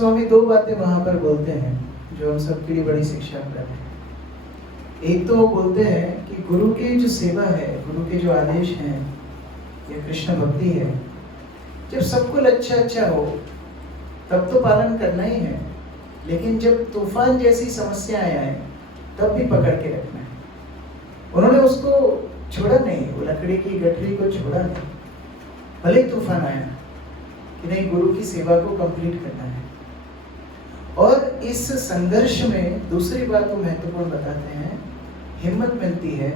तो हम दो बातें वहाँ पर बोलते हैं जो हम सबके लिए बड़ी शिक्षा कर हैं। एक तो वो बोलते हैं कि गुरु की जो सेवा है, गुरु के जो आदेश हैं या कृष्ण भक्ति है, जब सब कुछ अच्छा अच्छा हो तब तो पालन करना ही है, लेकिन जब तूफान जैसी समस्याएं आए तब भी पकड़ के रखना है। उन्होंने उसको छोड़ा नहीं, वो लकड़ी की गठरी को छोड़ा नहीं, भले ही तूफान आया कि नहीं, गुरु की सेवा को कंप्लीट करना है। और इस संघर्ष में दूसरी बात वो महत्वपूर्ण बताते हैं, हिम्मत मिलती है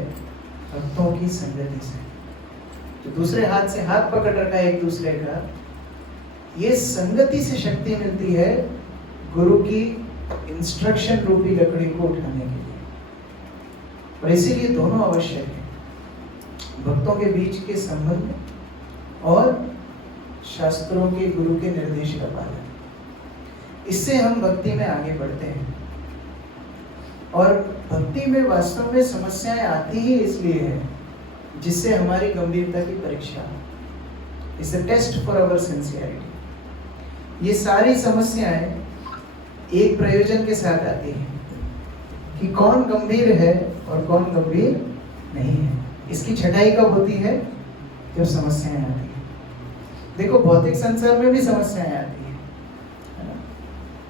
भक्तों की संगति से। तो दूसरे हाथ से हाथ पकड़ रखा है एक दूसरे का, ये संगति से शक्ति मिलती है गुरु की इंस्ट्रक्शन रूपी लकड़ी को उठाने के लिए। और इसीलिए दोनों आवश्यक है, भक्तों के बीच के संबंध और शास्त्रों के गुरु के निर्देश का पालन। इससे हम भक्ति में आगे बढ़ते हैं। और भक्ति में वास्तव में समस्याएं आती ही इसलिए है जिससे हमारी गंभीरता की परीक्षा, it's a test for our sincerity. ये सारी समस्याएं एक प्रयोजन के साथ आती हैं कि कौन गंभीर है और कौन गंभीर नहीं है। इसकी छटाई कब होती है? जब समस्याएं आती हैं। देखो, भौतिक संसार में भी समस्याएं आती हैं, है ना?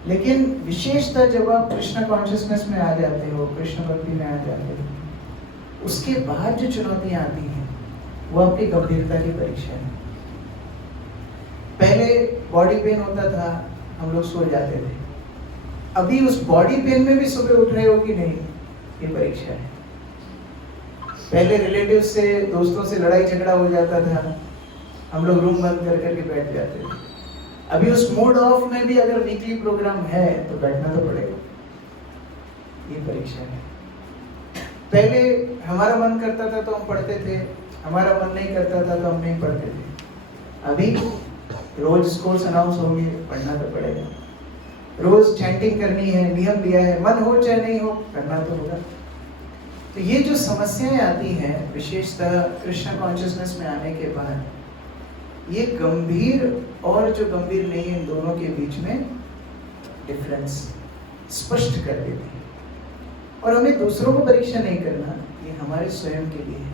लेकिन विशेषतः जब आप कृष्ण कॉन्शियसनेस में आ जाते हो, कृष्ण भक्ति में आ जाते हो, उसके बाद जो चुनौतियां आती हैं वो आपकी गंभीरता की परीक्षा है। पहले बॉडी पेन होता था, हम लोग सो जाते थे। अभी उस बॉडी पेन में भी सुबह उठ रहे हो कि नहीं, ये परीक्षा है। पहले रिलेटिव से, दोस्तों से लड़ाई झगड़ा हो जाता था, हम लोग रूम बंद कर करके बैठ जाते थे। अभी उस मोड ऑफ में भी अगर वीकली प्रोग्राम है तो बैठना तो पड़ेगा, ये परीक्षा है। पहले हमारा मन करता था तो हम पढ़ते थे, हमारा मन नहीं करता था तो हम नहीं पढ़ते थे। अभी रोज स्कोर्स अनाउंस होंगे, पढ़ना तो पड़ेगा। रोज चैंटिंग करनी है, नियम दिया है, मन हो चाहे नहीं हो, करना तो होगा। तो ये जो समस्याएं आती हैं विशेषतः कृष्ण कॉन्शियसनेस में आने के बाद, ये गंभीर और जो गंभीर नहीं है, इन दोनों के बीच में डिफरेंस स्पष्ट कर देती है। और हमें दूसरों को परीक्षा नहीं करना, ये हमारे स्वयं के लिए है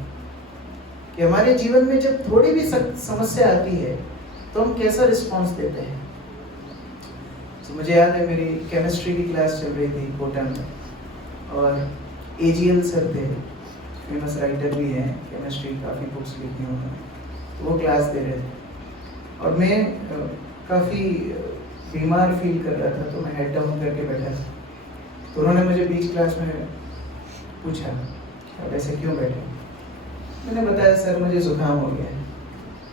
कि हमारे जीवन में जब थोड़ी भी समस्या आती है तो हम कैसा रिस्पॉन्स देते हैं। तो मुझे याद है, मेरी केमिस्ट्री की क्लास चल रही थी कोटा में, और एजीएल सर थे, फेमस राइटर भी हैं, केमिस्ट्री काफ़ी बुक्स लिखी उन्होंने, तो वो क्लास दे रहे थे। और मैं काफ़ी बीमार फील कर रहा था, तो मैं हेड डाउन करके बैठा था। तो उन्होंने मुझे बीच क्लास में पूछा, अब ऐसे क्यों बैठे? मैंने बताया, सर मुझे जुकाम हो गया है।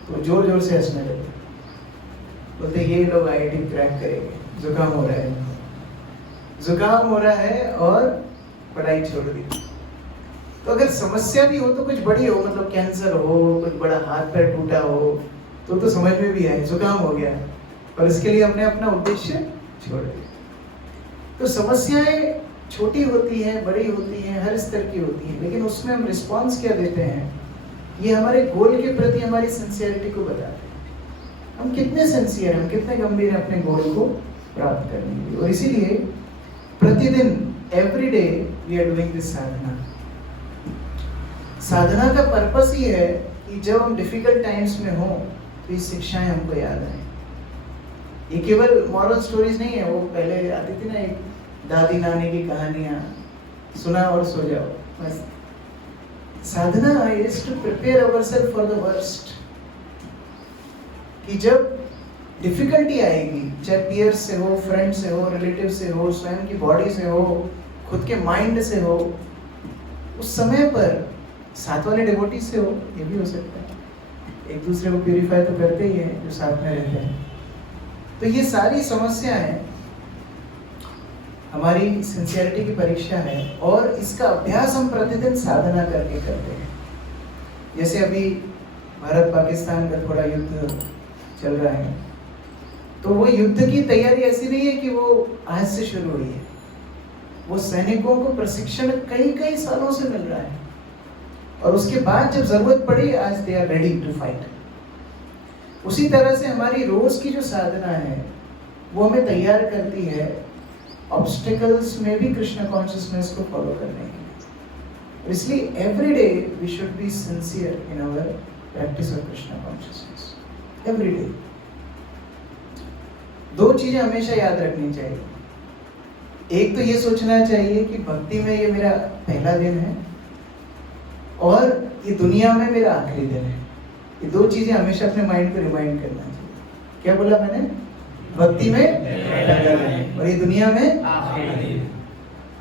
तो जोर जोर से हंसने लगे, बोलते ये लोग आईआईटी क्रैक करेंगे, जुकाम हो रहा है, जुकाम हो रहा है और पढ़ाई छोड़ दी। तो अगर समस्या भी हो तो कुछ बड़ी हो, मतलब कैंसर हो, कुछ बड़ा हाथ पैर टूटा हो, तो समझ में भी आए, जुकाम हो गया, और इसके लिए हमने अपना उद्देश्य छोड़ दिया। तो समस्याएं छोटी होती हैं, बड़ी होती हैं, हर स्तर की होती हैं, लेकिन उसमें हम रिस्पॉन्स क्या देते हैं, ये हमारे गोल के प्रति हमारी सिंसियरिटी को बताते हैं। हम कितने सिंसियर हैं, हम कितने गंभीर हैं अपने गोल को प्राप्त करने के लिए। और इसीलिए प्रतिदिन, every day we are doing this sadhana. साधना का पर्पस ही है कि जब हम डिफिकल्ट टाइम्स में हों तो ये शिक्षाएं हमको याद आए। ये केवल मॉरल स्टोरीज नहीं है, वो पहले आती थी ना, एक दादी नानी की कहानियां, सुना और सो जाओ, बस। Sadhana is to prepare ourselves for the worst, कि जब डिफिकल्टी आएगी, चाहे पीयर से हो, फ्रेंड से हो, रिलेटिव से हो, स्वयं की बॉडी से हो, खुद के माइंड से हो, उस समय पर साथ वाले डिवोटी से हो, ये भी हो सकता है। एक दूसरे को प्यूरिफाई तो करते ही हैं जो साथ में रहते हैं। तो ये सारी समस्याएं हमारी सिंसियरिटी की परीक्षा है, और इसका अभ्यास हम प्रतिदिन साधना करके करते हैं। जैसे अभी भारत पाकिस्तान का थोड़ा युद्ध चल रहा है, तो वो युद्ध की तैयारी ऐसी नहीं है कि वो आज से शुरू हुई है। वो सैनिकों को प्रशिक्षण कई कई सालों से मिल रहा है, और उसके बाद जब जरूरत पड़ी, आज they are ready to fight. उसी तरह से हमारी रोज की जो साधना है वो हमें तैयार करती है ऑब्स्टिकल्स में भी कृष्ण कॉन्शियसनेस को फॉलो करने के लिए। इसलिए every day we should be sincere in our practice of Krishna consciousness, every day. दो चीजें हमेशा याद रखनी चाहिए। एक तो ये सोचना चाहिए कि भक्ति में ये मेरा पहला दिन है और ये दुनिया में मेरा आखिरी दिन है। ये दो चीजें हमेशा अपने माइंड को रिमाइंड करना चाहिए। क्या बोला मैंने? भक्ति में पहला दिन है और ये दुनिया में आखिरी दिन।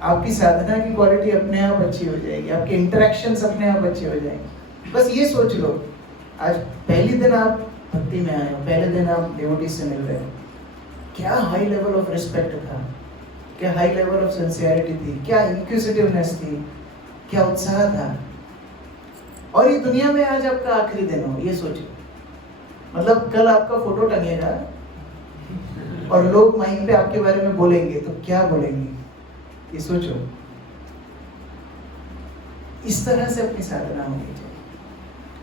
आपकी साधना की क्वालिटी अपने आप अच्छी हो जाएगी, आपके इंटरेक्शंस अपने आप अच्छे हो जाएंगे। बस ये सोच लो, आज पहली दिन आप भक्ति में आए हो, पहले दिन आप डिवोटी से मिल रहे हो, क्या हाई लेवल ऑफ रिस्पेक्ट था, क्या हाई लेवल ऑफ सिंसियरिटी थी, क्या इंक्विजिटिवनेस थी, क्या उत्साह था। और ये दुनिया में आज आपका आखिरी दिन हो, ये सोचो। मतलब कल आपका फोटो टंगेगा और लोग माइक पे आपके बारे में बोलेंगे, तो क्या बोलेंगे, ये सोचो। इस तरह से अपनी साधना होनी चाहिए।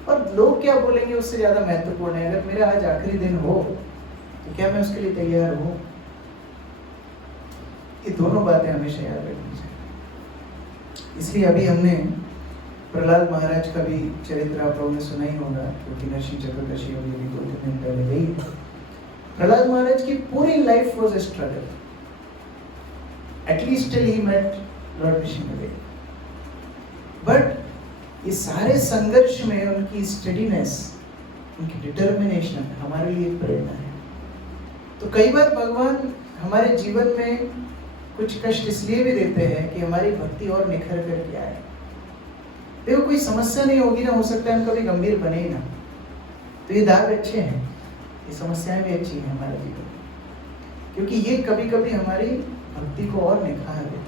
और लोग क्या बोलेंगे उससे ज्यादा महत्वपूर्ण है, अगर मेरा आज आखिरी दिन हो तो क्या मैं उसके लिए तैयार हूं। ये दोनों बातें हमेशा याद रखनी चाहिए। इसलिए अभी हमने प्रहलाद महाराज का भी चरित्र आप लोगों ने सुना ही होगा, क्योंकि नरसिंह चतुर्दशी होगी अभी 2-3 दिन पहले गई। प्रहलाद महाराज की पूरी life was a struggle, at least till he met Lord Vishnudev. But ये सारे संघर्ष में उनकी स्टडीनेस, उनकी डिटर्मिनेशन हमारे लिए प्रेरणा है। तो कई बार भगवान हमारे जीवन में कुछ कष्ट इसलिए भी देते हैं कि हमारी भक्ति और निखर कर के आए। देखो कोई समस्या नहीं होगी ना, हो सकता है हम कभी गंभीर बने ही ना, तो ये दाग अच्छे हैं, ये समस्याएं भी अच्छी हैं हमारे जीवन में, क्योंकि ये कभी कभी हमारी भक्ति को और निखार देती है।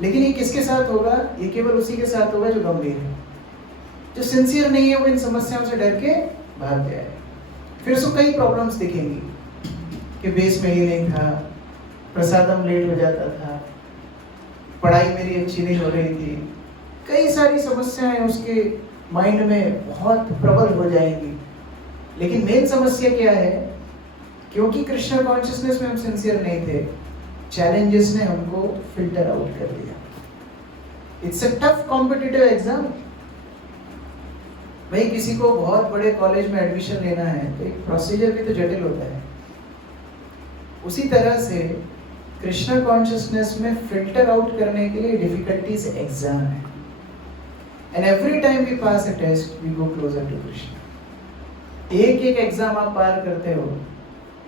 लेकिन ये किसके साथ होगा? ये केवल उसी के साथ होगा जो गंभीर है। जो सिंसियर नहीं है वो इन समस्याओं से डर के भाग जाए। फिर उसको कई प्रॉब्लम्स दिखेंगी कि बेस में ये नहीं था, प्रसादम लेट हो जाता था, पढ़ाई मेरी अच्छी नहीं हो रही थी, कई सारी समस्याएं उसके माइंड में बहुत प्रबल हो जाएंगी। लेकिन मेन समस्या क्या है? क्योंकि कृष्ण कॉन्शियसनेस में हम सिंसियर नहीं थे, चैलेंजेस ने हमको फिल्टर आउट कर दिया। It's a tough competitive exam. भाई किसी को बहुत बड़े कॉलेज में एडमिशन लेना है तो एक प्रोसीजर भी तो जटिल होता है। उसी तरह से कृष्ण कॉन्शियसनेस में फिल्टर आउट करने के लिए डिफिकल्टीज एग्जाम है। And every time we pass a test we go closer to Krishna. एक एक एग्जाम आप पार करते हो,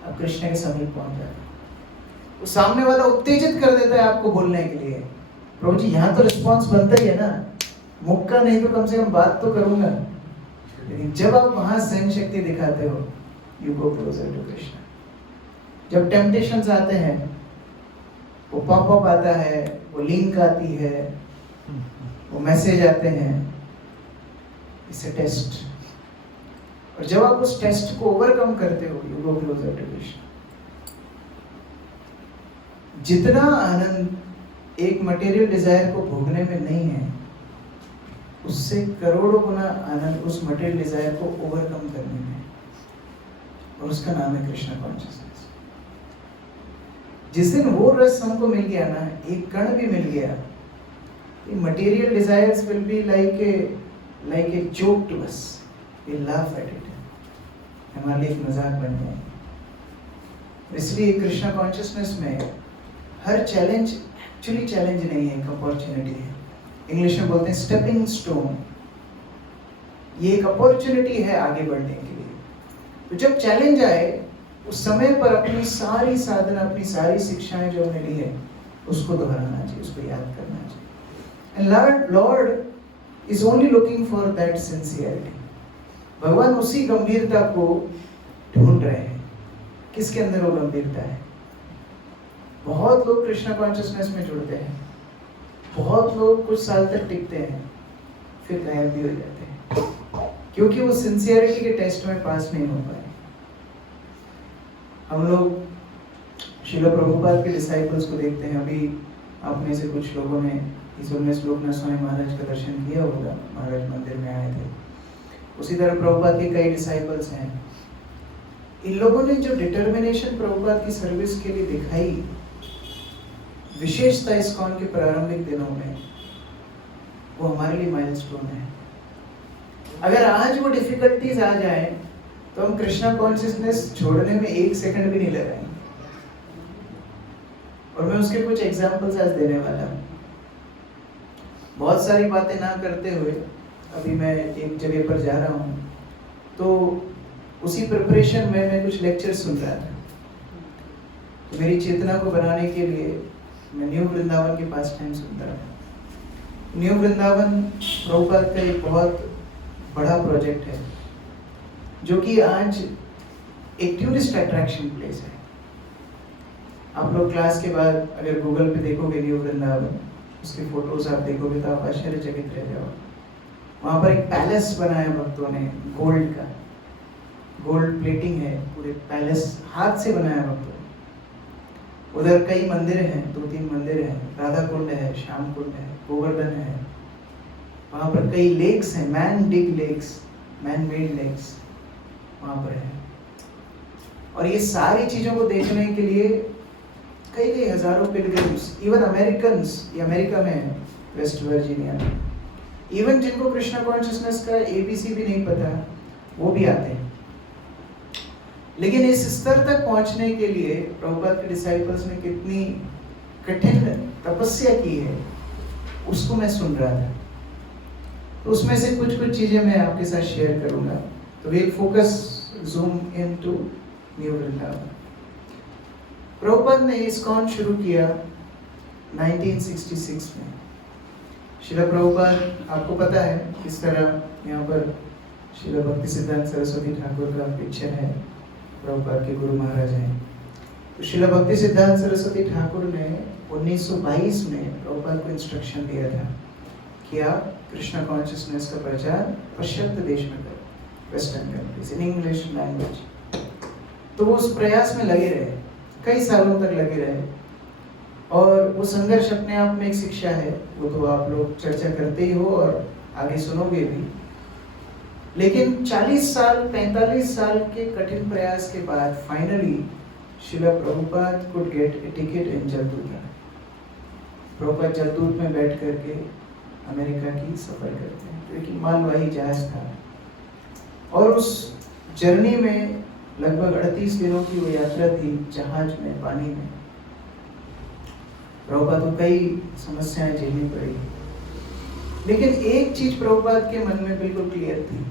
आप कृष्ण के समीप पहुंच जाते हो। वो सामने वाला उत्तेजित कर देता है आपको बोलने के लिए, प्रभु जी यहाँ तो रिस्पॉन्स बनता ही है ना, मुक्का नहीं तो कम से कम बात तो करूंगा। लेकिन जब आप वहां सहन शक्ति दिखाते हो, you go closer to Krishna. जब टेम्पटेशंस आते हैं, वो पॉपअप आता है, वो लिंक आती है, वो मैसेज आते हैं, इट्स अ टेस्ट। और जब आप उस टेस्ट को ओवरकम करते हो, you go closer to Krishna. जितना आनंद एक मटेरियल डिजायर को भोगने में नहीं है, उससे करोड़ों गुना आनंद उस मटेरियल डिजायर को ओवरकम करने में, और उसका नाम है कृष्ण कॉन्शियसनेस। जिस दिन वो रस हमको मिल गया ना, एक कण भी मिल गया, material desires will be like a joke to us, we laugh at it, हमारे लिए एक मजाक बन जाए। इसलिए कृष्ण कॉन्शियसनेस में हर चैलेंज एक्चुअली चैलेंज नहीं है, एक अपॉर्चुनिटी है। इंग्लिश में बोलते हैं स्टेपिंग स्टोन। ये एक अपॉर्चुनिटी है आगे बढ़ने के लिए। तो जब चैलेंज आए, उस समय पर अपनी सारी साधना, अपनी सारी शिक्षाएं जो हमने ली है, उसको दोहराना चाहिए, उसको याद करना चाहिए। And Lord is only looking for that sincerity. भगवान उसी गंभीरता को ढूंढ रहे हैं। किसके अंदर वो गंभीरता है? बहुत लोग कृष्ण कॉन्शियसनेस में जुड़ते हैं, बहुत लोग कुछ साल तक टिकते हैं, फिर गायब भी हो जाते हैं, क्योंकि वो सिंसियरिटी के टेस्ट में पास नहीं हो पाए। हम लोग श्रील प्रभुपाद के डिसाइपल्स को देखते हैं। अभी आप में से कुछ लोगों ने इस 19 लोकनाथ स्वामी महाराज का दर्शन किया होगा, महाराज मंदिर में आए थे। उसी तरह प्रभुपाद के कई डिसाइपल्स हैं। इन लोगों ने जो डिटर्मिनेशन प्रभुपाद की सर्विस के लिए दिखाई, विशेषता इस्कॉन के प्रारंभिक दिनों में, वो हमारे लिए माइलस्टोन है। अगर आज वो डिफिकल्टीज आ जाए तो हम कृष्णा कॉन्शियसनेस छोड़ने में 1 सेकंड भी नहीं लगाएंगे। और मैं उसके कुछ एग्जांपल्स आज देने वाला हूँ। बहुत सारी बातें ना करते हुए अभी मैं एक जगह पर जा रहा हूँ, तो उसी प्रिपरेशन में मैं कुछ लेक्चर सुन रहा था। तो मेरी चेतना को बनाने के लिए मैं न्यू वृंदावन के पास टाइम सुनता था। न्यू वृंदावन प्रभुपाद का एक बहुत बड़ा प्रोजेक्ट है, जो कि आज एक टूरिस्ट अट्रैक्शन प्लेस है। आप लोग क्लास के बाद अगर गूगल पे देखोगे न्यू वृंदावन, उसके फोटोज आप देखोगे तो आप आश्चर्यचकित रह जाओगे। वहाँ पर एक पैलेस बनाया भक्तों ने, गोल्ड का, गोल्ड प्लेटिंग है, पूरे पैलेस हाथ से बनाया भक्तों ने। उधर कई मंदिर हैं, 2-3 मंदिर हैं, राधा कुंड है, श्याम कुंड है, गोवर्धन है। वहाँ पर कई लेक्स हैं, मैन डिग लेक्स, मैन मेड लेक्स वहाँ पर है। और ये सारी चीज़ों को देखने के लिए कई हजारों पिलग्रिम्स, इवन अमेरिकन्स, ये अमेरिका में है, वेस्ट वर्जीनिया में, इवन जिनको कृष्णा कॉन्शियसनेस का ABC भी नहीं पता, वो भी आते हैं। लेकिन इस स्तर तक पहुंचने के लिए प्रभुपाद के डिसाइपल्स ने कितनी कठिन तपस्या की है, उसको मैं सुन रहा था। तो उसमें से कुछ चीजें मैं आपके साथ शेयर करूंगा। तो we focus zoom into new Vrindavan. Prabhupada ने इस्कॉन शुरू किया 1966 में। श्रील प्रभुपाद, आपको पता है किस तरह यहाँ पर श्रील भक्ति सिद्धांत सरस्वती ठाकुर का पिक्चर है, प्रभुपाद के गुरु महाराज हैं। तो श्रील भक्ति सिद्धांत सरस्वती ठाकुर ने 1922 में प्रभुपाद को इंस्ट्रक्शन दिया था कि आप कृष्णा कॉन्शियसनेस का प्रचार पाश्चात्य देश में करें, western countries, in English language. तो वो उस प्रयास में लगे रहे, कई सालों तक लगे रहे। और वो संघर्ष अपने आप में एक शिक्षा है, वो तो आप लोग चर्चा करते ही हो और आगे सुनोगे भी। लेकिन 40 साल 45 साल के कठिन प्रयास के बाद finally Srila Prabhupada could get a ticket in Jaladuta. Prabhupada Jaladuta में बैठ करके अमेरिका की सफर करते हैं। तो एक मालवाही जहाज था और उस जर्नी में लगभग 38 दिनों की वो यात्रा थी, जहाज में, पानी में। प्रभुपाद को कई समस्याएं झेलनी पड़ी, लेकिन एक चीज प्रभुपाद के मन में बिल्कुल क्लियर थी,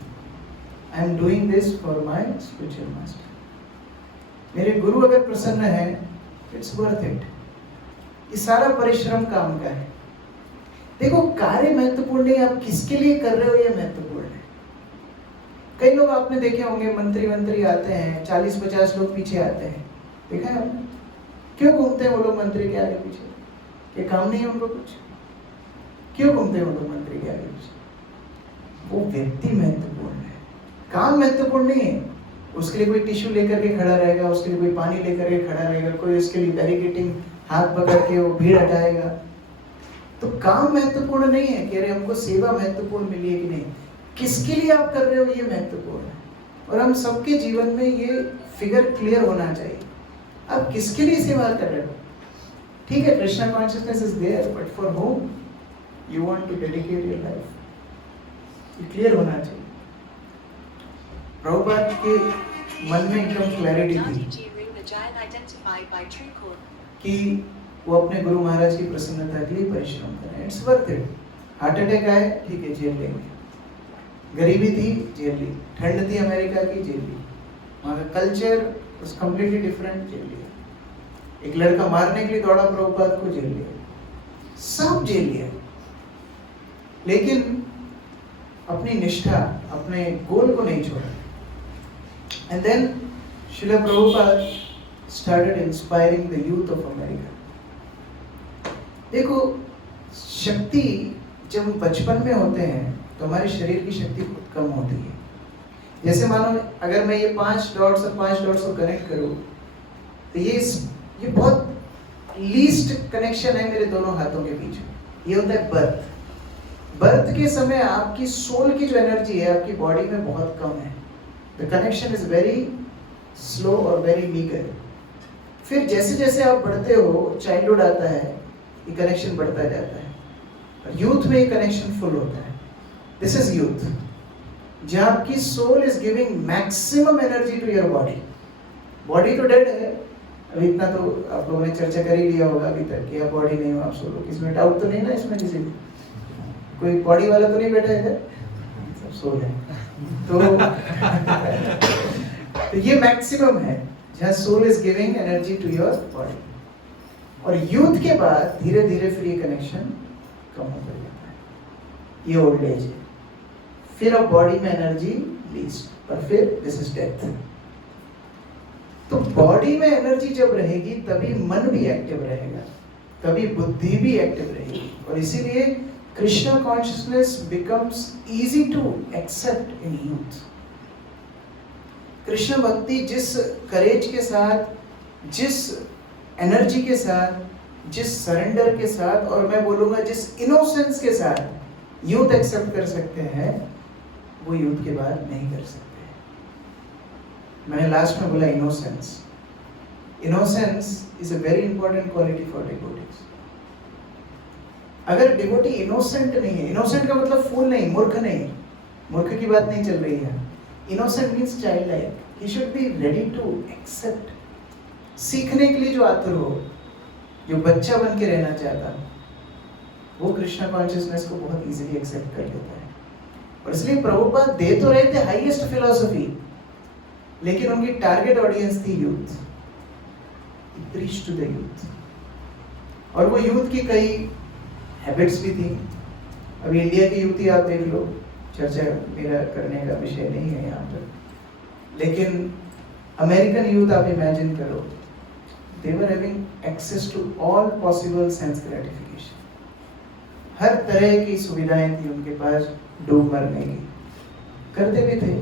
I am doing this for my spiritual master. मेरे गुरु अगर प्रसन्न है, इट्स वर्थ इट। ये सारा परिश्रम काम का है। देखो, कार्य महत्वपूर्ण नहीं, आप किसके लिए कर रहे हो ये महत्वपूर्ण है। कई लोग आपने देखे होंगे, मंत्री आते हैं, 40-50 लोग पीछे आते हैं, देखा है आपने? क्यों घूमते हैं वो लोग मंत्री के आगे पीछे? ये काम नहीं है उनको कुछ? क्यों घूमते हैं वो लोग मंत्री के आगे पीछे? वो व्यक्ति महत्वपूर्ण है, काम महत्वपूर्ण नहीं है। उसके लिए कोई टिश्यू लेकर के खड़ा रहेगा, उसके लिए कोई पानी लेकर के खड़ा रहेगा, कोई उसके लिए बैरिकेटिंग हाथ पकड़ के वो भीड़ हटाएगा। तो काम महत्वपूर्ण नहीं है कि अरे हमको सेवा महत्वपूर्ण मिली है कि नहीं, किसके लिए आप कर रहे हो ये महत्वपूर्ण है। और हम सबके जीवन में ये फिगर क्लियर होना चाहिए, आप किसके लिए सेवा कर रहे हो। ठीक है, Krishna consciousness is there, but for whom you want to dedicate your life, ये क्लियर होना चाहिए। प्रभुपाद के मन में एकदम क्लैरिटी थी कि वो अपने गुरु महाराज की प्रसन्नता के लिए परिश्रम करें, it's worth it. Heart attack आए, ठीक है, झेल लेंगे। गरीबी थी, झेल ली। ठंड थी अमेरिका की, झेल ली। वहाँ का कल्चर वाज कंप्लीटली डिफरेंट, झेल लिया। एक लड़का मारने के लिए दौड़ा प्रभुपाद को, झेल लिया, सब झेल लिया। लेकिन अपनी निष्ठा, अपने गोल को नहीं छोड़ा। And then Shrila Prabhupada started inspiring the youth of America. देखो, शक्ति जब हम बचपन में होते हैं तो हमारे शरीर की शक्ति खुद कम होती है। जैसे मानो अगर मैं ये 5 डॉट्स और 5 डॉट्स को कनेक्ट करूं, तो ये बहुत लीस्ट कनेक्शन है मेरे दोनों हाथों के बीच में। ये होता है बर्थ के समय आपकी सोल की जो एनर्जी है आपकी बॉडी में बहुत कम है। The connection is very slow और वेरी मीगर। फिर जैसे जैसे आप बढ़ते हो, चाइल्डहुड आता है, ये कनेक्शन बढ़ता जाता है, और यूथ में ये कनेक्शन फुल होता है। दिस इज यूथ, जहाँ आपकी soul is giving maximum energy to your body. Body तो डेड है, अभी इतना तो आप लोगों ने चर्चा कर ही लिया होगा अभी तक कि आप बॉडी नहीं हो, आप सोलो। इसमें डाउट तो नहीं ना इसमें किसी को? कोई बॉडी वाला तो नहीं बैठा है इधर? सब सोल है। तो ये मैक्सिमम है जहाँ soul is giving energy to your body. और यूथ के बाद धीरे धीरे फिर ये कनेक्शन कम होता जाता है, ये ओल्ड एज है। फिर अब बॉडी में एनर्जी लीस्ट, और फिर दिस इज डेथ। तो बॉडी में एनर्जी जब रहेगी तभी मन भी एक्टिव रहेगा, तभी बुद्धि भी एक्टिव रहेगी। और इसीलिए Krishna consciousness becomes easy to accept in youth. Krishna भक्ति जिस करेज के साथ, जिस एनर्जी के साथ, जिस सरेंडर के साथ, और मैं बोलूँगा जिस इनोसेंस के साथ यूथ एक्सेप्ट कर सकते हैं, वो यूथ के बाद नहीं कर सकते। मैंने लास्ट में बोला innocence. Innocence is a very important quality for devotees. अगर डिवोटी इनोसेंट नहीं है, इनोसेंट का मतलब फूल नहीं, मूर्ख नहीं, मूर्ख की बात नहीं चल रही है। Innocent means child like. He should be ready to accept, सीखने के लिए जो आतुर हो, जो बच्चा बन के रहना चाहता, वो कृष्णा कॉन्शियसनेस को बहुत इजीली एक्सेप्ट कर लेता है। और इसलिए प्रभुपाद दे तो रहे थे हाईएस्ट फिलॉसफी, लेकिन उनकी टारगेट ऑडियंस थी youth. Preach to the youth. और वो यूथ की कई हैबिट्स भी थी। अभी इंडिया की यूथ ही आप देख लो, चर्चा मेरा करने का विषय नहीं है यहाँ पर, लेकिन अमेरिकन यूथ आप इमेजिन करो, they were having access to all possible sense gratification। हर तरह की सुविधाएं थी उनके पास डूब मरने की, करते भी थे,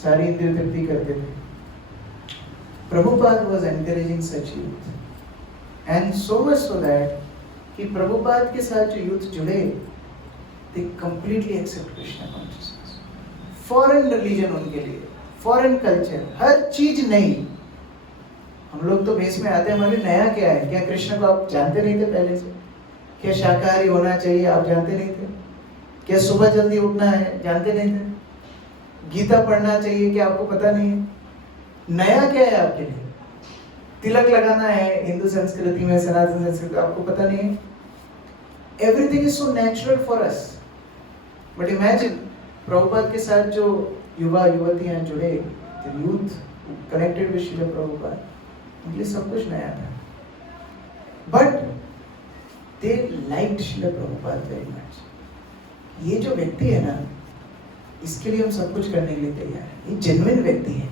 सारी इंद्रिय तृप्ति करते थे। Prabhupada was encouraging such youth, and so much so that कि प्रभुपाद के साथ जो यूथ जुड़े, they completely accept Krishna consciousness। Foreign religion उनके लिए, फॉरेन कल्चर, हर चीज नई। हम लोग तो बेस में आते हैं, हमारे नया क्या है? क्या कृष्ण को आप जानते नहीं थे पहले से? क्या शाकाहारी होना चाहिए आप जानते नहीं थे? क्या सुबह जल्दी उठना है जानते नहीं थे? गीता पढ़ना चाहिए क्या आपको पता नहीं है? नया क्या है आपके लिए? तिलक लगाना है हिंदू संस्कृति में, सनातन संस्कृति, आपको पता नहीं है? Everything is so natural for us. But imagine Prabhupada के साथ जो युवा युवतियां जुड़े, youth connected with Srila Prabhupada, उनके लिए सब कुछ नया था। But they liked Srila Prabhupada very much. ये जो व्यक्ति है ना, इसके लिए हम सब कुछ करने के लिए तैयार है। ये जेन्युइन व्यक्ति है,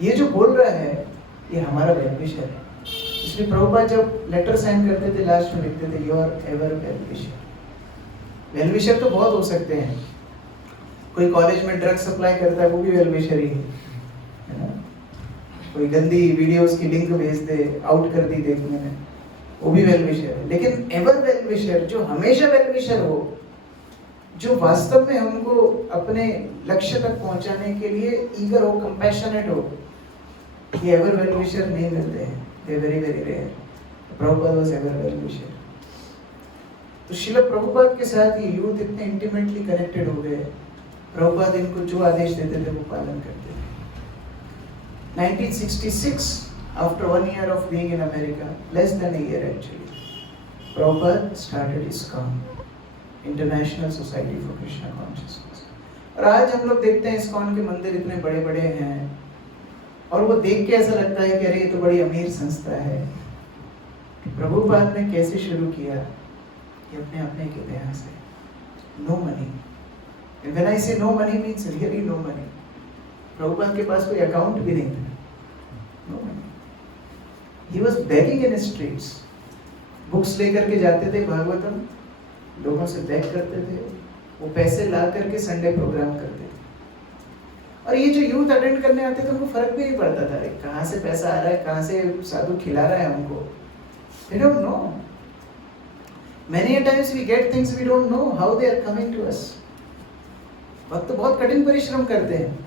ये जो बोल रहा है ये हमारा वेलविशर है। इसलिए प्रभुपाद जब लेटर साइन करते थे, लास्ट में लिखते थे योर एवर वेलविशर। वेलविशर तो बहुत हो सकते हैं। कोई कॉलेज में ड्रग सप्लाई करता है, वो भी वेलविशर ही है ना। कोई गंदी वीडियोस की लिंक भेज दे, आउट कर दी देखने में, वो भी वेलविशर है। लेकिन एवर वेलविशर, जो हमेशा वेलविशर हो, जो वास्तव में हमको अपने लक्ष्य तक पहुंचाने के लिए ईगर हो, कंपैशनेट हो, ये एवर वेलविशर नहीं मिलते हैं। They very very rare. Prabhupada was ever well-wisher. तो श्रील प्रभुपाद के साथ ये यूथ इतने इंटीमेटली कनेक्टेड हो गए, प्रभुपाद इनको जो आदेश देते थे वो पालन करते थे। 1966, after 1 year of being in America, less than a year actually, Prabhupada started ISKCON, International Society for Krishna Consciousness। और आज हम लोग देखते हैं ISKCON के मंदिर इतने बड़े बड़े हैं, और वो देख के ऐसा लगता है कि अरे ये तो बड़ी अमीर संस्था है। प्रभुपाद ने कैसे शुरू किया? ये अपने अपने के ध्यान से। No money. And when I say no money means really no money। Prabhupada के पास कोई अकाउंट भी नहीं था। No money। He was begging in the streets। Books लेकर के जाते थे भागवतम, लोगों से बेग करते थे, वो पैसे ला करके संडे प्रोग्राम करते थे। और ये जो यूथ अटेंड करने आते थे उनको फर्क भी नहीं पड़ता था कहाँ से पैसा आ रहा है, कहाँ से साधु खिला रहा है हमको। They don't know। Many a times we get things we don't know how they are coming to us। भक्त बहुत कठिन परिश्रम करते हैं,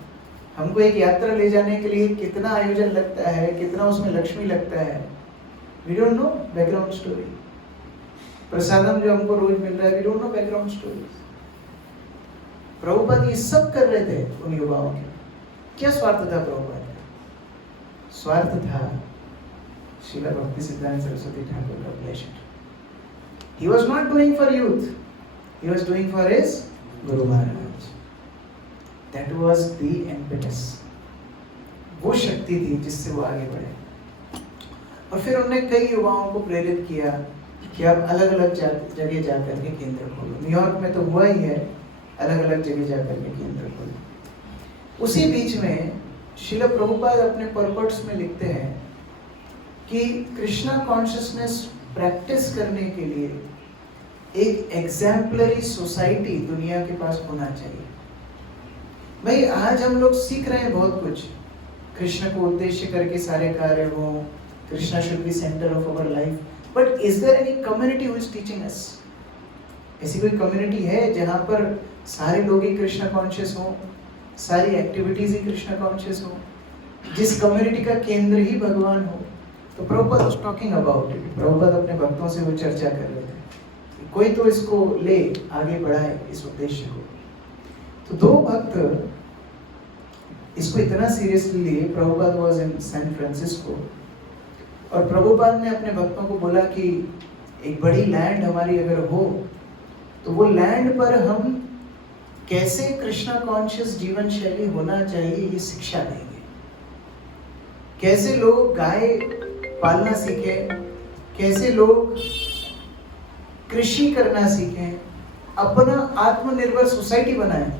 हमको एक यात्रा ले जाने के लिए कितना आयोजन लगता है, कितना उसमें लक्ष्मी लगता है, we don't know background story. Prasadam जो हमको रोज मिल रहा है, we don't know background story. Prabhupada ये सब कर रहे थे उन युवाओं के। क्या स्वार्थ था प्रभुपाद का? स्वार्थ था श्रील भक्ति सिद्धांत सरस्वती ठाकुर का pleasure. He was not doing for youth, he was doing for his Guru Maharaj. That was the impetus. वो शक्ति थी जिससे वो आगे बढ़े। और फिर उन्होंने कई युवाओं को प्रेरित किया कि आप अलग अलग जगह जाकर के केंद्र खोलो। न्यूयॉर्क में तो हुआ ही है, अलग अलग जगह जाकर के केंद्र खोलो। उसी बीच में श्रील प्रभुपाद अपने परपर्ट्स में लिखते हैं कि कृष्णा कॉन्शियसनेस प्रैक्टिस करने के लिए एक एग्जाम्पलरी सोसाइटी दुनिया के पास होना चाहिए। भाई आज हम लोग सीख रहे हैं बहुत कुछ, कृष्ण को उद्देश्य करके सारे कार्य हो, Krishna should be centre of our life, but is there any community who is teaching us? ऐसी कोई कम्युनिटी है जहाँ पर सारे लोग ही कृष्णा कॉन्शियस हो, सारी एक्टिविटीज ही कृष्णा कॉन्शियस हो, जिस कम्युनिटी का केंद्र ही भगवान हो? तो Prabhupada was talking about it. Prabhupada अपने भक्तों से वो चर्चा कर रहे थे, कोई तो इसको ले आगे बढ़ाए इस उद्देश्य को। तो दो भक्त इसको इतना सीरियसली लिए। Prabhupada was in San Francisco और प्रभुपाद ने अपने भक्तों को बोला कि एक बड़ी लैंड हमारी अगर हो तो वो लैंड पर हम कैसे कृष्णा कॉन्शियस जीवन शैली होना चाहिए ये शिक्षा देंगे। कैसे लोग गाय पालना सीखें, कैसे लोग कृषि करना सीखें, अपना आत्मनिर्भर सोसाइटी बनाएं।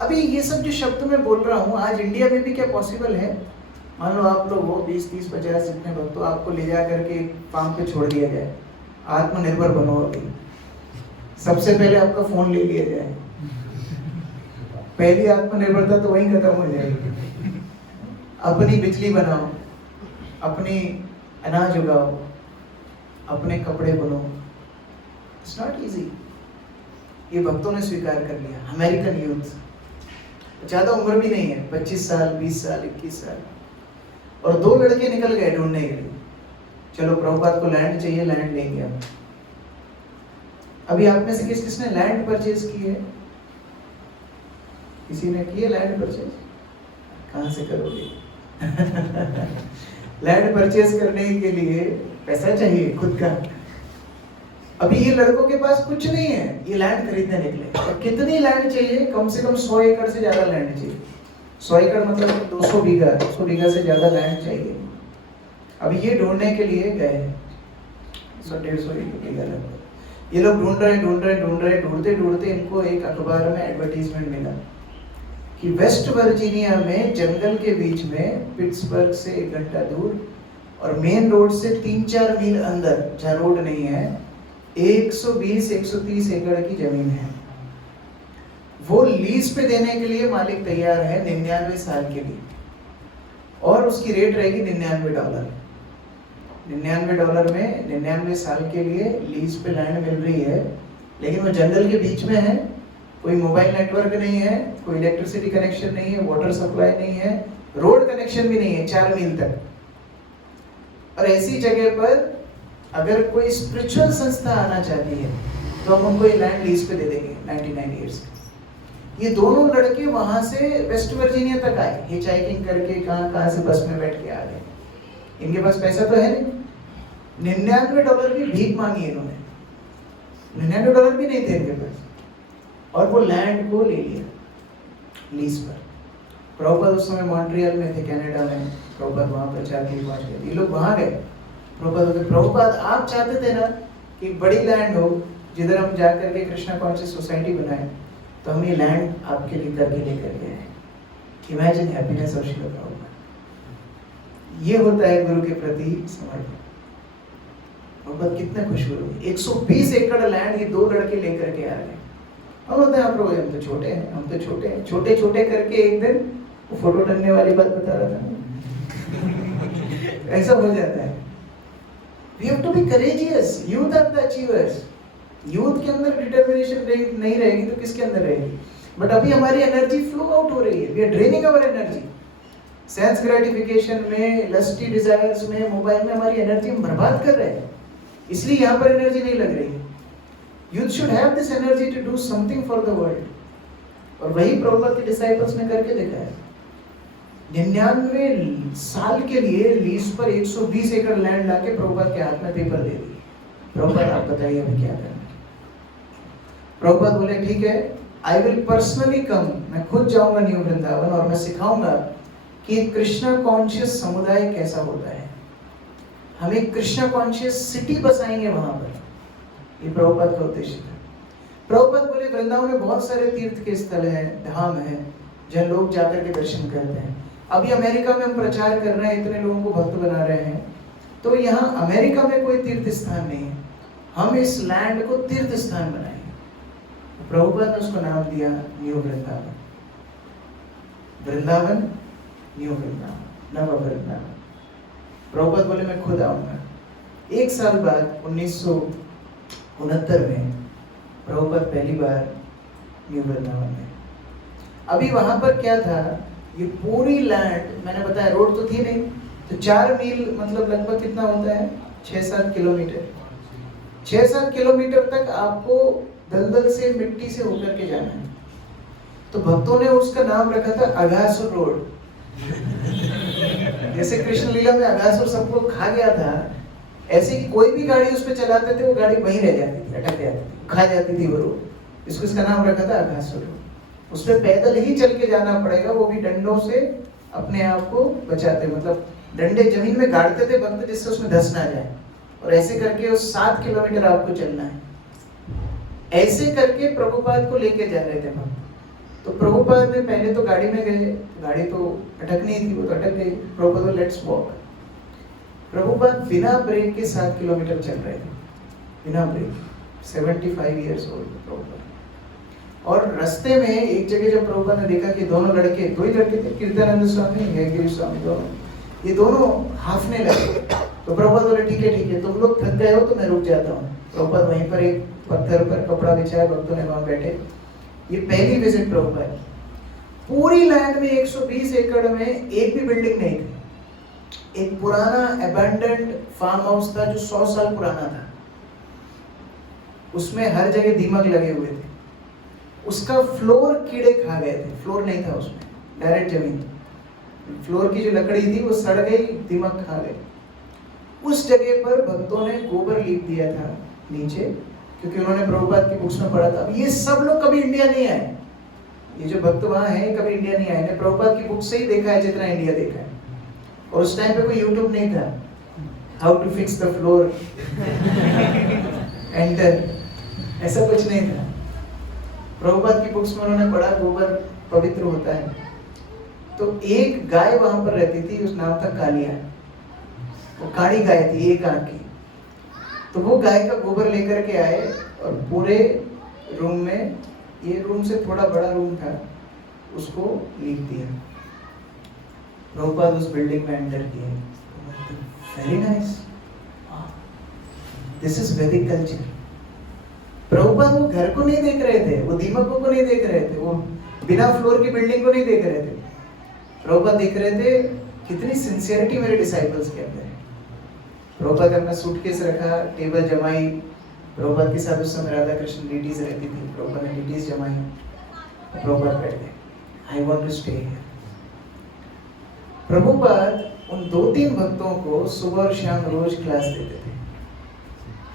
अभी ये सब जो शब्द मैं बोल रहा हूँ आज इंडिया में भी क्या पॉसिबल है? मान लो आप लोग हो 20, 30, 50 जितने भक्तों, आपको ले जा करके फार्म पे छोड़ दिया जाए, आत्मनिर्भर बनो। अभी सबसे पहले आपका फोन ले लिया जाए, पहली आत्मनिर्भरता तो वहीं खत्म हो जाएगी। अपनी बिजली बनाओ, अपनी अनाज उगाओ, अपने कपड़े बुनो। It's not easy. ये भक्तों ने स्वीकार कर लिया। अमेरिकन यूथ, ज्यादा उम्र भी नहीं है, 25 साल, 20 साल, 21 साल, और 2 लड़के निकल गए ढूंढने के लिए। चलो प्रभुपाद को लैंड चाहिए, लैंड लेंगे हम। अभी आप में से किसने लैंड परचेज की है? किसी ने की है लैंड परचेज? कहाँ से करोगे? लैंड परचेज करने के लिए पैसा चाहिए खुद का। अभी ये लड़कों के पास कुछ नहीं है, ये लैंड खरीदने निकले। और कितनी लैंड चाहिए? कम से कम 100 एकड़ से ज्यादा लैंड चाहिए। 100 एकड़ मतलब 200 बीघा, 200 बीघा से ज्यादा लैंड चाहिए। अभी ये ढूंढने के लिए गए 100-150 बीघा लगभग। ये लोग ढूंढ रहे, ढूंढते इनको एक अखबार में एडवर्टीजमेंट मिला कि वेस्ट वर्जीनिया में जंगल के बीच में, पिट्सबर्ग से 1 घंटा दूर और मेन रोड से 3-4 मील अंदर, जहाँ रोड नहीं है, 120-130 एकड़ की जमीन है। वो लीज पे देने के लिए मालिक तैयार है 99 साल के लिए, और उसकी रेट रहेगी $99। $99 में 99 साल के लिए लीज पे लैंड मिल रही है। लेकिन वो जंगल के बीच में है, कोई मोबाइल नेटवर्क नहीं है, कोई इलेक्ट्रिसिटी कनेक्शन नहीं है, वाटर सप्लाई नहीं है, रोड कनेक्शन भी नहीं है 4 मील तक। और ऐसी जगह पर अगर कोई स्पिरिचुअल संस्था आना चाहती है तो हम उनको ये लैंड लीज पे दे देंगे 99 ईयर्स। ये दोनों लड़के वहां से वेस्ट वर्जीनिया तक आए, हिचहाइकिंग करके, कहां से बस में बैठ के आ गए। इनके पास पैसा तो है नहीं, $99 की भीख मांगी इन्होंने, $99 भी नहीं थे इनके पास, और वो लैंड को ले लिया लीज पर। प्रभुपाद उस समय मॉन्ट्रियल में थे, कनाडा में। प्रभुपाद वहां पर जाके पहुंच गए। ये लोग वहां गए। प्रभुपाद आप चाहते थे ना कि बड़ी लैंड हो जिधर हम जाकर के कृष्णा कॉन्शियस सोसाइटी बनाए, तो हम ये लैंड आपके लिए करके लेकर गए। Imagine happiness of Srila Prabhupada. ये होता है गुरु के प्रति समर्पण। प्रभुपाद कितने खुश हुए। 120 एकड़ लैंड ये 2 लड़के लेकर के आ गए। हम होते हैं प्रभु, हम तो छोटे हैं, छोटे करके एक दिन वो फोटो टंगने वाली बात बता रहा था। ऐसा हो जाता है। We have to be courageous. Youth are the achievers. Youth के अंदर डिटर्मिनेशन नहीं रहेगी तो किसके अंदर रहेगी? बट अभी हमारी एनर्जी फ्लो आउट हो रही है, we are draining our energy. Sense gratification में, लस्टी डिजायर्स में, मोबाइल में हमारी एनर्जी हम बर्बाद कर रहे हैं, इसलिए यहाँ पर एनर्जी नहीं लग रही है। Youth should have this energy to do something for the world. और वही प्रभुपाद के डिसाइपल्स ने करके देखा है। 99 साल के लिए लीज पर 120 एकड़ लैंड लाके प्रभुपाद के हाथ में पेपर दे दी। प्रभुपाद आप बताइए हमें क्या करना है। प्रभुपाद बोले ठीक है, आई विल पर्सनली कम, मैं खुद जाऊंगा न्यू वृंदावन और मैं सिखाऊंगा कि कृष्णा कॉन्शियस समुदाय कैसा होता है। हम एक कृष्णा कॉन्शियस सिटी बसाएंगे वहां पर। ये प्रभुपाद का उद्देश्य था। प्रभुपाद बोले वृंदावन में बहुत सारे तीर्थ के स्थल हैं, धाम हैं, जहाँ लोग जाकर के दर्शन करते हैं। अभी अमेरिका में हम प्रचार कर रहे हैं, इतने लोगों को भक्त बना रहे हैं, तो यहाँ अमेरिका में कोई तीर्थ स्थान नहीं है, हम इस लैंड को तीर्थ स्थान बनाएंगे। प्रभुपाद ने उसको नाम दिया न्यू वृंदावन। वृंदावन, न्यू वृंदावन, नव वृंदावन। प्रभुपाद बोले मैं खुद आऊंगा। 1 साल बाद 1969 में प्रभुपाद पहली बार न्यू वृंदावन में। अभी वहां पर क्या था, ये पूरी लैंड, मैंने बताया रोड तो थी नहीं, तो 4 मील मतलब लगभग कितना होता है, 6-7 किलोमीटर। 6-7 किलोमीटर तक आपको दलदल से, मिट्टी से होकर के जाना है। तो भक्तों ने उसका नाम रखा था अघासुर रोड। जैसे कृष्ण लीला में अघासुर सबको खा गया था, ऐसे ही कोई भी गाड़ी उस पर चलाते थे, वो गाड़ी वहीं रह जाती थी, अटक जाती थी, खा जाती थी वो रोड। इसका नाम रखा था अघासुर रोड। उस पर पैदल ही चल के जाना पड़ेगा, वो भी डंडों से अपने आप को बचाते, मतलब डंडे जमीन में गाड़ते थे भक्त, जिससे उसमें धंस ना जाए, और ऐसे करके उस 7 किलोमीटर आपको चलना है। ऐसे करके प्रभुपाद को लेके जा रहे थे भक्त। तो प्रभुपाद ने पहले तो गाड़ी में गए, गाड़ी तो अटकनी थी, वो तो अटक गई। प्रभुपाद बोले लेट्स वॉक। प्रभुपाद बिना ब्रेक के 7 किलोमीटर चल रहे थे, बिना ब्रेक। 75 years old Prabhupada. और रास्ते में एक जगह जब प्रभुपाद ने देखा कि दोनों लड़के, 2 ही लड़के थे, कीर्तनानंद स्वामी, गिरी स्वामी, दोनों, ये दोनों हाफने लगे। तो प्रभुपाद बोले ठीक है, तुम लोग थक गए हो तो मैं रुक जाता हूँ। प्रभुपाद वहीं पर एक पत्थर पर कपड़ा बिछाया, भक्तों ने वहां बैठे। ये पहली विजिट प्रभुपाद। पूरी लैंड में 120 एकड़ में एक भी बिल्डिंग नहीं थी। एक पुराना अबैंडन्ड फार्म हाउस था जो 100 साल पुराना था, उसमें हर जगह दीमक लगे हुए थे। उसका फ्लोर कीड़े खा गए थे, फ्लोर नहीं था उसमें, डायरेक्ट जमीन। फ्लोर की जो लकड़ी थी वो सड़ गई, दीमक खा गए। उस जगह पर भक्तों ने गोबर लीप दिया था नीचे, क्योंकि उन्होंने प्रभुपाद की बुक्स में पढ़ा था। अब ये सब लोग कभी इंडिया नहीं आए, ये जो भक्त वहां हैं कभी इंडिया नहीं आए, ने प्रभुपाद की बुक से ही देखा है जितना इंडिया देखा है। और उस टाइम पे कोई यूट्यूब नहीं था, how to fix the floor enter, ऐसा कुछ नहीं था। प्रभुपाद की बुक्स में उन्होंने पढ़ा गोबर पवित्र होता है। तो एक गाय वहां पर रहती थी, उस नाम था कालिया। वो काली गाय थी, एक आंख की। तो वो गाय का गोबर लेकर के आए और पूरे रूम में, ये रूम से थोड़ा बड़ा रूम था, उसको लीप दिया। प्रभुपाद उस बिल्डिंग में एंटर किए। वेरी नाइस, दिस इज वैदिक कल्चर। प्रभुपाद वो घर को नहीं देख रहे थे, वो दीमकों को नहीं देख रहे थे, वो बिना फ्लोर की बिल्डिंग को नहीं देख रहे थे। प्रभुपाद देख रहे थे कितनी सिंसियरिटी मेरे डिसाइपल्स के अंदर है। प्रभुपाद अपना सूटकेस रखा, टेबल जमाई। प्रभुपाद के साथ उस समय राधा कृष्ण लेडीज रहती थी, प्रभुपाद ने लेडीज जमाई। प्रभुपाद बैठ गए, I want to stay here. Prabhupada उन 2-3 भक्तों को सुबह और शाम रोज क्लास देते थे,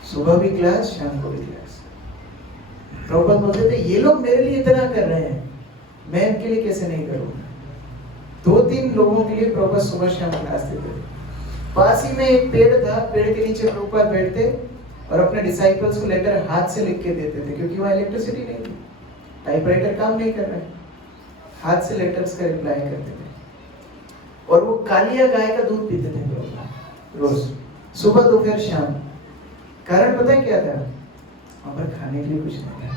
सुबह भी क्लास, शाम को भी क्लास। प्रभुपाद बोलते थे ये लोग मेरे लिए इतना कर रहे हैं, मैं इनके लिए कैसे नहीं करूँगा। 2-3 लोगों के लिए प्रभुपाद सुबह शाम क्लास देते थे। पास ही में एक पेड़ था, पेड़ के नीचे प्रभुपाद बैठते और अपने डिसाइपल्स को लेटर हाथ से लिख के देते थे, क्योंकि वहाँ इलेक्ट्रिसिटी नहीं थी, टाइपराइटर काम नहीं कर रहे, हाथ से लेटर्स का रिप्लाई करते थे। और वो कालिया गाय का दूध पीते थे प्रभुपाद रोज, सुबह दोपहर शाम। कारण पता है क्या था, वहां पर खाने के लिए कुछ नहीं था।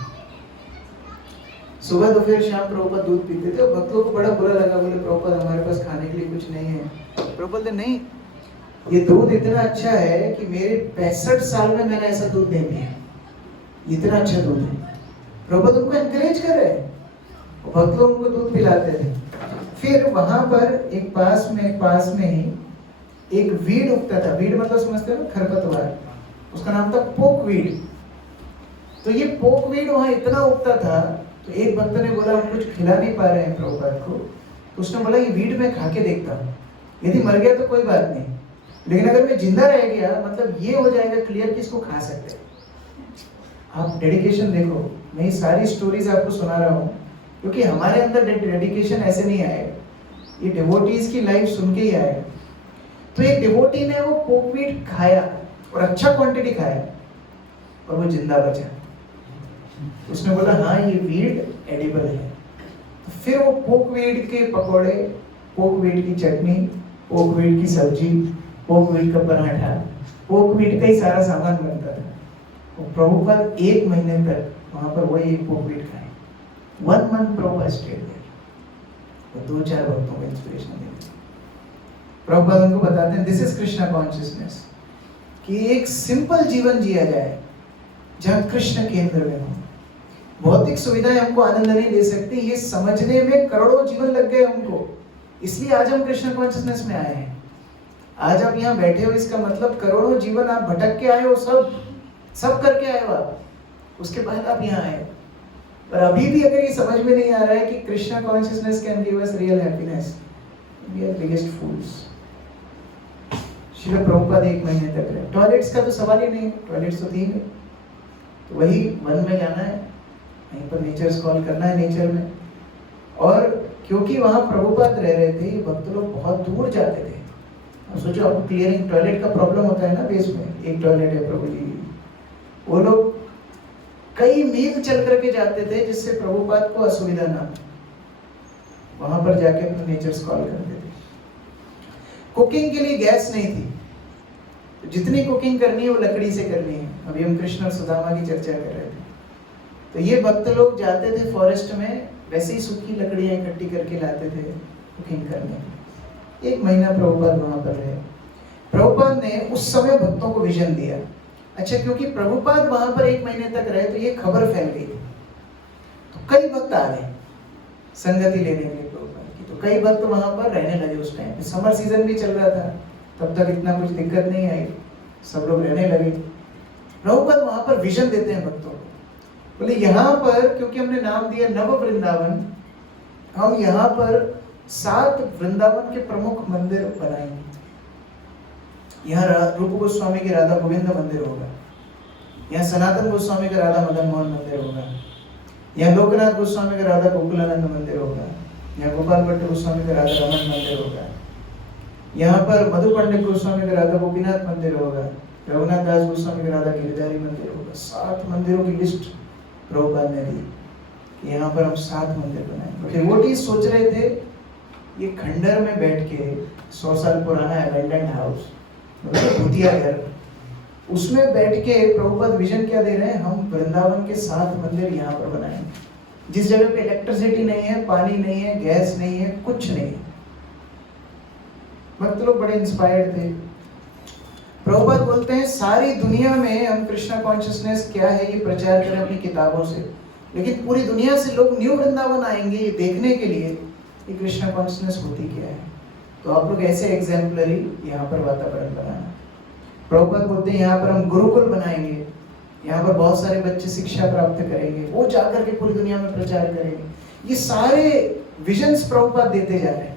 सुबह दोपहर शाम प्रभुपाद दूध पीते थे और भक्तों को बड़ा बुरा लगा, बोले प्रभुपाद हमारे पास खाने के लिए कुछ नहीं है। प्रभुपाद नहीं, ये दूध इतना अच्छा है कि मेरे 65 साल में मैंने ऐसा दूध नहीं पिया, इतना अच्छा दूध है। प्रभुपाद उनको एनकरेज कर रहे हैं। भक्त लोग उनको दूध पिलाते थे। फिर वहां पर एक पास में ही एक वीड उगता था। वीड मतलब समझते हो ना, खरपतवार। उसका नाम था पोकवीड। तो ये पोकवीड वहां इतना उगता था, तो एक भक्त ने बोला हम कुछ खिला नहीं पा रहे हैं प्रभुपाद को, तो उसने बोला ये वीड मैं खा के देखता हूँ, यदि मर गया तो कोई बात नहीं, लेकिन अगर मैं जिंदा रह गया मतलब ये हो जाएगा क्लियर कि इसको खा सकते हैं। आप डेडिकेशन देखो, मैं ये सारी स्टोरीज आपको सुना रहा हूँ क्योंकि हमारे अंदर डेडिकेशन ऐसे नहीं आएगा, ये डिवोटीज की लाइफ सुन के ही आएगा। तो एक डिवोटी ने वो पोकवीड खाया और अच्छा क्वांटिटी खाया और वो जिंदा बचा। उसने बोला हाँ ये वीड एडिबल है। तो फिर वो पोकवीड के पकौड़े, पोकवीड की चटनी, पोकवीड की सब्जी, पोकवीड का पराठा, पोकवीड का ही सारा सामान बनता था। और प्रभुपाद 1 महीने तक वहां पर वही एक पोकवीड खाए। 1 month प्रभुपाद स्टेड देयर। और 2-4 भक्तों को इंस्पिरेशन देते। प्रभुपाद उनको बताते हैं दिस इज कृष्णा कॉन्शियसनेस, कि एक सिंपल जीवन जिया जाए जहाँ कृष्ण केंद्र में हो। भौतिक सुविधाएं हमको आनंद नहीं दे सकती, ये समझने में करोड़ों जीवन लग गए हमको। इसलिए आज हम कृष्ण कॉन्शियसनेस में आए हैं। आज आप यहाँ बैठे हो, इसका मतलब करोड़ों जीवन आप भटक के आए हो, सब करके आए हो आप, उसके बाद आप यहाँ आए। पर अभी भी अगर ये समझ में नहीं आ रहा है कि Krishna consciousness can give us real happiness, we are biggest fools. Srila Prabhupada 1 महीने तक रहे। टॉयलेट्स का तो सवाल ही नहीं, टॉयलेट्स तो 3 है, तो वही वन में जाना है, वहीं पर नेचर कॉल करना है नेचर में। और क्योंकि वहां प्रभुपाद रह रहे थे, भक्त लोग बहुत दूर जाते थे। अब सोचो आपको क्लियरिंग टॉयलेट का प्रॉब्लम होता है ना बेस में, एक टॉयलेट है प्रभु जी, वो लोग कई मील चल करके जाते थे जिससे प्रभुपाद को असुविधा ना, वहां पर जाके अपने नेचर कॉल करते थे। कुकिंग के लिए गैस नहीं थी, तो जितनी कुकिंग करनी है वो लकड़ी से करनी है। अभी हम कृष्ण और सुदामा की चर्चा कर रहे थे, तो ये भक्त लोग जाते थे फॉरेस्ट में, वैसे ही सूखी लकड़ियां इकट्ठी करके लाते थे कुकिंग करने। 1 महीना प्रभुपाद वहां पर रहे। प्रभुपाद ने उस समय भक्तों को विजन दिया। अच्छा, क्योंकि प्रभुपाद वहां पर 1 महीने तक रहे तो ये खबर फैल गई, तो कई भक्त आ गए संगति लेने के लिए प्रभुपाद की। तो कई भक्त वहां पर रहने लगे। उस टाइम समर सीजन भी चल रहा था, तब तक इतना कुछ दिक्कत नहीं आई, सब लोग रहने लगे। प्रभुपाद वहां पर विजन देते हैं भक्तों को, बोले यहाँ पर क्योंकि हमने नाम दिया नव वृंदावन, हम यहाँ पर 7 वृंदावन के प्रमुख मंदिर बनाएंगे। यहाँ रूप गोस्वामी के राधा गोविंद मंदिर होगा, यहाँ सनातन गोस्वामी का राधा मदन मोहन मंदिर होगा, यहाँ लोकनाथ गोस्वामी का राधा गोकुलानंद मंदिर होगा, यहाँ गोपाल भट्ट गोस्वामी का राधा रमन मंदिर होगा, यहाँ पर मधु पंडित गोस्वामी का राधा गोपीनाथ मंदिर होगा, रघुनाथ दास गोस्वामी का राधा गिरधारी मंदिर होगा। 7 मंदिरों की लिस्ट प्रभुपाद ने दी कि यहाँ पर हम 7 मंदिर बनाएंगे। डिवोटीज सोच रहे थे ये खंडर में बैठ के 100 साल पुराना अबैंडन्ड हाउस, मतलब भूतिया घर, उसमें बैठ के प्रभुपाद विजन क्या दे रहे हैं, हम वृंदावन के 7 मंदिर यहाँ पर बनाएंगे, जिस जगह पे इलेक्ट्रिसिटी नहीं है, पानी नहीं है, गैस नहीं है, कुछ नहीं है। भक्त लोग बड़े इंस्पायर्ड थे। प्रभुपाद बोलते हैं सारी दुनिया में हम कृष्णा कॉन्शियसनेस क्या है ये प्रचार करें अपनी किताबों से, लेकिन पूरी दुनिया से लोग न्यू वृंदावन आएंगे ये देखने के लिए कि कृष्णा कॉन्शियसनेस होती क्या है। तो आप लोग ऐसे एग्जाम्पलरी यहाँ पर वातावरण बनाना। प्रभुपाद बोलते हैं यहाँ पर हम गुरुकुल बनाएंगे, यहाँ पर बहुत सारे बच्चे शिक्षा प्राप्त करेंगे, वो जाकर के पूरी दुनिया में प्रचार करेंगे। ये सारे विजन्स प्रभुपाद देते जा रहे हैं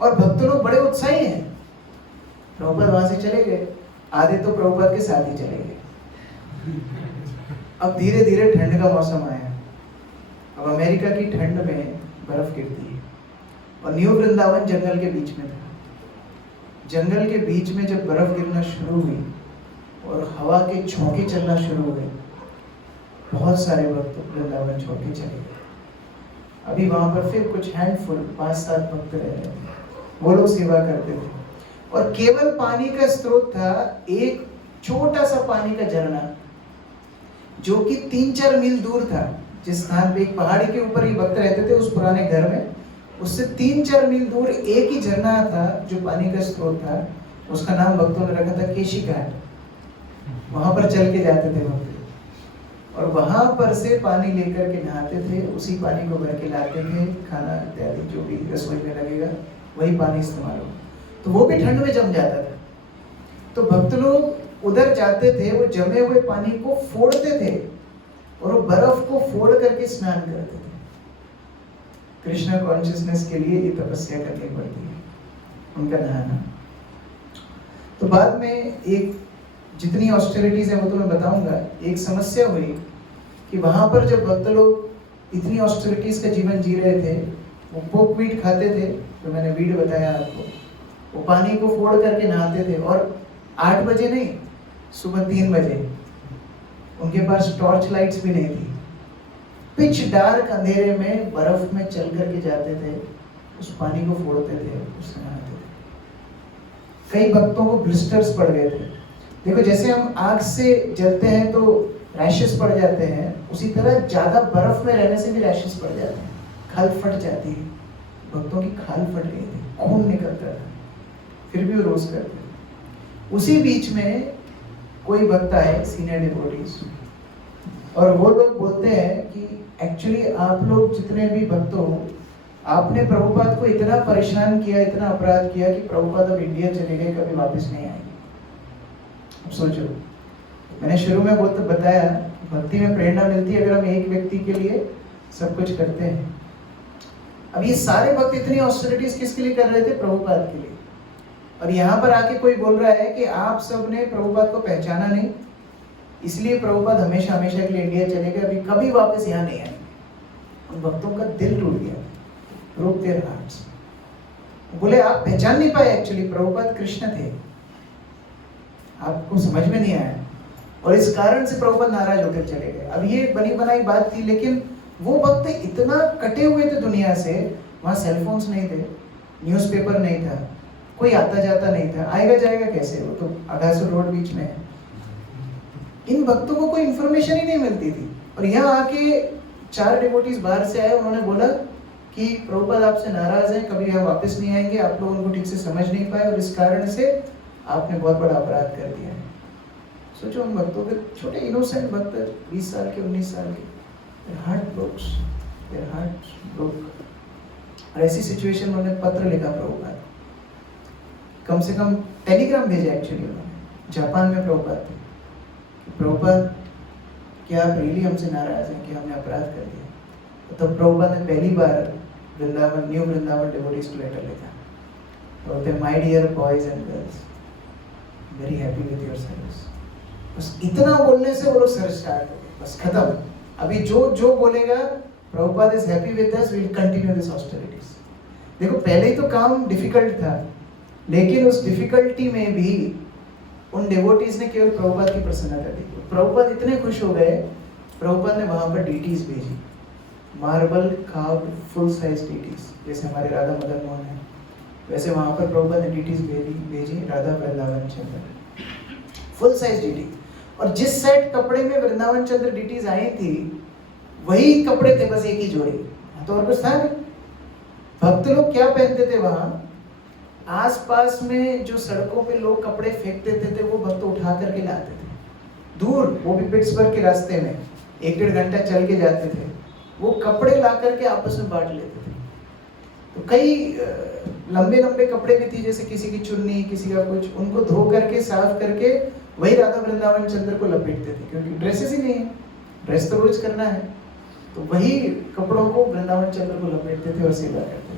और भक्त लोग बड़े उत्साही हैं। प्रभुपाद वहां से चले गए, आधे तो प्रभुपाद के साथ ही चले गए। अब धीरे धीरे ठंड का मौसम आया। अब अमेरिका की ठंड में बर्फ गिरती है और न्यू वृंदावन जंगल के बीच में था। जंगल के बीच में जब बर्फ गिरना शुरू हुई और हवा के झोंके चलना शुरू हुए, बहुत सारे भक्त वृंदावन छोड़ के चले गए। अभी वहां पर फिर कुछ हैंडफुल 5-7 भक्त रह रहे थे, वो लोग सेवा करते थे और केवल पानी का स्रोत था एक छोटा सा पानी का झरना जो कि 3-4 मील दूर था। जिस स्थान पे एक पहाड़ी के ऊपर ही भक्त रहते थे उस पुराने घर में, उससे 3-4 मील दूर एक ही झरना था जो पानी का स्रोत था। उसका नाम भक्तों ने रखा था केशी घाट। वहां पर चल के जाते थे भक्त और वहां पर से पानी लेकर के नहाते थे, उसी पानी को भर के लाते थे, खाना इत्यादि जो भी रसोई में लगेगा वही पानी इस्तेमाल हो, तो वो भी ठंड में जम जाता था। तो भक्त लोग उधर जाते थे, वो जमे हुए पानी को फोड़ते थे और वो बर्फ को फोड़ करके स्नान करते थे। कृष्णा कॉन्शियसनेस के लिए ये तपस्या करनी पड़ती है, उनका नहाना। तो बाद में एक जितनी ऑस्टेरिटीज है वो तो मैं बताऊंगा। एक समस्या हुई कि वहां पर जब भक्त लोग इतनी ऑस्टेरिटीज का जीवन जी रहे थे, वो पोक वीट खाते थे, तो मैंने वीट बताया आपको, वो पानी को फोड़ करके नहाते थे, और 8 बजे नहीं, सुबह 3 बजे। उनके पास टॉर्च लाइट्स भी नहीं थी, पिच डार्क अंधेरे में बर्फ में चल करके जाते थे, उस पानी को फोड़ते थे, उससे नहाते थे। कई भक्तों को ब्लिस्टर्स पड़ गए थे। देखो, जैसे हम आग से जलते हैं तो रैशेस पड़ जाते हैं, उसी तरह ज्यादा बर्फ में रहने से भी रैशेस पड़ जाते हैं, खाल फट जाती है। भक्तों की खाल फट गई थी, खून निकलता था, फिर भी वो रोज करते थे। उसी बीच में कोई भक्त आए, सीनियर डिवोटीज, और वो लोग बोलते हैं कि एक्चुअली आप लोग जितने भी भक्त हो, आपने प्रभुपाद को इतना परेशान किया, इतना अपराध किया कि प्रभुपाद अब इंडिया चले गए, कभी वापस नहीं आएंगे। अब सोचो, मैंने शुरू में बताया भक्ति में प्रेरणा मिलती है अगर हम एक व्यक्ति के लिए सब कुछ करते हैं। अब ये सारे भक्त इतनी ऑस्टेरिटीज किसके लिए कर रहे थे? प्रभुपाद के लिए। और यहाँ पर आके कोई बोल रहा है कि आप सब ने प्रभुपाद को पहचाना नहीं, इसलिए प्रभुपाद हमेशा हमेशा के लिए इंडिया चले गए, अभी कभी वापस यहाँ नहीं आएंगे। उन भक्तों का दिल टूट गया, ब्रोक देयर हार्ट्स। बोले आप पहचान नहीं पाए, एक्चुअली प्रभुपाद कृष्ण थे, आपको समझ में नहीं आया, और इस कारण से प्रभुपाद नाराज होकर चले गए। अब ये बनी बनाई बात थी, लेकिन वो भक्त इतना कटे हुए थे दुनिया से, वहाँ सेलफोन्स नहीं थे, न्यूज़पेपर नहीं था, कोई आता जाता नहीं था, आएगा जाएगा कैसे, वो तो अगासुर रोड बीच में है। इन भक्तों को कोई इंफॉर्मेशन ही नहीं मिलती थी। और यहाँ आके 4 डिवोटीज बाहर से आए, उन्होंने बोला कि प्रभुपाद आपसे नाराज हैं, कभी यहाँ वापस नहीं आएंगे, आप लोग उनको ठीक से समझ नहीं पाए और इस कारण से आपने बहुत बड़ा अपराध कर दिया है। सोचो, उन भक्तों के, छोटे इनोसेंट भक्त, 20 साल के, 19 साल के, हार्ट ब्रोक। और ऐसी सिचुएशन में उन्होंने पत्र लिखा प्रभुपाद, कम से कम टेलीग्राम भेजा एक्चुअली उन्होंने, जापान में प्रभुपाद थे, प्रभुपाद क्या आप रियली हमसे नाराज हैं कि हमने अपराध कर दिया? तो प्रभुपाद ने पहली बार वृंदावन, न्यू वृंदावन डिवोटीज को लेटर लिखा, बोलते my dear boys and girls, very happy with your service. बस इतना बोलने से वो लोग सर्च स्टार्ट हो गए, बस खत्म। अभी जो बोलेगा Prabhupada is happy with us, we will continue this austerities. देखो, पहले ही तो काम डिफिकल्ट था, लेकिन उस डिफिकल्टी में भी उन डिवोटीज ने केवल प्रभुपाद की प्रसन्नता देखी। प्रभुपाद इतने खुश हो गए, प्रभुपाद ने वहां पर डीटीज भेजी, marble carved full size deities, जैसे हमारे राधा मदन मोहन है, वैसे वहां पर प्रभुपाद ने डीटीज भेजी, राधा वृंदावन चंद्र, फुल साइज डीटी। और जिस सेट कपड़े में वृंदावन चंद्र डीटीज आई थी, वही कपड़े थे, बस एक ही जोड़ी, तो और कुछ था नहीं। भक्त लोग क्या पहनते थे वहां, आसपास में जो सड़कों पे लोग कपड़े फेंक देते थे, वो भक्त उठा करके लाते थे दूर, वो भी पिट्सबर्ग के रास्ते में 1-1.5 घंटा चल के जाते थे, वो कपड़े ला करके आपस में बांट लेते थे। तो कई लंबे लंबे कपड़े भी थी, जैसे किसी की चुन्नी, किसी का कुछ, उनको धो करके साफ करके वही राधा वृंदावन चंद्र को लपेटते थे, क्योंकि ड्रेसेस ही नहीं है, ड्रेस तो रोज करना है, तो वही कपड़ों को वृंदावन चंद्र को लपेटते थे और सेवा करते थे।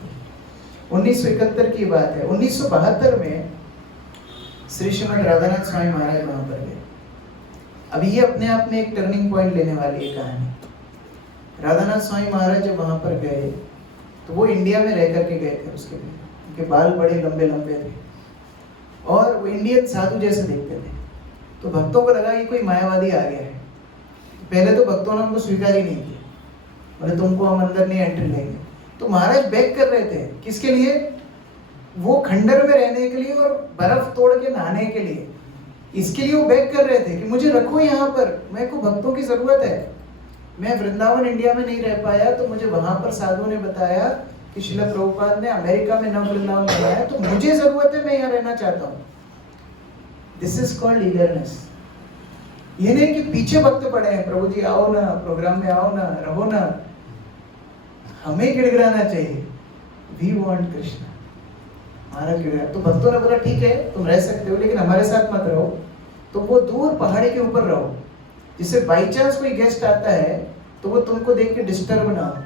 1971 की बात है। 1972 में श्री श्रीमद राधानाथ स्वामी महाराज वहां पर गए। अब ये अपने आप में एक टर्निंग पॉइंट लेने वाली है कहानी। राधानाथ स्वामी महाराज जब वहां पर गए, तो वो इंडिया में रह करके गए थे, उसके लिए उनके बाल बड़े लंबे लंबे थे और वो इंडियन साधु जैसे दिखते थे। तो भक्तों को लगा कि कोई मायावादी आ गया है। पहले तो भक्तों ने उनको स्वीकार ही नहीं किया, बोले तुमको हम अंदर नहीं एंट्री लेंगे। तो महाराज बैक कर रहे थे, किसके लिए? वो खंडर में रहने के लिए और बर्फ तोड़ के नहाने के लिए, इसके लिए वो बैक कर रहे थे कि मुझे रखो यहाँ पर, मेरे को भक्तों की जरूरत है। मैं वृंदावन इंडिया में नहीं रह पाया, तो मुझे वहां पर साधु ने बताया कि श्रील प्रभुपाद ने अमेरिका में नव वृंदावन बनाया, तो मुझे जरूरत है, मैं यहाँ रहना चाहता हूँ। This is called eagerness. ये नहीं कि पीछे भक्त पड़े हैं, प्रभु जी आओ ना, प्रोग्राम में आओ ना, रहो ना। हमें गिड़गिड़ाना चाहिए, वी वांट कृष्ण। महाराज गिड़गिड़ा तो भक्तों ने बोला ठीक है तुम रह सकते हो, लेकिन हमारे साथ मत रहो, तो वो दूर पहाड़ी के ऊपर रहो, जिससे बाई चांस कोई गेस्ट आता है तो वो तुमको देख के डिस्टर्ब ना हो।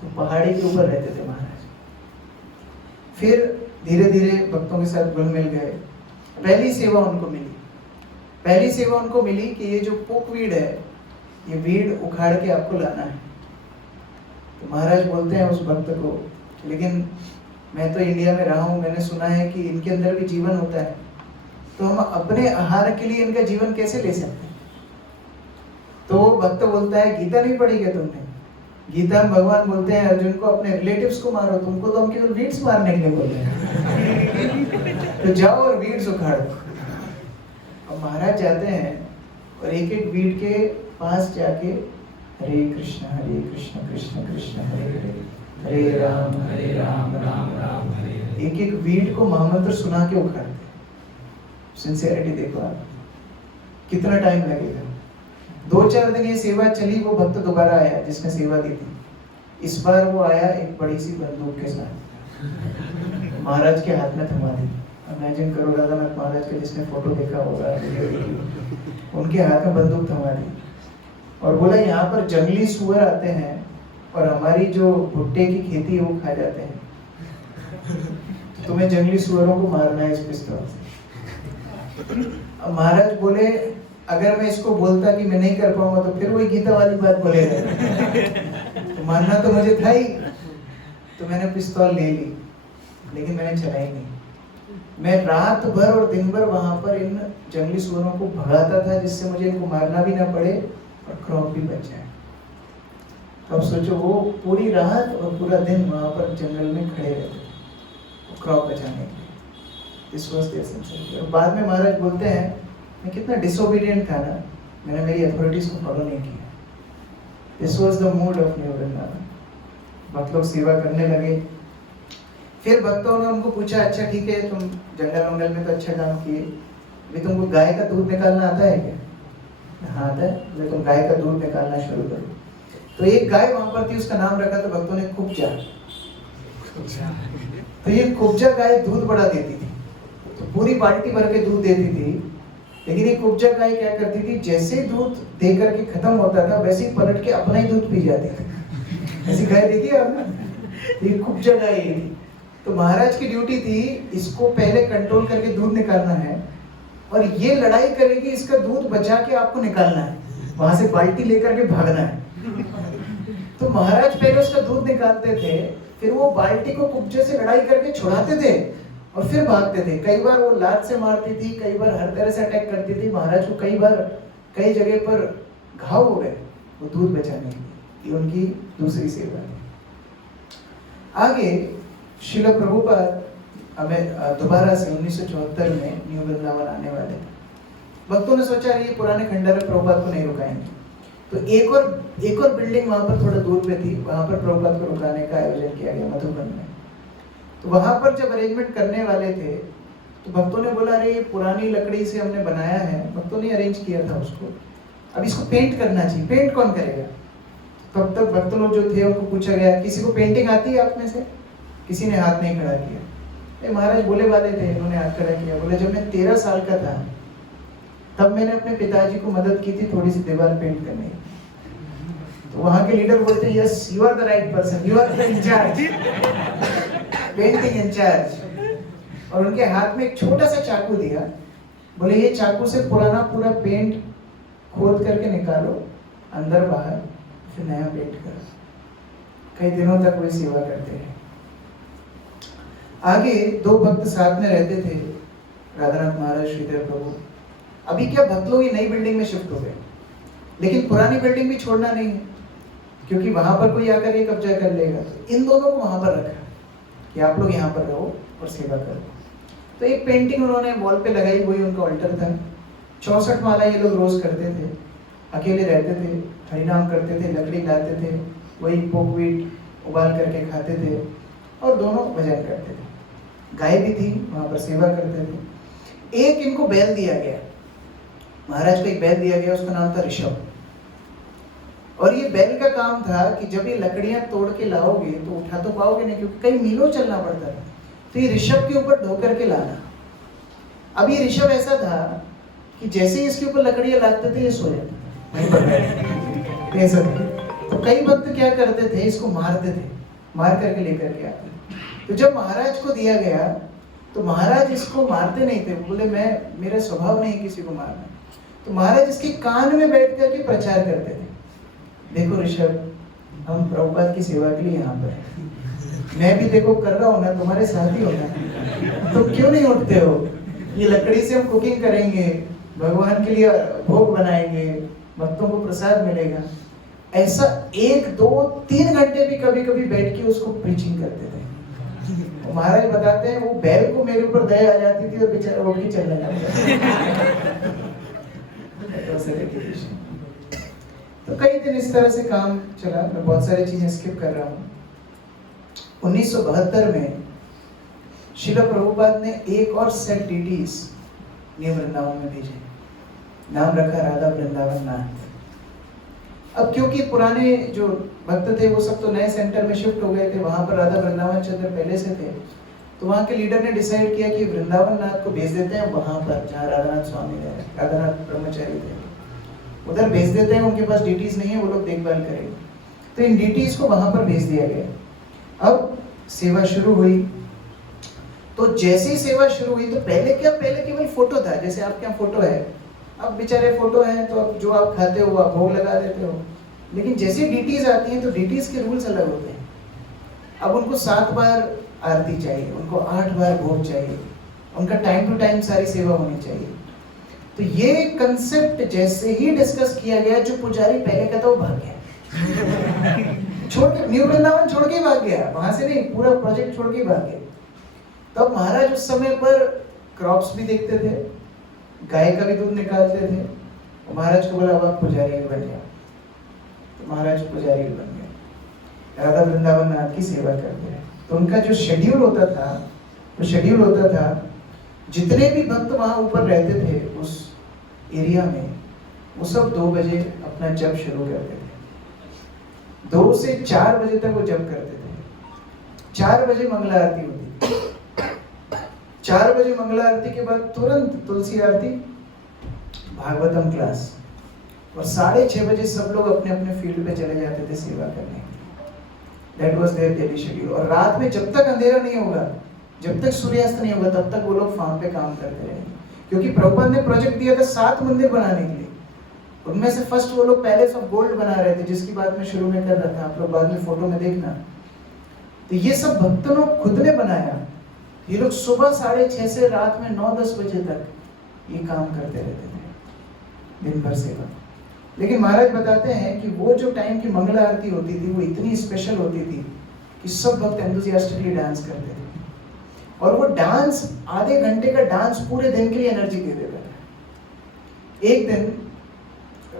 तो पहाड़ी के ऊपर रहते थे महाराज। फिर धीरे धीरे भक्तों के साथ घुल मिल गए। पहली सेवा उनको मिली कि ये जो पोकवीड है, ये वीड उखाड़ के आपको लाना है। तो महाराज बोलते हैं उस भक्त को, लेकिन मैं तो इंडिया में रहा हूँ, मैंने सुना है कि इनके अंदर भी जीवन होता है, तो हम अपने आहार के लिए इनका जीवन कैसे ले सकते हैं? तो वो भक्त बोलता है गीता नहीं पढ़ी क्या तुमने? गीता में भगवान बोलते हैं अर्जुन को अपने रिलेटिव्स को मारो, तुमको तो हम केवल वीड्स मारने के लिए बोल रहे हैं। तो जाओ और वीड्स उखाड़ो। अब महाराज जाते हैं और एक एक वीड के पास जाके हरे कृष्ण कृष्ण कृष्ण हरे हरे, हरे राम राम राम हरे हरे। एक एक वीड को महामंत्र सुना के उखाड़ते। सिंसियरिटी देखो आप, कितना टाइम लगेगा। 2-4 दिन ये सेवा चली, वो भक्त दोबारा आया जिसने सेवा दी थी। इस बार वो आया एक बड़ी सी बंदूक के साथ, महाराज के हाथ में थमा दी। इमेजिन करो राधानाथ महाराज के जिसने फोटो देखा होगा, उनके हाथ में बंदूक थमा दी और बोला यहाँ पर जंगली सुअर आते हैं और हमारी जो भुट्टे की खेती है वो खा जाते हैं, तो तुम्हें जंगली सुअरों को मारना है इस पिस्तौल से। अब महाराज बोले अगर मैं इसको बोलता कि मैं नहीं कर पाऊंगा तो फिर वही गीता वाली बात बोलेगा, तो मानना तो मुझे था ही। तो मैंने पिस्तौल ले ली, लेकिन मैंने चलाई नहीं। मैं रात भर और दिन भर वहां पर इन जंगली सुअरों को भगाता था, जिससे मुझे इनको मारना भी ना पड़े और क्रॉप भी बच जाए। तो अब सोचो, वो पूरी रात और पूरा दिन वहां पर जंगल में खड़े रहते थे क्रॉप बचाने के लिए। This was their sincerity. और बाद में महाराज बोलते हैं मैं कितना डिसोबीडिएंट था ना, मैंने मेरी अथॉरिटीज को फॉलो नहीं किया। This was the mood off new Vrindavan. भक्त लोग सेवा करने लगे। फिर भक्तों ने उनको पूछा अच्छा ठीक है तुम जंगल वंगल में तो अच्छा काम किए, अभी तुमको गाय का दूध निकालना आता है क्या? हाँ आता है। बोले तुम गाय का दूध निकालना शुरू करो। तो एक गाय वहां पर थी, उसका नाम रखा तो भक्तों ने कुब्जा। तो ये कुब्जा गाय दूध बड़ा देती थी, तो पूरी बाल्टी भर के दूध देती थी। लेकिन ये कुब्जा गाय क्या करती थी, जैसे दूध दे करके खत्म होता था वैसे ही पलट के अपना ही दूध पी जाती थी। ऐसी गाय देखी आपने? ये कुब्जा गाय थी। तो महाराज की ड्यूटी थी इसको पहले कंट्रोल करके दूध निकालना है, और ये लड़ाई करेगी, इसका दूध बचा के आपको निकालना है, वहां से बाल्टी लेकर के भागना है। तो महाराज पहले उसका दूध निकालते थे, फिर वो बाल्टी को कुब्जे से लड़ाई करके छुड़ाते थे और फिर भागते थे। कई बार वो लात से मारती थी, कई बार हर तरह से अटैक करती थी। महाराज को कई बार कई जगह पर घाव हो गए वो दूध बचाने के लिए। ये उनकी दूसरी सेवा है। आगे श्रील प्रभुपाद हमें दोबारा से 1974 में न्यू वृंदावन आने वाले थे। भक्तों ने सोचा ये पुराने खंडहर में प्रभुपाद को नहीं रुकाएंगे, तो एक और बिल्डिंग वहां पर थोड़ा दूर पे थी, वहां पर प्रभुपाद को रुकाने का आयोजन किया गया मधुबन में। तो वहां पर जब अरेंजमेंट करने वाले थे तो भक्तों ने बोला अरे ये पुरानी लकड़ी से हमने बनाया है, भक्तों ने अरेंज किया था उसको, अब इसको पेंट करना चाहिए, पेंट कौन करेगा? तब तक भक्त लोग जो थे उनको पूछा गया किसी को पेंटिंग आती है आप में से? किसी ने हाथ नहीं खड़ा किया। महाराज बोले वाले थे, इन्होंने हाथ खड़ा किया। बोले जब मैं 13 साल का था तब मैंने अपने पिताजी को मदद की थी थोड़ी सी दीवार पेंट करने। तो वहां के लीडर बोलते yes you are the right person, you are the incharge, painting incharge. और उनके हाथ में एक छोटा सा चाकू दिया, बोले ये चाकू से पुराना पूरा पेंट खोद करके निकालो अंदर बाहर, फिर नया पेंट करो। कई दिनों तक वे सेवा करते हैं। आगे 2 भक्त साथ में रहते थे, राधानाथ महाराज, श्रीधर प्रभु। अभी क्या भक्त लोग ये नई बिल्डिंग में शिफ्ट हो गए, लेकिन पुरानी बिल्डिंग भी छोड़ना नहीं है, क्योंकि वहां पर कोई आकर ये कब्जा कर लेगा। तो इन दोनों को वहां पर रखा कि आप लोग यहाँ पर रहो और सेवा करो। तो एक पेंटिंग उन्होंने वॉल पे लगाई, वही उनका ऑल्टर था। 64 माला ये लोग रोज करते थे, अकेले रहते थे, हरिनाम करते थे, लकड़ी लाते थे, वही पोकवीट उबाल करके खाते थे और दोनों भजन करते थे। गाय भी थी, वहां पर सेवा करते थे। एक इनको बैल दिया गया, महाराज को एक बैल दिया गया, उसका नाम था ऋषभ। और ये बैल का काम था कि जब ये लकड़ियां तोड़ के लाओगे तो उठा तो पाओगे नहीं, क्योंकि कई मीलों चलना पड़ता था। तो ये ऋषभ के ऊपर ढो करके लाना। अब ये ऋषभ ऐसा था कि जैसे ही इसके ऊपर लकड़ियां लाते थे ये सो जाता ऐसा था। तो कई भक्त क्या करते थे, इसको मारते थे, मार करके लेकर के आते। तो जब महाराज को दिया गया तो महाराज इसको मारते नहीं थे, बोले मेरा स्वभाव नहीं किसी को मारना। तो महाराज इसके कान में बैठ करके प्रचार करते थे, देखो ऋषभ, हम प्रभुपाद की सेवा के लिए यहाँ पर हैं, मैं भी देखो कर रहा हूँ ना, तुम्हारे साथ ही होना, तुम क्यों नहीं उठते हो? ये लकड़ी से हम कुकिंग करेंगे, भगवान के लिए भोग बनाएंगे, भक्तों को प्रसाद मिलेगा। ऐसा 1, 2, 3 घंटे भी कभी कभी बैठ के उसको प्रीचिंग करते थे। महाराज बताते हैं वो बैल को मेरे ऊपर दया आ जाती थी और बेचारा उठ के चलने लगता। तो कई दिन इस तरह से काम चला। मैं बहुत सारी चीजें स्किप कर रहा हूँ। 1972 में श्रील प्रभुपाद ने एक और सेट डीटीज न्यू वृंदावन में भेजे, नाम रखा राधा वृंदावन नाथ। अब क्योंकि पुराने जो भक्त थे वो सब तो नए सेंटर में शिफ्ट हो गए थे, वहां पर राधा वृंदावन चंद्र पहले से थे, तो वहां के लीडर ने डिसाइड किया कि वृंदावन नाथ को भेज देते हैं वहां पर जहाँ राधानाथ स्वामी है, राधानाथ ब्रह्मचारी थे, उधर भेज देते हैं, उनके पास डीटीज नहीं है, वो लोग देखभाल करेंगे। तो इन डीटीज को वहां पर भेज दिया गया। अब सेवा शुरू हुई। तो जैसे ही सेवा शुरू हुई तो पहले केवल फोटो था, जैसे आपके यहाँ फोटो है, अब बेचारे फोटो है तो अब जो आप खाते हो आप भोग लगा देते हो। लेकिन जैसे डीटीज आती हैं तो डीटीज के रूल्स अलग होते हैं। अब उनको 7 बार आरती चाहिए, उनको 8 बार भोग चाहिए, उनका टाइम टू टाइम सारी सेवा होनी चाहिए। तो ये कंसेप्ट जैसे ही डिस्कस किया गया, जो पुजारी पहले का था वो भाग गया छोड़ के, न्यू वृंदावन छोड़ के भाग गया, वहां से नहीं, पूरा प्रोजेक्ट छोड़ के भाग गया। तब महाराज उस समय पर क्रॉप्स भी देखते थे, गाय का भी दूध निकालते थे। और महाराज को बोला अब आप पुजारी बन जाओ। तो महाराज पुजारी बन गए, राधा वृंदावन नाथ की सेवा करते हैं। तो उनका जो शेड्यूल होता था, तो शेड्यूल होता था जितने भी भक्त वहां ऊपर रहते थे उस एरिया में, वो सब 2 बजे अपना जप शुरू करते थे। 2 से 4 बजे तक वो जप करते थे। 4 बजे मंगला आरती होती, 4 बजे मंगला आरती के बाद तुरंत तुलसी आरती, भागवतम क्लास, और 6:30 बजे सब लोग अपने अपने फील्ड पे चले जाते थे सेवा करने। That was their daily schedule। और रात में जब तक अंधेरा नहीं होगा, जब तक सूर्यास्त नहीं होगा, तब तक वो लोग फार्म पे काम करते रहेंगे। क्योंकि प्रभुपाद ने प्रोजेक्ट दिया था 7 मंदिर बनाने के लिए। उनमें से फर्स्ट वो लोग पैलेस ऑफ गोल्ड बना रहे थे, जिसकी बात मैं शुरू में कर रहा था, आप लोग बाद में फोटो में देखना। तो ये सब भक्तों ने खुद ने बनाया। ये लोग सुबह 6:30 से रात में 9-10 बजे तक ये काम करते रहते थे, दिन भर सेवा। लेकिन महाराज बताते हैं कि वो जो टाइम की मंगला आरती होती थी वो इतनी स्पेशल होती थी कि सब भक्त एंथुसियास्टिकली डांस करते थे। और वो डांस, आधे घंटे का डांस पूरे दिन के लिए एनर्जी दे देता था। एक दिन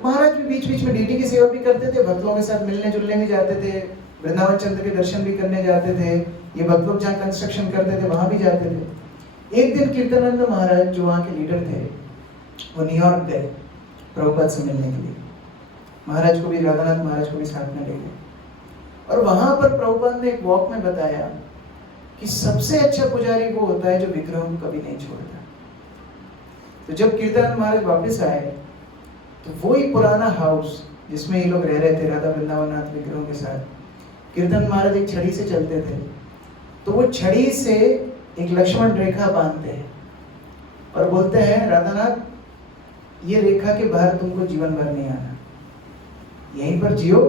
महाराज भी बीच बीच में डीटी की सेवा भी करते थे, भक्तों के साथ मिलने जुलने भी जाते थे, वृंदावन चंद्र के दर्शन भी करने जाते थे। ये भक्त लोग जहाँ कंस्ट्रक्शन करते थे वहां भी जाते थे। एक दिन कीर्तनानंद महाराज जो वहाँ के लीडर थे, वो न्यूयॉर्क गए प्रभुपाद से मिलने के लिए। महाराज को भी, राधानाथ महाराज को भी साथ में ले गए। और वहां पर प्रभुपाद ने एक वॉक में बताया कि सबसे अच्छा पुजारी वो होता है जो विग्रहों को कभी नहीं छोड़ता। तो जब कीर्तनानंद महाराज वापस आए तो वही पुराना हाउस जिसमें ये लोग रह रहे थे राधा वृंदावननाथ विग्रहों के साथ, कीर्तन महाराज एक छड़ी से चलते थे। तो वो छड़ी से एक लक्ष्मण रेखा बांधते हैं और बोलते हैं, राधानाथ ये रेखा के बाहर तुमको जीवन भर नहीं आना, यहीं पर जियो,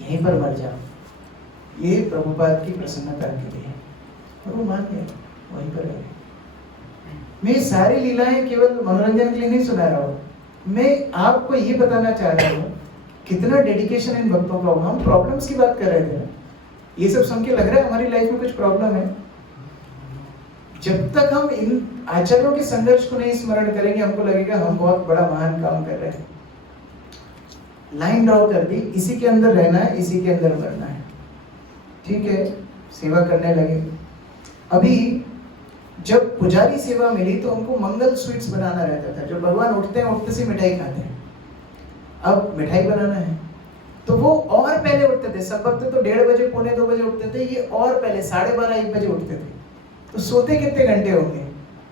यहीं पर मर जाओ। ये प्रभुपाद की प्रसन्नता के लिए। और वो मान गए, वहीं पर रहे। मैं सारी लीलाएं केवल मनोरंजन के लिए नहीं सुना रहा हूँ, मैं आपको ये बताना चाह रहा हूँ कितना डेडिकेशन इन भक्तों का होगा। हम प्रॉब्लम्स की बात कर रहे थे, ये सब सुन के लग रहा है हमारी लाइफ में कुछ प्रॉब्लम है। जब तक हम इन आचार्यों के संघर्ष को नहीं स्मरण करेंगे, हमको लगेगा हम बहुत बड़ा महान काम कर रहे हैं। लाइन ड्रॉ कर दी, इसी के अंदर रहना है, इसी के अंदर मरना है, ठीक है। सेवा करने लगे। अभी जब पुजारी सेवा मिली तो उनको मंगल स्वीट्स बनाना रहता था। जब भगवान उठते हैं उठते से मिठाई खाते हैं, अब मिठाई बनाना है तो वो और पहले उठते थे। सब भक्त तो 1:30 बजे, 1:45 बजे उठते थे, ये और पहले 12:30 1 बजे उठते थे। तो सोते कितने घंटे होंगे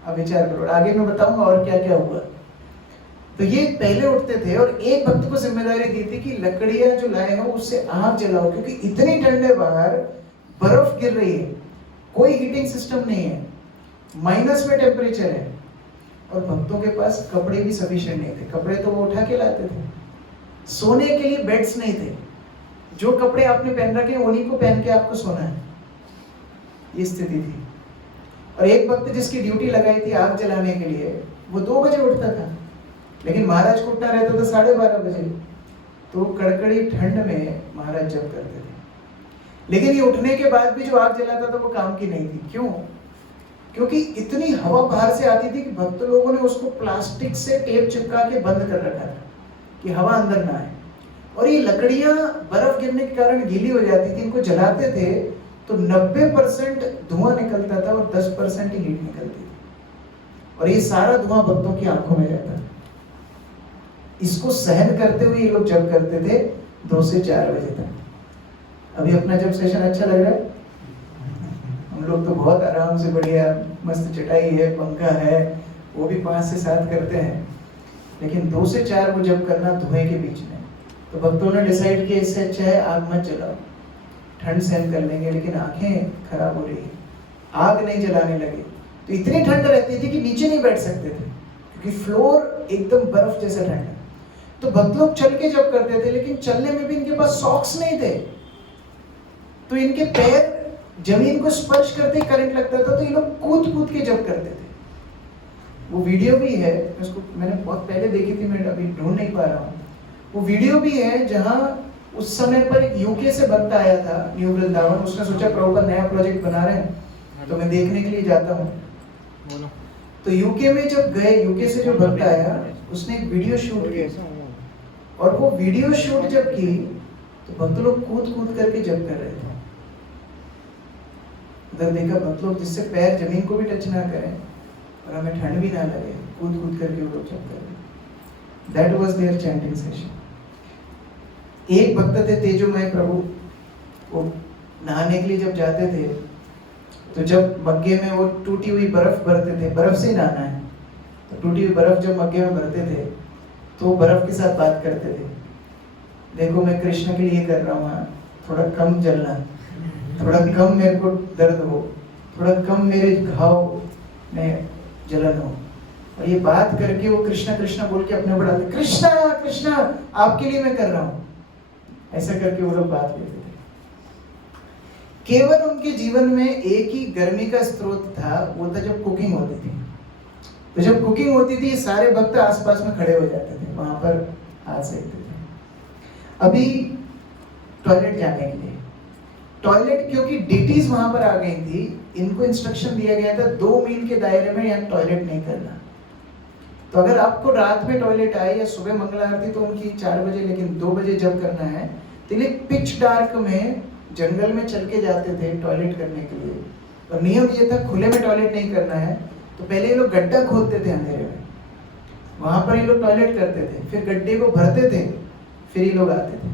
अब विचार करो। आगे मैं बताऊंगा और क्या क्या हुआ। तो ये पहले उठते थे और एक भक्त को जिम्मेदारी दी थी कि लकड़ियां जो लाए हो उससे आग जलाओ, क्योंकि इतनी ठंड है बाहर, बर्फ गिर रही है, कोई हीटिंग सिस्टम नहीं है, माइनस में टेम्परेचर है, और भक्तों के पास कपड़े भी सफिशिएंट नहीं थे। कपड़े तो वो उठा के लाते थे, सोने के लिए बेड्स नहीं थे, जो कपड़े आपने पहन रखे हैं उन्हीं को पहन के आपको सोना है, ये स्थिति थी। और एक भक्त जिसकी ड्यूटी लगाई थी आग जलाने के लिए, वो 2 बजे उठता था, लेकिन महाराज को उठना रहता था 12:30 बजे। तो कड़कड़ी ठंड में महाराज जप करते थे, लेकिन ये उठने के बाद भी जो आग जलाता था वो काम की नहीं थी। क्यों? क्योंकि इतनी हवा बाहर से आती थी कि भक्त लोगों ने उसको प्लास्टिक से टेप चिपका के बंद कर रखा था कि हवा अंदर ना आए। और ये लकड़ियां बर्फ गिरने के कारण गीली हो जाती थी, इनको जलाते थे तो 90% धुआं निकलता था और 10% ही हीट निकलती थी, और ये सारा धुआं भक्तों की आंखों में रहता था। इसको सहन करते हुए ये लोग जप करते थे 2 से 4 बजे तक। अभी अपना जब सेशन अच्छा लग रहा है, हम लोग तो बहुत आराम से बढ़िया मस्त चटाई है, पंखा है, वो भी 5 से 7 करते हैं, लेकिन 2 से 4 वो जब करना धुएं के बीच में। तो भक्तों ने डिसाइड किया इससे अच्छा है आग मत जलाओ, ठंड सहन कर लेंगे, लेकिन आंखें खराब हो रही है, आग नहीं जलाने लगे। तो इतनी ठंड रहती थी कि नीचे नहीं बैठ सकते थे, क्योंकि फ्लोर एकदम बर्फ जैसा ठंड है। तो भक्त लोग चल के जब करते थे, लेकिन चलने में भी इनके पास सॉक्स नहीं थे, तो इनके पैर जमीन को स्पर्श करते ही करंट लगता था, तो ये लोग कूद कूद के जब करते थे। वो वीडियो भी है, उसको मैंने बहुत पहले देखी थी, मैं अभी ढूंढ नहीं पा रहा हूँ। वो वीडियो भी है जहाँ उस समय पर एक यूके से भक्त आया था, न्यू वृंदावन। उसने सोचा प्रभुपाद नया प्रोजेक्ट बना रहे हैं तो मैं देखने के लिए जाता हूँ। तो यूके में जब गए, यूके से जो भक्त आया उसने एक वीडियो शूट की, और वो वीडियो शूट जब की तो भक्त लोग कूद कूद करके जब कर रहे थे। उधर देखा भक्त लोग जिससे पैर जमीन को भी टच ना करें और हमें ठंड भी ना लगे, कूद कूद करके वो लोग जब कर रहे। That was their chanting session. एक भक्त थे तेजोमय प्रभु, वो नहाने के लिए जब जाते थे तो जब मग्गे में वो टूटी हुई बर्फ भरते थे, बर्फ से ही नहाना है, तो टूटी हुई बर्फ जब मग्गे में भरते थे तो बर्फ के साथ बात करते थे, देखो मैं कृष्ण के लिए कर रहा हूँ, थोड़ा कम जलना, थोड़ा कम मेरे को दर्द हो, थोड़ा कम मेरे घाव में जलन हो। और ये बात करके वो कृष्णा कृष्णा बोल के अपने बढ़ाते, कृष्णा कृष्णा आपके लिए मैं कर रहा हूँ, ऐसा करके वो लोग बात करते थे। केवल उनके जीवन में एक ही गर्मी का स्रोत था, वो था जब कुकिंग होती थी। तो जब कुकिंग होती थी सारे भक्त आसपास में खड़े हो जाते थे, वहां पर हाथ सेकते थे। अभी टॉयलेट जाने के लिए, टॉयलेट क्योंकि डिटीज वहां पर आ गई थी, इनको इंस्ट्रक्शन दिया गया था 2 मील के दायरे में यहाँ टॉयलेट नहीं करना। तो अगर आपको रात में टॉयलेट आए या सुबह मंगला आरती तो उनकी 4 बजे, लेकिन 2 बजे जब करना है तो ये पिच डार्क में जंगल में चल के जाते थे टॉयलेट करने के लिए। और नियम ये था खुले में टॉयलेट नहीं करना है, तो पहले ये लोग गड्ढा खोदते थे अंधेरे में, वहां पर ये लोग टॉयलेट करते थे, फिर गड्ढे को भरते थे, फिर ये लोग आते थे।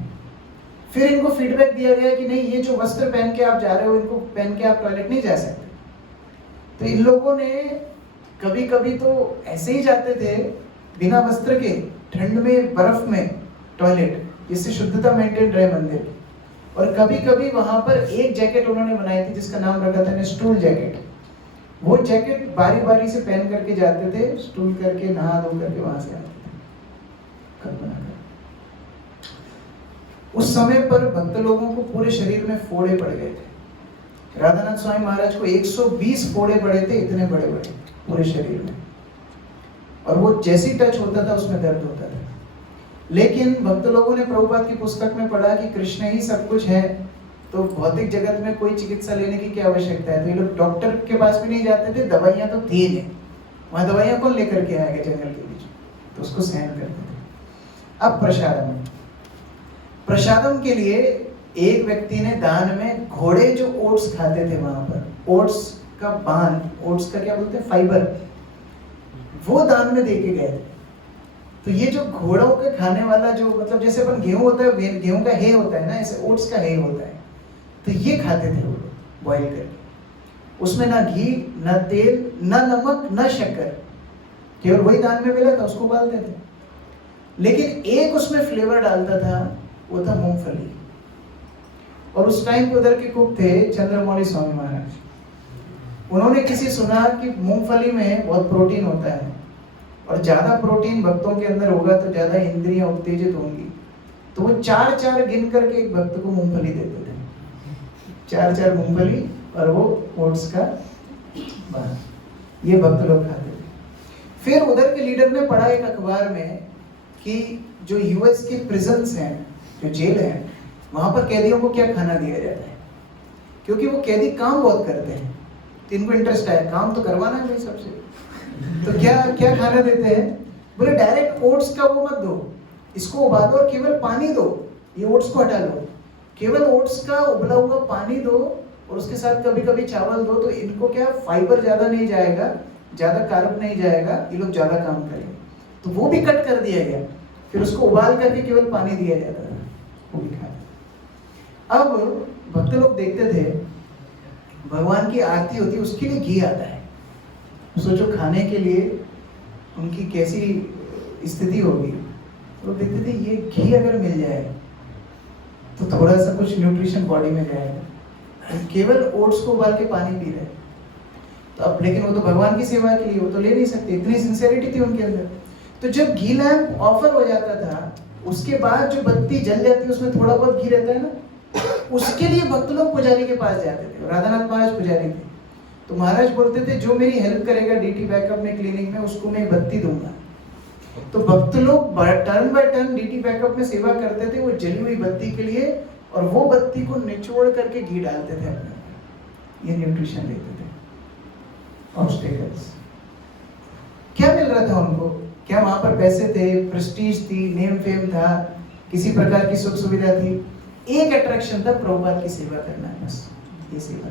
फिर इनको फीडबैक दिया गया कि नहीं, ये जो वस्त्र पहन के आप जा रहे हो इनको पहन के आप टॉयलेट नहीं जा सकते। तो इन लोगों ने कभी कभी तो ऐसे ही जाते थे बिना वस्त्र के, ठंड में बर्फ में टॉयलेट, जिससे शुद्धता मेंटेन रहे मंदिर की। और कभी कभी वहां पर एक जैकेट उन्होंने बनाई थी जिसका नाम रखा था स्टूल जैकेट। वो जैकेट बारी बारी से पहन करके जाते थे, स्टूल करके नहा धो करके वहां से आते थे, कल्पना कर। उस समय पर भक्त लोगों को पूरे शरीर में फोड़े पड़ गए थे। राधानाथ स्वामी महाराज को 120 फोड़े पड़े थे, इतने बड़े बड़े पूरे शरीर में, और वो जैसी टच होता था उसमें दर्द होता था। लेकिन भक्त लोगों ने प्रभुपाद की पुस्तक में पढ़ा कि कृष्ण ही सब कुछ है, तो भौतिक जगत में कोई चिकित्सा लेने की क्या आवश्यकता है। तो ये लोग डॉक्टर के पास भी नहीं जाते थे, दवाइयां तो थी नहीं, वहां दवाइयां कौन लेकर के आएगा जंगल के बीच, तो उसको सहन करते थे। अब प्रसादम, प्रसादम के लिए एक व्यक्ति ने दान में घोड़े जो ओट्स खाते थे वहां पर, ओट्स का बांध, ओट्स का क्या बोलते हैं, फाइबर, वो दान में दे के गए थे। तो ये जो घोड़ों के खाने वाला जो मतलब जैसे अपन गेहूं होता है, गेहूं का हे होता है ना, ऐसे ओट्स का हे होता है, तो ये खाते थे वो लोग बॉईल करके। उसमें ना घी, ना तेल, ना नमक, ना शक्कर, केवल वही दान में मिला था, उसको उबालते थे। लेकिन एक उसमें फ्लेवर डालता था, वो था मूंगफली। और उस टाइम पे उधर के कुक थे चंद्रमौली स्वामी महाराज। उन्होंने किसी सुना कि मूंगफली में बहुत प्रोटीन होता है, और ज्यादा प्रोटीन भक्तों के अंदर होगा तो ज्यादा इंद्रियां उत्तेजित होंगी, तो वो 4-4 गिन करके एक भक्त को मूंगफली देते थे, 4-4 मूंगफली और वो ओट्स का बांध, ये भक्त लोग खाते थे। फिर उधर के लीडर ने पढ़ा एक अखबार में कि जो यूएस के प्रिजन्स हैं, जो जेल है, वहां पर कैदियों को क्या खाना दिया जाता है, क्योंकि वो कैदी काम बहुत करते हैं, तो इनको इंटरेस्ट है, काम तो करवाना है भाई सबसे, तो क्या क्या खाना देते हैं, बोले डायरेक्ट ओट्स का वो मत दो, इसको उबालो और केवल पानी दो, ये ओट्स को हटा लो, केवल ओट्स का उबला हुआ पानी दो, और उसके साथ कभी कभी चावल दो, तो इनको क्या फाइबर ज्यादा नहीं जाएगा, ज्यादा कार्ब नहीं जाएगा, ये लोग ज्यादा काम करेंगे। तो वो भी कट कर दिया गया, फिर उसको उबाल करके केवल पानी दिया जाता था, वो भी खाते। अब भक्त लोग देखते थे भगवान की आरती होती है, उसके लिए घी आता है, सोचो खाने के लिए उनकी कैसी स्थिति होगी। तो देखते थे ये घी अगर मिल जाए तो थोड़ा सा कुछ न्यूट्रिशन बॉडी में जाएगा, केवल ओट्स को उबाल के पानी पी रहे। तो अब लेकिन वो तो भगवान की सेवा के लिए, वो तो ले नहीं सकते, इतनी सिंसियरिटी थी उनके अंदर। तो जब घी लैंप ऑफर हो जाता था, उसके बाद जो बत्ती जल जाती है उसमें थोड़ा बहुत घी रहता है ना, उसके लिए भक्त लोग पुजारी के पास जाते थे। राधानाथ महाराज पुजारी थे, तो महाराज बोलते थे जो मेरी हेल्प करेगा डीटी बैकअप में, क्लिनिक में, उसको मैं बत्ती दूंगा। तो भक्त लोग turn by turn deity backup में सेवा करते थे वो जली हुई बत्ती के लिए, और वो बत्ती को निचोड़ करके घी डालते थे अपने, ये न्यूट्रिशन लेते थे। ऑब्स्टेकल्स क्या मिल रहा था उनको, क्या वहां पर पैसे थे, प्रेस्टीज थी, नेम फेम था, किसी प्रकार की सुख सुविधा थी, एक अट्रैक्शन था, प्रभुपाद की सेवा करना है, बस ये सेवा।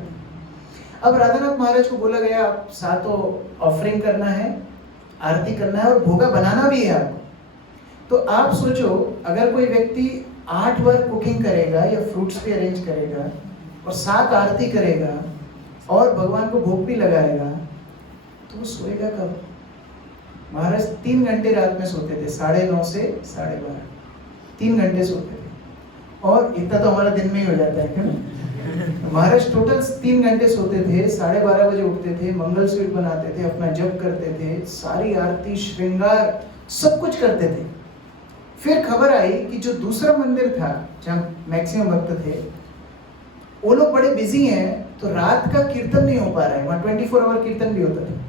अब राधानाथ महाराज को बोला गया आप सातों ऑफरिंग करना है, आरती करना है और भोगा बनाना भी है आपको। तो आप सोचो अगर कोई व्यक्ति 8 बार कुकिंग करेगा या फ्रूट्स भी अरेंज करेगा और 7 आरती करेगा और भगवान को भोग भी लगाएगा, तो वो सोएगा कब? महाराज 3 घंटे रात में सोते थे, 9:30 से 12:30, 3 घंटे सोते थे, और इतना तो हमारा दिन में ही हो जाता है क्या? महाराज टोटल 3 घंटे सोते थे, 12:30 बजे उठते थे, मंगल स्वीट बनाते थे, अपना जप करते थे, सारी आरती श्रृंगार सब कुछ करते थे। फिर खबर आई कि जो दूसरा मंदिर था जहाँ मैक्सिमम भक्त थे, वो लोग बड़े बिजी हैं, तो रात का कीर्तन नहीं हो पा रहा है, वहाँ 24 आवर कीर्तन भी होता था।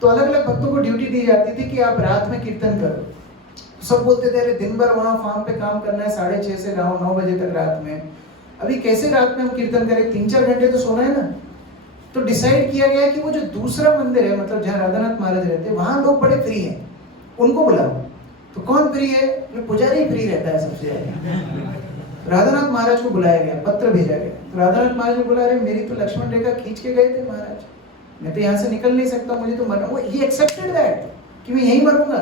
तो अलग अलग भक्तों को ड्यूटी दी जाती थी कि आप रात में कीर्तन करो। सब बोलते थे अरे दिन भर वहाँ फार्म पे काम करना है, 6:30 से 9 बजे तक रात में, अभी कैसे रात में हम कीर्तन करें, 3-4 घंटे तो सोना है ना। तो डिसाइड किया गया कि वो जो दूसरा मंदिर है, मतलब जहाँ राधानाथ महाराज रहते हैं, वहाँ लोग बड़े फ्री हैं, उनको बुलाओ। तो कौन फ्री है? पुजारी फ्री रहता है सबसे ज्यादा। राधानाथ महाराज को बुलाया गया, पत्र भेजा गया। तो राधानाथ महाराज ने बोला अरे मेरी तो लक्ष्मण रेखा खींच के गए थे महाराज, मैं तो यहाँ से निकल नहीं सकता, मुझे तो मरना। वो ही एक्सेप्टेड दैट कि मैं यहीं मरूंगा।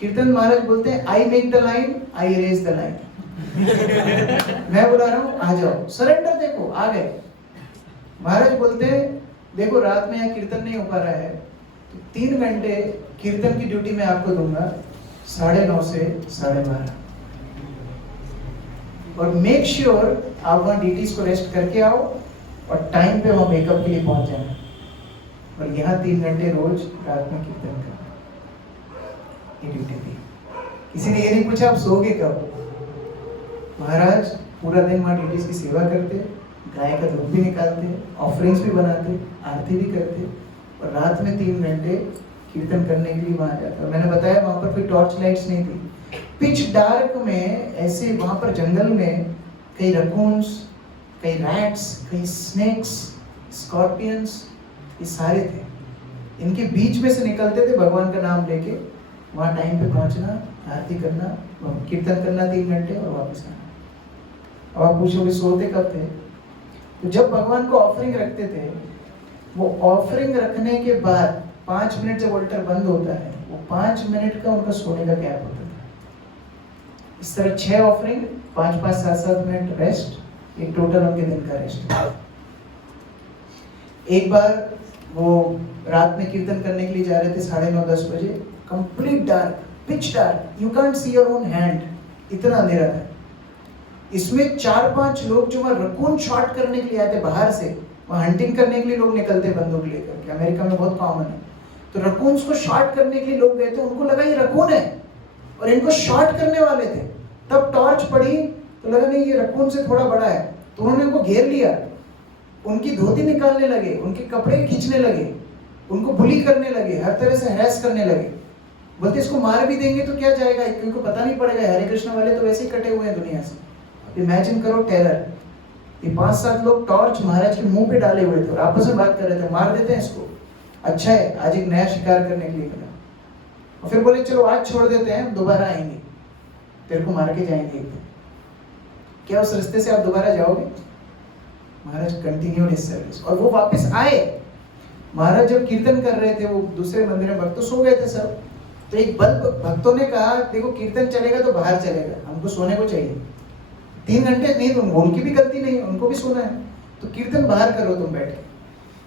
कीर्तन महाराज बोलते हैं I make the line, I erase the line. मैं बुला रहा हूँ, आ जाओ, सरेंडर। देखो आ गए। महाराज बोलते हैं देखो रात में यहाँ कीर्तन नहीं हो पा रहा है, तो 3 घंटे कीर्तन की ड्यूटी मैं आपको दूंगा, 9:30 से 12:30, और मेक श्योर आप वहाँ डीटीज को रेस्ट करके आओ और टाइम पे वहाँ मेकअप के लिए पहुंच जाना, और यहाँ 3 घंटे रोज रात में कीर्तन करना, ये ड्यूटी थी। किसी ने ये नहीं पूछा आप सोओगे कब। महाराज पूरा दिन वहाँ ड्यूटीज की सेवा करते, गाय का दूध भी निकालते, ऑफरिंग्स भी बनाते, आरती भी करते, और रात में 3 घंटे कीर्तन करने के लिए वहाँ जाता। मैंने बताया वहाँ पर कोई टॉर्च लाइट्स नहीं थी, पिच डार्क में ऐसे वहाँ पर जंगल में कई रकून्स, कई रैट्स, कई स्नेक्स, स्कॉर्पियंस, ये सारे थे। इनके बीच में से निकलते थे भगवान का नाम लेके, वहाँ टाइम पे पहुँचना, आरती करना, कीर्तन करना 3 घंटे और वापस आना। अब आप पूछोगे सोते कब थे? तो जब भगवान को ऑफरिंग रखते थे, वो ऑफरिंग रखने के बाद 5 मिनट जब ऑल्टर बंद होता है, वो 5 मिनट का उनका सोने का गैप होता था। इस तरह 6 ऑफरिंग, 5-5, 7-7 मिनट रेस्ट, एक टोटल उनके दिन का रेस्ट। एक बार वो रात में कीर्तन करने के लिए जा रहे थे 9:30-10 बजे, complete dark, pitch dark, you can't see your own hand, इतना अंधेरा था। इसमें 4-5 लोग जो वहाँ रकून शॉट करने के लिए आए थे बाहर से, वहाँ हंटिंग करने के लिए लोग निकलते बंदूक लेकर के, अमेरिका में बहुत कॉमन है। तो रकून्स को शॉट करने के लिए लोग गए थे, उनको लगा ये रकून है और इनको शॉट करने वाले थे। तब टॉर्च पड़ी तो लगा नहीं ये रकून से थोड़ा बड़ा है, तो उन्होंने उनको घेर लिया, उनकी धोती निकालने लगे, उनके कपड़े खींचने लगे, उनको बुली करने लगे, हर तरह से हैरेस करने लगे। बोलते इसको मार भी देंगे तो क्या जाएगा, क्योंकि पता नहीं पड़ेगा, हरे कृष्ण वाले तो वैसे ही कटे हुए हैं दुनिया से। इमेजिन करो टेरर। ये 5-7 लोग टॉर्च महाराज के मुंह पे डाले हुए थे और आपस में बात कर रहे थे, मार देते हैं इसको, अच्छा है आज एक नया शिकार करने के लिए मिला। और फिर बोले चलो आज छोड़ देते हैं, दोबारा आएंगे, तेरे को मार के जाएंगे एक दिन। क्या उस रास्ते से आप दोबारा जाओगे? महाराज कंटिन्यूड हिज सर्विस और वो वापस आए। महाराज जब कीर्तन कर रहे थे, वो दूसरे मंदिर में भक्त सो गए थे सब, तो एक बल्ब भक्तों ने कहा देखो कीर्तन चलेगा तो बाहर चलेगा, हमको सोने को चाहिए, 3 घंटे नींद, उनकी भी गलती नहीं, उनको भी सोना है, तो कीर्तन बाहर करो तुम बैठ के।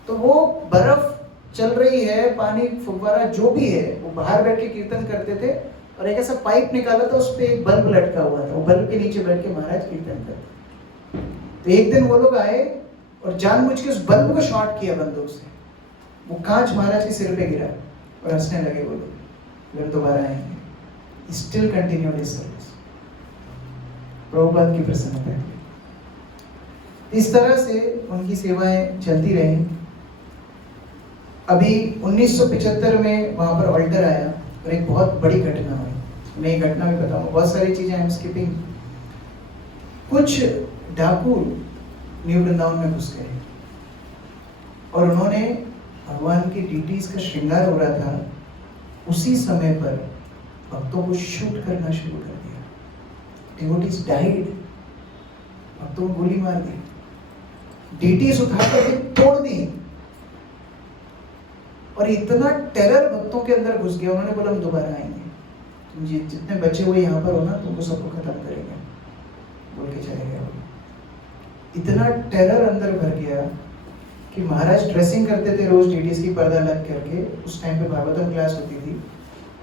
तो वो बर्फ चल रही है, पानी फुव्वारा जो भी है, वो बाहर बैठ के कीर्तन करते थे और एक ऐसा पाइप निकाला था, उस पर एक बल्ब लटका हुआ था, वो बल्ब के नीचे बैठ के महाराज कीर्तन करते। तो एक दिन वो लोग आए और जानबूझ के उस बल्ब को शॉट किया बंदूक से, वो कांच महाराज के सिर पे गिरा और हंसने लगे वो लोग, फिर दोबारा आएंगे। Still continued his service, Prabhupada की प्रसन्नता। इस तरह से उनकी सेवाएं चलती रही। अभी 1975 में वहां पर ऑल्टर आया और एक बहुत बड़ी घटना हुई। मैं ये घटना भी बताऊंगा, बहुत सारी चीजें आई एम स्किपिंग। कुछ डाकू न्यू वृंदावन में घुस गए और उन्होंने भगवान की डीटीज का श्रृंगार हो रहा था, उसी समय पर भक्तों को शूट करना शुरू कर दिया। डिवोटीज डाइड, भक्तों को गोली मार दी, डीटीज उठाकर तोड़ दी और इतना टेरर भक्तों के अंदर घुस गया, उन्होंने बोला हम दोबारा आएंगे, तुम जितने बचे हुए यहाँ पर हो ना, तुमको सबको खत्म करेंगे, बोल के चले गए। इतना टेरर अंदर भर गया कि महाराज ड्रेसिंग करते थे रोज डीटीज की पर्दा लग करके, उस टाइम पे भागवतम क्लास होती थी,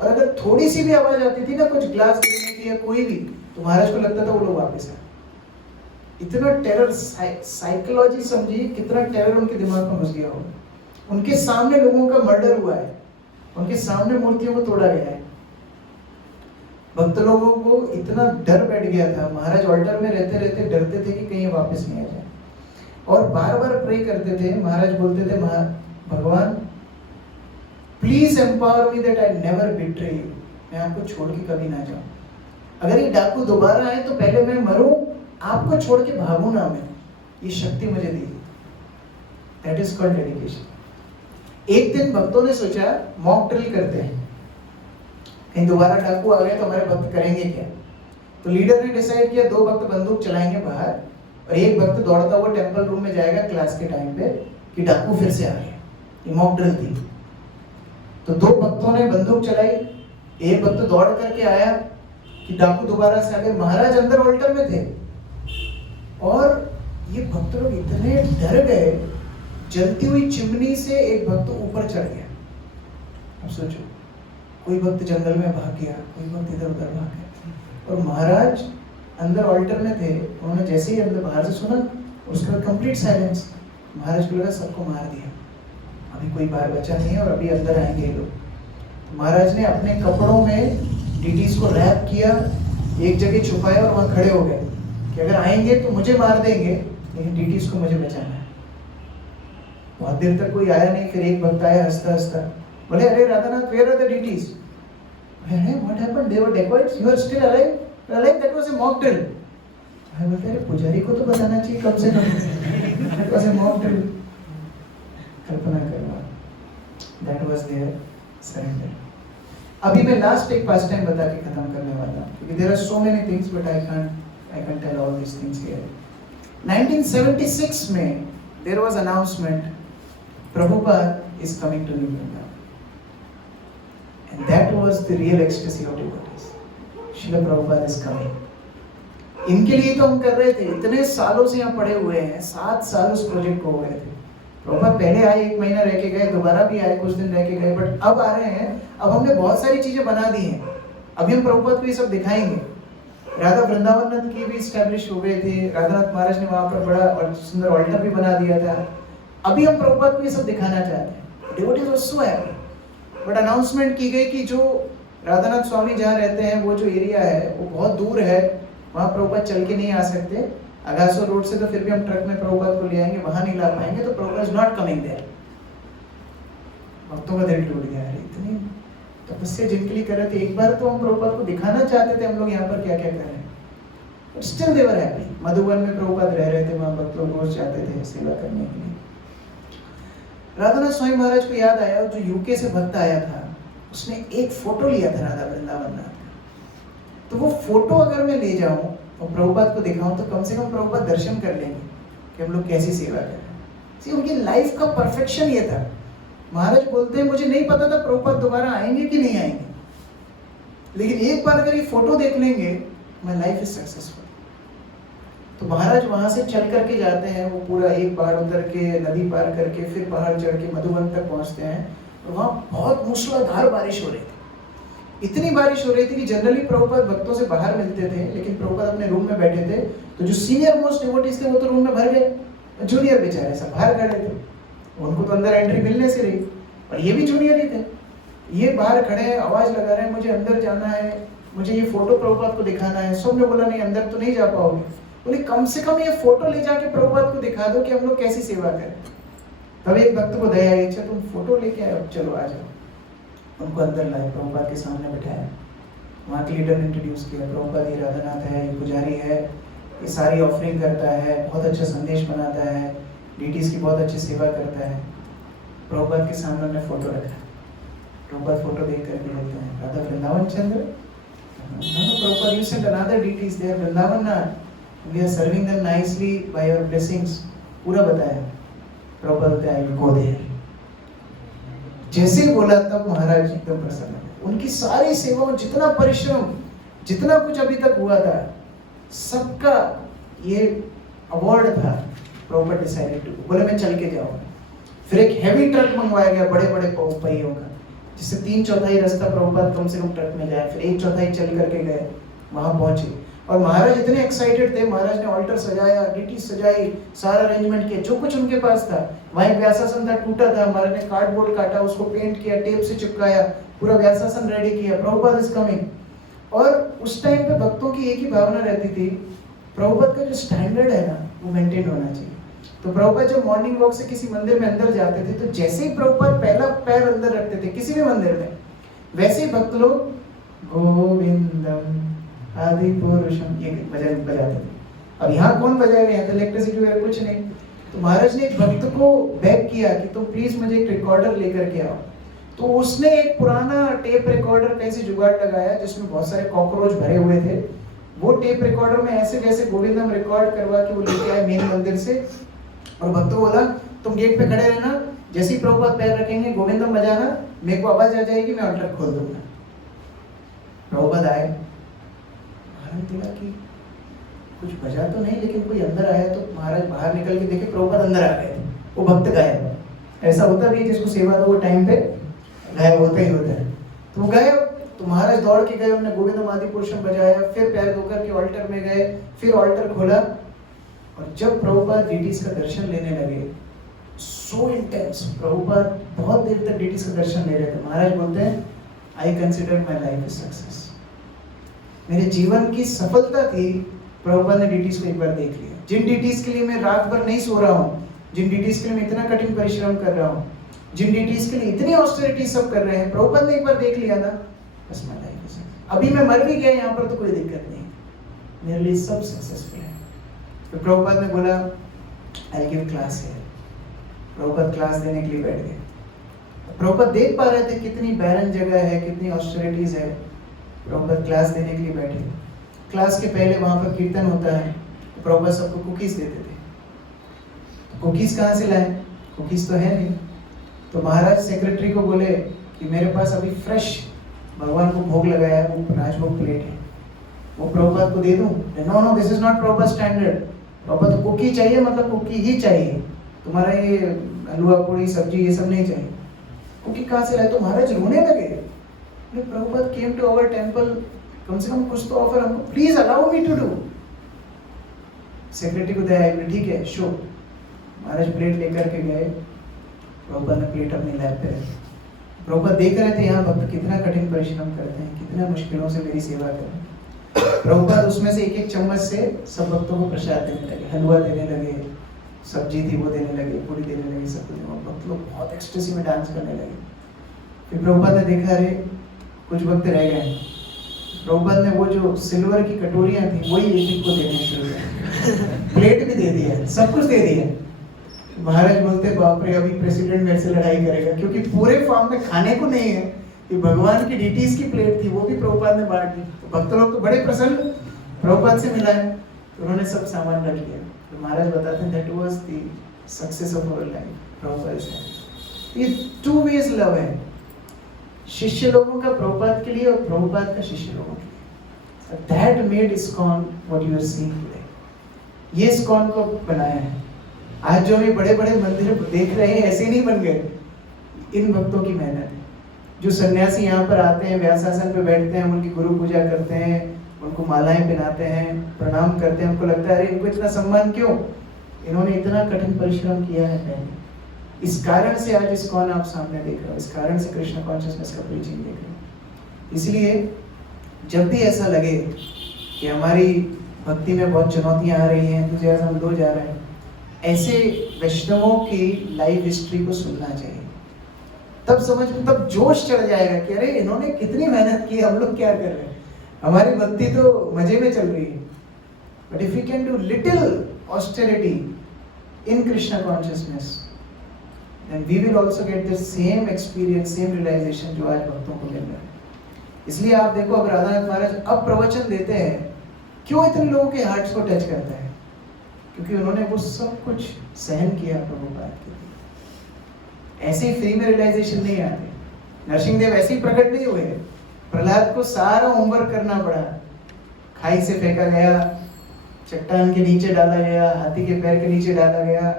और अगर थोड़ी सी भी आवाज आती थी ना कुछ ग्लास गिरने की या कोई भी, तो महाराज को लगता था वो लोग वापस आए। इतना टेरर, साइकोलॉजी समझिए कितना टेरर उनके दिमाग में घुस गया हो। उनके सामने लोगों का मर्डर हुआ है, उनके सामने मूर्तियों को तोड़ा गया है। भक्त लोगों को इतना डर बैठ गया था, महाराज ऑल्टर में रहते रहते डरते थे कि कहीं वापस नहीं आ जाए, और बार बार प्रे करते थे। महाराज बोलते थे भगवान please empower me that I never betray you, मैं आपको छोड़ के कभी ना जाऊं। अगर ये डाकू दोबारा आए तो पहले मैं मरूं, आपको छोड़ के भागूं ना मैं, ये शक्ति मुझे दी। That is called dedication. एक दिन भक्तों ने सोचा मॉक ड्रिल करते हैं, कहीं दोबारा डाकू आ गए तो हमारे भक्त करेंगे क्या। तो लीडर ने डिसाइड किया 2 भक्त बंदूक चलाएंगे बाहर और एक भक्त दौड़ता हुआ टेंपल रूम में जाएगा क्लास के टाइम पे कि डाकू फिर से आ गया। ये मॉक ड्रिल थी। तो 2 भक्तों ने बंदूक चलाई, एक भक्त दौड़ करके आया कि डाकू दोबारा से आ गए। महाराज अंदर ऑल्टर में थे और ये भक्त लोग इतने डर गए, जलती हुई चिमनी से एक भक्त ऊपर चढ़ गया। अब सोचो, कोई भक्त जंगल में भाग गया, कोई भक्त इधर उधर भाग गया, और महाराज अंदर ऑल्टर में थे। उन्होंने जैसे ही अंदर बाहर से सुना, उसके बाद कंप्लीट साइलेंस। महाराज को लगा सबको मार दिया, अभी कोई बाहर बचा नहीं है और अभी अंदर आएंगे लोग। महाराज ने अपने कपड़ों में डीटीज को रैप किया, एक जगह छुपाया और वहां खड़े हो गए कि अगर आएंगे तो मुझे मार देंगे, लेकिन डीटीज को मुझे बचाना है। बहुत देर तक कोई आया नहीं, फिर एक भक्त आया हंसता हंसता, बोले अरे Radhanath, where are the deities? What happened? They were dacoits. You are still alive? Alive? That was a mock drill. मैं बोलते हैं पुजारी को तो बताना चाहिए कम से कम। That was a mock drill. कल्पना करना। That was their surrender. अभी मैं लास्ट एक पास टाइम बता के खत्म करने वाला हूँ, क्योंकि there are so many things but I can't tell all these things here. 1976 में there was announcement, Prabhupada is coming to New Vrindavan. And that was the real ecstasy of devotees. Srila Prabhupada is coming. इनके लिए तो हम कर रहे थे, इतने सालों से यहाँ पड़े हुए हैं, 7 साल उस प्रोजेक्ट को हो गए थे। प्रभुपाद पहले आए, 1 महीना रह के गए, दोबारा भी आए, कुछ दिन रह के गए, बट अब आ रहे हैं। अब हमने बहुत सारी चीजें बना दी हैं, अभी हम प्रभुपाद को ये सब दिखाएंगे। राधा वृंदावन नंद की भी स्टैब्लिश हो गए थे, राधानाथ महाराज ने वहाँ पर बड़ा और सुंदर ऑल्टर भी बना दिया था। अभी हम प्रभुपाद को ये सब दिखाना चाहते हैं। Devotees were so happy. But announcement की गई कि जो राधानाथ स्वामी जहाँ रहते हैं, वो जो एरिया है वो बहुत दूर है, वहाँ प्रभुपाद चल के नहीं आ सकते। अगासो रोड से तो फिर भी हम ट्रक में प्रभुपाद को ले आएंगे, वहाँ नहीं ला पाएंगे, तो Prabhupada is not coming there. भक्तों का दिल टूट गया, इतनी तपस्या जिनके लिए कर रहे थे, एक बार तो हम प्रभुपाद को दिखाना चाहते थे हम लोग यहाँ पर क्या क्या कर रहे हैं, but still they were happy. Madhuban में प्रभुपाद रह रहे थे, वहाँ भक्त लोग रोज जाते थे सेवा करने के लिए। राधानाथ स्वामी महाराज को याद आया, जो यूके से भक्त आया था, उसने एक फोटो लिया था राधा वृंदावन नाथ का। तो वो फोटो अगर मैं ले जाऊं और प्रभुपाद को दिखाऊं, तो कम से कम प्रभुपाद दर्शन कर लेंगे कि हम लोग कैसी सेवा कर रहे हैं। उनकी लाइफ का परफेक्शन ये था। महाराज बोलते हैं, मुझे नहीं पता था प्रभुपाद दोबारा आएंगे कि नहीं आएंगे, लेकिन एक बार अगर ये फोटो देख लेंगे, माय लाइफ इज सक्सेसफुल। तो महाराज वहां से चल करके जाते हैं, वो पूरा एक पहाड़ उतर के, नदी पार करके, फिर पहाड़ चढ़ के मधुबन तक पहुंचते हैं। और वहाँ बहुत मूसलाधार बारिश हो रही थी। इतनी बारिश हो रही थी कि जनरली प्रभुपाद भक्तों से बाहर मिलते थे, लेकिन प्रभुपाद अपने रूम में बैठे थे। तो जो सीनियर मोस्ट डिवोटीज थे वो तो रूम में भर गए, जूनियर बेचारे सब बाहर खड़े थे, उनको तो अंदर एंट्री मिलने से रही। और ये भी जूनियर ही थे, ये बाहर खड़े हैं, आवाज लगा रहे हैं, मुझे अंदर जाना है, मुझे ये फोटो प्रभुपाद को दिखाना है। सबने बोला नहीं, अंदर तो नहीं जा पाओगे। बोले कम से कम ये फोटो ले जाके प्रभुपाद को दिखा दो कि हम लोग कैसी सेवा करें। तब एक भक्त को दया आई, अच्छा तुम फोटो लेके आए, चलो आ जाओ। उनको अंदर लाए, प्रभुपाद के सामने बैठाया, वहाँ के लीडर ने इंट्रोड्यूस किया, प्रभुपाद ये राधानाथ है, ये पुजारी है, ये सारी ऑफरिंग करता है, बहुत अच्छा संदेश बनाता है, डीटीज की बहुत अच्छी सेवा करता है। प्रभुपाद के सामने हमने फोटो रखा। प्रभुपाद फोटो देख करके बोलते हैं, राधा वृंदावन चंद्र? Prabhupada, you sent another deities there, Vrindavan ना, we are serving them nicely by your blessings। पूरा बताया। प्रभुपाद का आई गो देयर। जैसे ही बोला तब महाराज एकदम प्रसन्न हुए। उनकी सारी सेवाओं, जितना परिश्रम, जितना कुछ अभी तक हुआ था, सबका ये अवार्ड था। प्रभुपाद डिसाइडेड टू, बोले मैं चल के जाऊंगा। फिर एक हैवी ट्रक मंगवाया गया, बड़े बड़े पहियों का, जिससे 3/4 रास्ता प्रभुपाद कम से कम ट्रक में जाए। फिर 1/4 चल करके गए, वहां पहुंचे। और महाराज इतने एक्साइटेड थे, महाराज ने ऑल्टर सजाया, डीटी सजाई, सारा अरेंजमेंट किया, जो कुछ उनके पास था। वहीं व्यासासन था, टूटा था, महाराज ने कार्डबोर्ड काटा, उसको पेंट किया, टेप से चिपकाया, पूरा व्यासासन रेडी किया। Prabhupada is coming. और उस टाइम पे भक्तों की एक ही भावना रहती थी, प्रभुपाद का जो स्टैंडर्ड है ना, वो मेंटेन होना चाहिए। तो प्रभुपाद जब मॉर्निंग वॉक से किसी मंदिर में अंदर जाते थे, तो जैसे ही प्रभुपाद पहला पैर अंदर रखते थे किसी भी मंदिर में, वैसे ही भक्त लोग गोविंदम आदि पुरुषम ये भजन बजाते थे। अब यहाँ कौन बजाएगा, यहाँ तो इलेक्ट्रिसिटी वगैरह कुछ नहीं। तो महाराज ने एक भक्त को बेग किया कि तुम प्लीज मुझे एक रिकॉर्डर लेकर के आओ। तो उसने एक पुराना टेप रिकॉर्डर कहीं से जुगाड़ लगाया, जिसमें बहुत सारे कॉकरोच भरे हुए थे। वो टेप रिकॉर्डर में ऐसे जैसे गोविंदम रिकॉर्ड करवा के वो लेके आए मेन मंदिर से। और भक्तों बोला तुम गेट पे खड़े रहना, जैसे ही प्रभुपाद पैर रखेंगे गोविंदम बजाना, मेरे को आवाज आ जाएगी, मैं ऑल्टर खोल दूंगा। प्रभुपाद आए, महाराज देखा कि कुछ बजा तो नहीं, लेकिन कोई अंदर आया। तो महाराज बाहर निकल के देखे, प्रभुपाद अंदर आ गए, वो भक्त गायब। ऐसा होता भी है, जिसको सेवा दो वो टाइम पे गायब होता ही होता है। तो वो गायब। तो महाराज दौड़ के गए, उन्होंने गोविंदम आदि पुरुषम बजाया, फिर पैर धोकर के ऑल्टर में गए, फिर ऑल्टर खोला। और जब प्रभुपाद डीटीज का दर्शन लेने लगे, सो इंटेंस, प्रभुपाद बहुत देर तक डीटीज का दर्शन ले रहे थे। महाराज बोलते हैं, I consider my life is success. मेरे जीवन की सफलता थी, प्रभुपाद ने डीटीज को एक बार देख लिया। जिन डीटीज के लिए मैं रात भर नहीं सो रहा हूँ, जिन डीटीज के लिए मैं इतना कठिन परिश्रम कर रहा हूँ, जिन डीटीज के लिए इतनी ऑस्टेरिटी सब कर रहे हैं, प्रभुपाद ने एक बार देख लिया ना, बस माय लाइफ इज सक्सेस। अभी मैं मर भी गया यहाँ पर तो कोई दिक्कत नहीं, मेरे लिए सब सक्सेसफुल है। तो प्रभुपाद ने बोला आई गिव क्लास है। प्रभुपाद क्लास देने के लिए बैठ गए। प्रभुपाद देख पा रहे थे कितनी बैरन जगह है, कितनी ऑस्टेरिटीज है। प्रभुपाद क्लास देने के लिए बैठे। क्लास के पहले वहाँ पर कीर्तन होता है। प्रभुपाद सबको कुकीज देते थे। तो कुकीज कहाँ से लाए? कुकीज तो है नहीं। तो महाराज सेक्रेटरी को बोले कि मेरे पास अभी फ्रेश भगवान को भोग लगाया है, वो राजभोग प्लेट है, वो प्रभुपाद को दे दूं? No no, this is not Prabhupada standard. Prabhupada तो कुकी चाहिए, मतलब कुकी ही चाहिए, तुम्हारा ये हलवा पूड़ी सब्जी ये सब नहीं चाहिए। कुकी कहाँ से लाए? तो महाराज रोने लगे। Prabhupada came to our temple, कम से कम कुछ तो ऑफर हमको, please allow me to do. Secretary को दया आई, ठीक है शो। महाराज प्लेट लेकर के गए, प्रभुपाद ने प्लेट अपनी लैप पे रखी। प्रभुपाद देख रहे थे यहाँ भक्त कितना कठिन परिश्रम करते हैं, कितना मुश्किलों से मेरी सेवा कर रहे हैं। प्रभुपाद उसमें से एक एक चम्मच से सब भक्तों को प्रसाद देने लगे, हलवा देने लगे, सब्जी थी वो देने लगे, पूरी देने लगे, सब कुछ। भक्त लोग बहुत एक्सटेसी में डांस करने लगे। फिर प्रभुपाद ने देखा अरे कुछ भक्त रह गए। प्रभुपाद ने वो जो सिल्वर की कटोरियां थी वही एक एक को देने शुरू किया, प्लेट भी दे दिया, सब कुछ दे दिया। महाराज बोलते बाप रे, अभी प्रेसिडेंट मेरे से लड़ाई करेगा, क्योंकि पूरे फॉर्म में खाने को नहीं है। ये भगवान की डीटीज की प्लेट थी, वो भी प्रभुपाद ने बांट दी। तो भक्त लोग तो बड़े प्रसन्न, प्रभुपाद से मिला है, तो उन्होंने सब सामान रख लिया। तो महाराज बताते हैं that was the success of our life. Prabhupada से ये टू वेज लव है, शिष्य लोगों का प्रभुपाद के लिए और प्रभुपाद का शिष्य लोगों के लिए। That made ISKCON what you are seeing today. ये इस्कॉन को बनाया है। आज जो भी बड़े बड़े मंदिर देख रहे हैं ऐसे नहीं बन गए, इन भक्तों की मेहनत है। जो सन्यासी यहाँ पर आते हैं, व्यासासन पे बैठते हैं, उनकी गुरु पूजा करते हैं, उनको मालाएं पहनाते हैं, प्रणाम करते हैं, उनको लगता है अरे इनको इतना सम्मान क्यों? इन्होंने इतना कठिन परिश्रम किया है पहले। इस कारण से आज इस्कॉन आप सामने देख रहे हो, इस कारण से कृष्ण कॉन्शियसनेस का प्रीचिंग देख रहे हो। इसलिए जब भी ऐसा लगे कि हमारी भक्ति में बहुत चुनौतियां आ रही हैं, तुझे हम लो जा रहे हैं, ऐसे वैष्णवों की लाइफ हिस्ट्री को सुनना चाहिए। तब समझ में, तब जोश चढ़ जाएगा कि अरे इन्होंने कितनी मेहनत की, हम लोग क्या कर रहे हैं, हमारी भक्ति तो मजे में चल रही है। But if you can do little austerity in Krishna consciousness, then we will also get the same experience, same realization जो आज भक्तों को मिल रहा है। इसलिए आप देखो, अब राधानाथ महाराज अब प्रवचन देते हैं, क्यों इतने लोगों के हार्ट्स को टच करता है? क्योंकि उन्होंने वो सब कुछ सहन किया प्रभुपाद के लिए। ऐसे ही फ्री में रियलाइजेशन नहीं आते। नरसिंहदेव ऐसे ही प्रकट नहीं हुए। प्रहलाद को सारा होमवर्क करना पड़ा, खाई से फेंका गया, चट्टान के नीचे डाला गया, हाथी के पैर के नीचे डाला गया,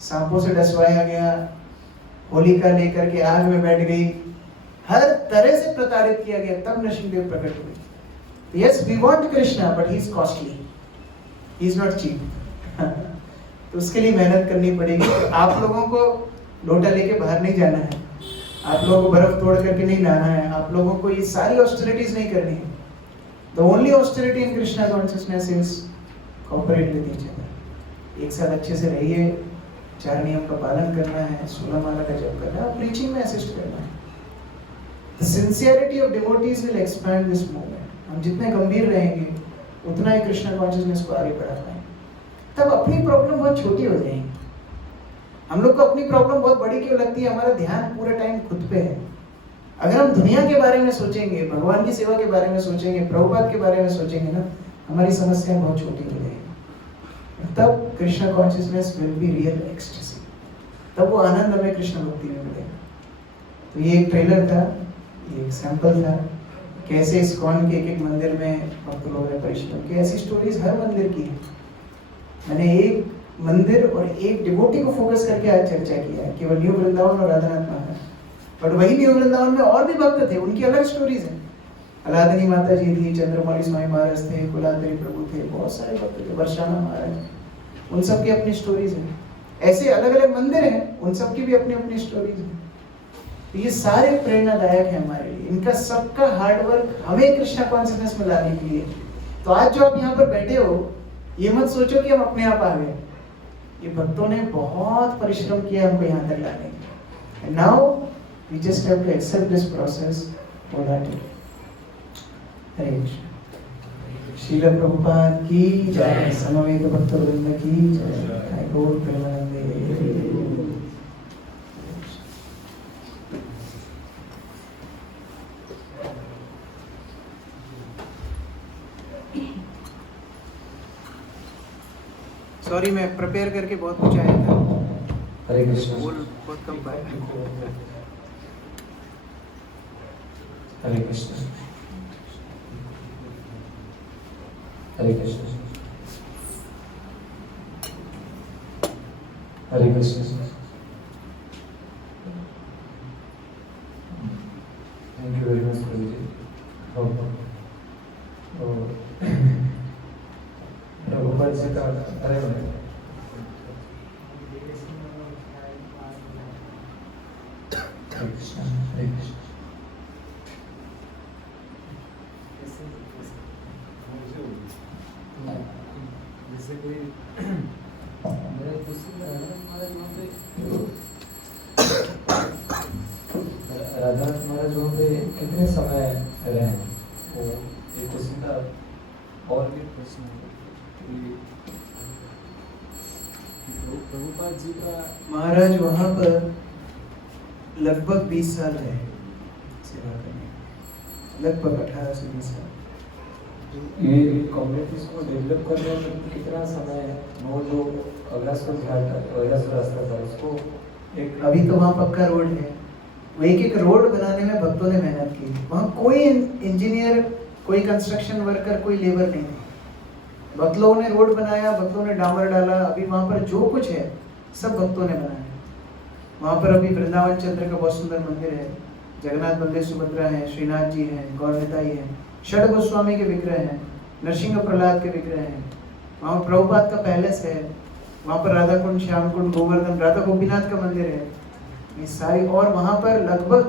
सांपों से डसवाया गया, होलिका लेकर के आग में बैठ गई, हर तरह से प्रताड़ित किया गया, तब नरसिंहदेव प्रकट हुए। Yes, we want Krishna but he is costly, he is not cheap. तो उसके लिए मेहनत करनी पड़ेगी। तो आप लोगों को लोटा लेके बाहर नहीं जाना है, आप लोगों को बर्फ तोड़ करके नहीं लाना है, आप लोगों को ये सारी ऑस्टेरिटीज नहीं करनी है। The only austerity in Krishna consciousness is cooperate with each other. एक साथ अच्छे से रहिए, 4 नियम का पालन करना है, 16 माला का जप करना है, प्रीचिंग में असिस्ट करना है। The sincerity of devotees will expand this movement. हम जितने गंभीर रहेंगे उतना ही कृष्ण कॉन्शियसनेस को आगे बढ़ा पाएंगे। तब अपनी प्रॉब्लम बहुत छोटी हो जाएगी। हम लोग को अपनी प्रॉब्लम बहुत बड़ी क्यों लगती है? हमारा ध्यान पूरा टाइम खुद पे है। अगर हम दुनिया के बारे में सोचेंगे, भगवान की सेवा के बारे में सोचेंगे, प्रभुपाद के बारे में सोचेंगे ना, हमारी समस्याएं बहुत छोटी हो जाएगी। तब Krishna consciousness will be real ecstasy, तब वो आनंद हमें कृष्ण भक्ति में मिलेगा। तो ये एक ट्रेलर था, ये एक सैंपल था, कैसे इस्कॉन के एक मंदिर में भक्त लोगों ने परिश्रम किया। ऐसी स्टोरीज हर मंदिर की है। मैंने एक मंदिर और एक डिवोटी को फोकस करके आज चर्चा किया है, केवल न्यू वृंदावन और राधानाथ महाराज। बट वही न्यू वृंदावन में और भी भक्त थे, उनकी अलग स्टोरीज हैं। अलादनी माता जी थी, चंद्रमौली स्वामी महाराज थे, कुलाधरी प्रभु थे, बहुत सारे भक्त थे, वर्षाना महाराज, उन सब की अपनी स्टोरीज हैं। ऐसे अलग अलग मंदिर हैं, उन सब की भी अपनी अपनी स्टोरीज हैं। तो ये सारे प्रेरणादायक हैं हमारे लिए। इनका सबका हार्डवर्क हमें कृष्ण कॉन्शियसनेस में लाने के लिए। तो आज जो आप यहाँ पर बैठे हो, ये मत सोचो कि हम अपने आप आ गए। ये भक्तों ने बहुत परिश्रम किया हमको यहाँ तक लाने के लिए। And now we just have to accept this process wholeheartedly. हरे कृष्ण। श्रील प्रभुपाद की जय, समवेत भक्त वृंद की जय, गौर प्रेमानंदे। सॉरी, मैं प्रिपेयर करके बहुत कुछ आया था। हरे कृष्ण। बोल बहुत कम पाया। Hare Krishna. Hare Krishna. Hare Krishna. Thank you very much guru ji. Prabhupada ji का हरे कृष्ण। हरे कृष्ण। जैसे कोई मेरा राधा महाराज वहाँ पे कितने समय रहे हैं? वो एक क्वेश्चन था। और भी प्रश्न है प्रभुपाद जी का महाराज वहाँ पर लगभग 20 साल रहे सेवा करने, लगभग 18 से 20 साल। ये कम्युनिटीज को डेवलप करने में कितना समय वो जो अगलासपुर रास्ता था उसको एक अभी तो वहाँ पक्का रोड है, वो एक रोड बनाने में भक्तों ने मेहनत की। वहाँ कोई इंजीनियर, कोई कंस्ट्रक्शन वर्कर, कोई लेबर नहीं है। भक्त लोगों ने रोड बनाया, भक्तों ने डामर डाला। अभी वहाँ पर जो कुछ है सब भक्तों ने बनाया। वहाँ पर अभी वृंदावन चंद्र का बहुत सुंदर मंदिर है, जगन्नाथ बलदेव सुभद्रा है, श्रीनाथ जी हैं, गौरनिताई है, षड गोस्वामी के विग्रह हैं, नरसिंह प्रहलाद के विग्रह हैं। वहाँ पर प्रभुपाद का पैलेस है, वहाँ पर राधा कुंड, श्याम कुंड, गोवर्धन, राधा गोपीनाथ का मंदिर है। ये सारी, और वहाँ पर लगभग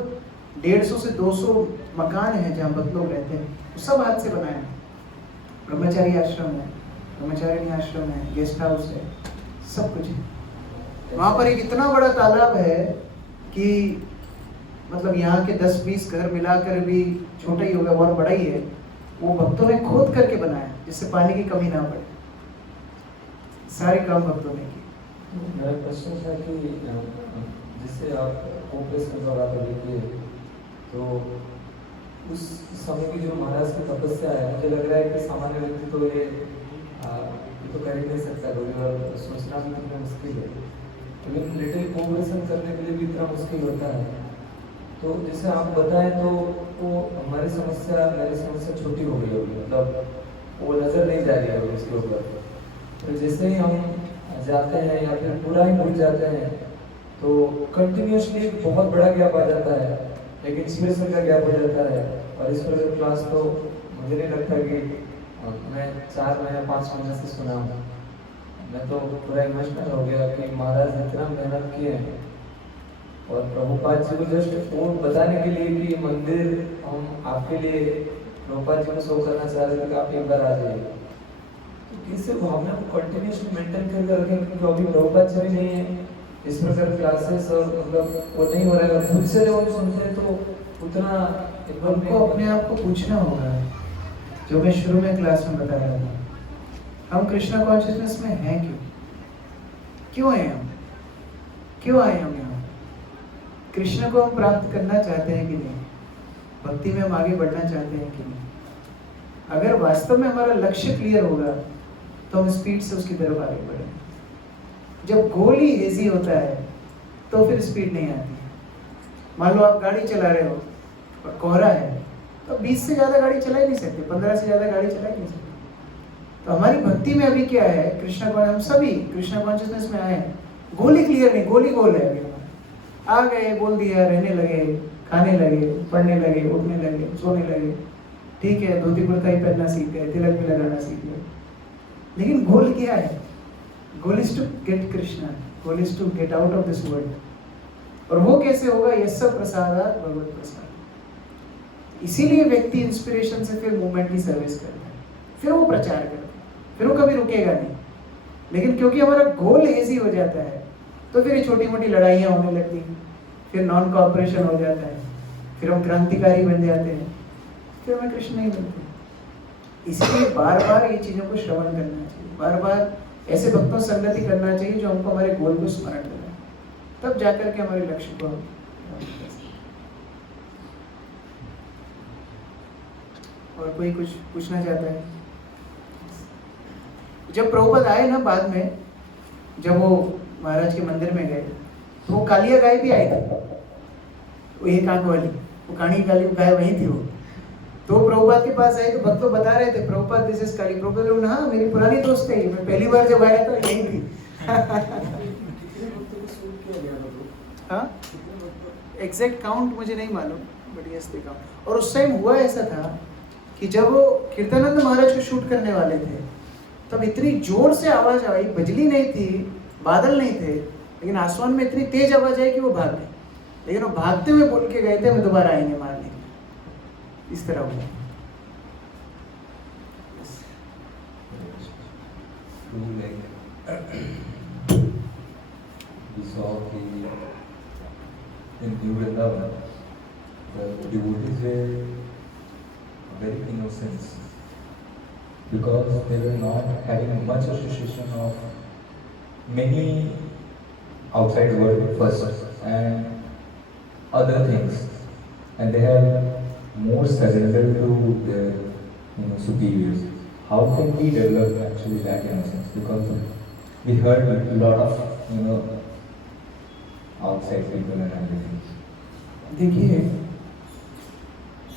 150 से 200 मकान हैं जहाँ भक्त लोग रहते हैं। वो सब हाथ से बनाए हैं। ब्रह्मचारी आश्रम है, ब्रह्मचारिणी आश्रम है, गेस्ट हाउस है, सब कुछ है। वहाँ पर एक इतना बड़ा तालाब है कि मतलब यहाँ के 10-20 घर मिलाकर भी छोटा ही होगा, बहुत बड़ा ही है। वो भक्तों ने खोद करके बनाया जिससे पानी की कमी ना पड़े। सारे काम भक्तों ने किए। मेरा प्रश्न था कि जिससे आप ऑपरेशन का बात देखिए तो उस समय की जो महाराज की तपस्या है, मुझे लग रहा है कि सामान्य व्यक्ति तो ये तो कर ही नहीं सकता, और सोचना भी कितना मुश्किल है। लेकिन लिटिल ऑपरेशन करने के लिए भी इतना मुश्किल होता है। तो जैसे आप बताएं तो वो हमारी समस्या, मेरी समस्या छोटी हो गई होगी, मतलब वो नज़र नहीं जा रही होगी उसके ऊपर। तो जैसे ही हम जाते हैं या फिर पूरा ही भूल जाते हैं तो कंटिन्यूसली बहुत बड़ा गैप आ जाता है, एक इंस्पिरेशन का गैप हो जाता है। और इस पर क्लास तो मुझे नहीं लगता कि मैं 4 महीने 5 महीने से सुना हूँ। मैं तो पूरा इमोशनल हो गया कि महाराज इतना मेहनत किए हैं। और प्रभुपाद जी को जस्ट वो बताने के लिए कि मंदिर हम आपके लिए प्रभुपाद जी को शो करना चाह रहे थे कि आप एक बार आ जाइए। तो किसी भावना को कंटिन्यूसली मेंटेन करके रखें, क्योंकि अभी प्रभुपाद जी भी नहीं है, इस प्रकार क्लासेस और मतलब वो नहीं हो रहा है। खुद से जब हम सुनते हैं तो उतना हमको अपने आप को पूछना होगा, जो मैं शुरू में क्लास में बता रहा था, हम कृष्णा कॉन्शियसनेस में हैं क्यों हैं हम, क्यों आए हम यहाँ? कृष्ण को हम प्राप्त करना चाहते हैं कि नहीं? भक्ति में हम आगे बढ़ना चाहते हैं कि नहीं? अगर वास्तव में हमारा लक्ष्य क्लियर होगा तो हम स्पीड से उसकी तरफ आगे बढ़ेंगे। जब गोल ही हेजी होता है तो फिर स्पीड नहीं आती। मान लो आप गाड़ी चला रहे हो और कोहरा है तो 20 से ज़्यादा गाड़ी चला ही नहीं सकते, 15 से ज़्यादा गाड़ी चला ही नहीं सकते। तो हमारी भक्ति में अभी क्या है, कृष्णा को हम सभी कृष्णा कॉन्शियसनेस में आए हैं, गोल ही क्लियर नहीं, गोल ही गोल है। अभी आ गए, बोल दिया, रहने लगे, खाने लगे, पढ़ने लगे, उठने लगे, सोने लगे, ठीक है, धोती कुर्ता ही पहनना सीख गए, तिलक भी लगाना सीख गए, लेकिन गोल क्या है? Goal is to get Krishna, goal is to get out of this world. और वो कैसे होगा? यस्य प्रसादात् भगवत् प्रसाद। इसीलिए व्यक्ति इंस्पिरेशन से फिर मूवमेंट की सर्विस करता है, फिर वो प्रचार करता है, फिर वो कभी रुकेगा नहीं। लेकिन क्योंकि हमारा गोल हेजी हो जाता है तो फिर छोटी मोटी लड़ाइयाँ होने लगती हैं, फिर नॉन कॉपरेशन हो जाता है, फिर हम क्रांतिकारी बन जाते हैं, फिर हमें कृष्ण नहीं मिलते। इसलिए बार बार ये चीज़ों को श्रवण करना चाहिए, बार बार ऐसे भक्तों से संगति करना चाहिए जो हमको हमारे गोल को स्मरण कराए, तब जाकर के हमारे लक्ष्य को हम और कोई कुछ पूछना चाहता है? जब प्रभुपाद आए ना बाद में, जब वो महाराज के मंदिर में गए तो वो कालिया गाय भी आई थी, वो एक आंख वाली, वो काणी काली गाय वही थी वो। तो प्रभुपाद के पास आए तो भक्त लोग बता रहे थे प्रभुपाद दिस इज काली। प्रभुपाद लोग हाँ मेरी पुरानी दोस्त है, मैं पहली बार जब आया था यही थी। कितने भक्तों को शूट किया गया था तो? हाँ कितने भक्तों? एग्जैक्ट काउंट मुझे नहीं मालूम, बट यस देखा। और उस टाइम हुआ ऐसा था कि जब वो कीर्तनानंद महाराज को शूट करने वाले थे तब इतनी जोर से आवाज आई, बिजली नहीं थी, बादल नहीं थे, लेकिन आसमान में इतनी तेज आवाज आई कि वो भाग गए। लेकिन वो भागते हुए बोल के गए थे मैं दोबारा आएंगे मारने, इस तरह हुआ। We saw in New Vrindavan, the devotees were very innocent because they were not having much association of many outside world first and other things, and they have more surrendered to their superiors. How can we develop actually that innocence? Because we heard a lot of outside people and everything. देखिए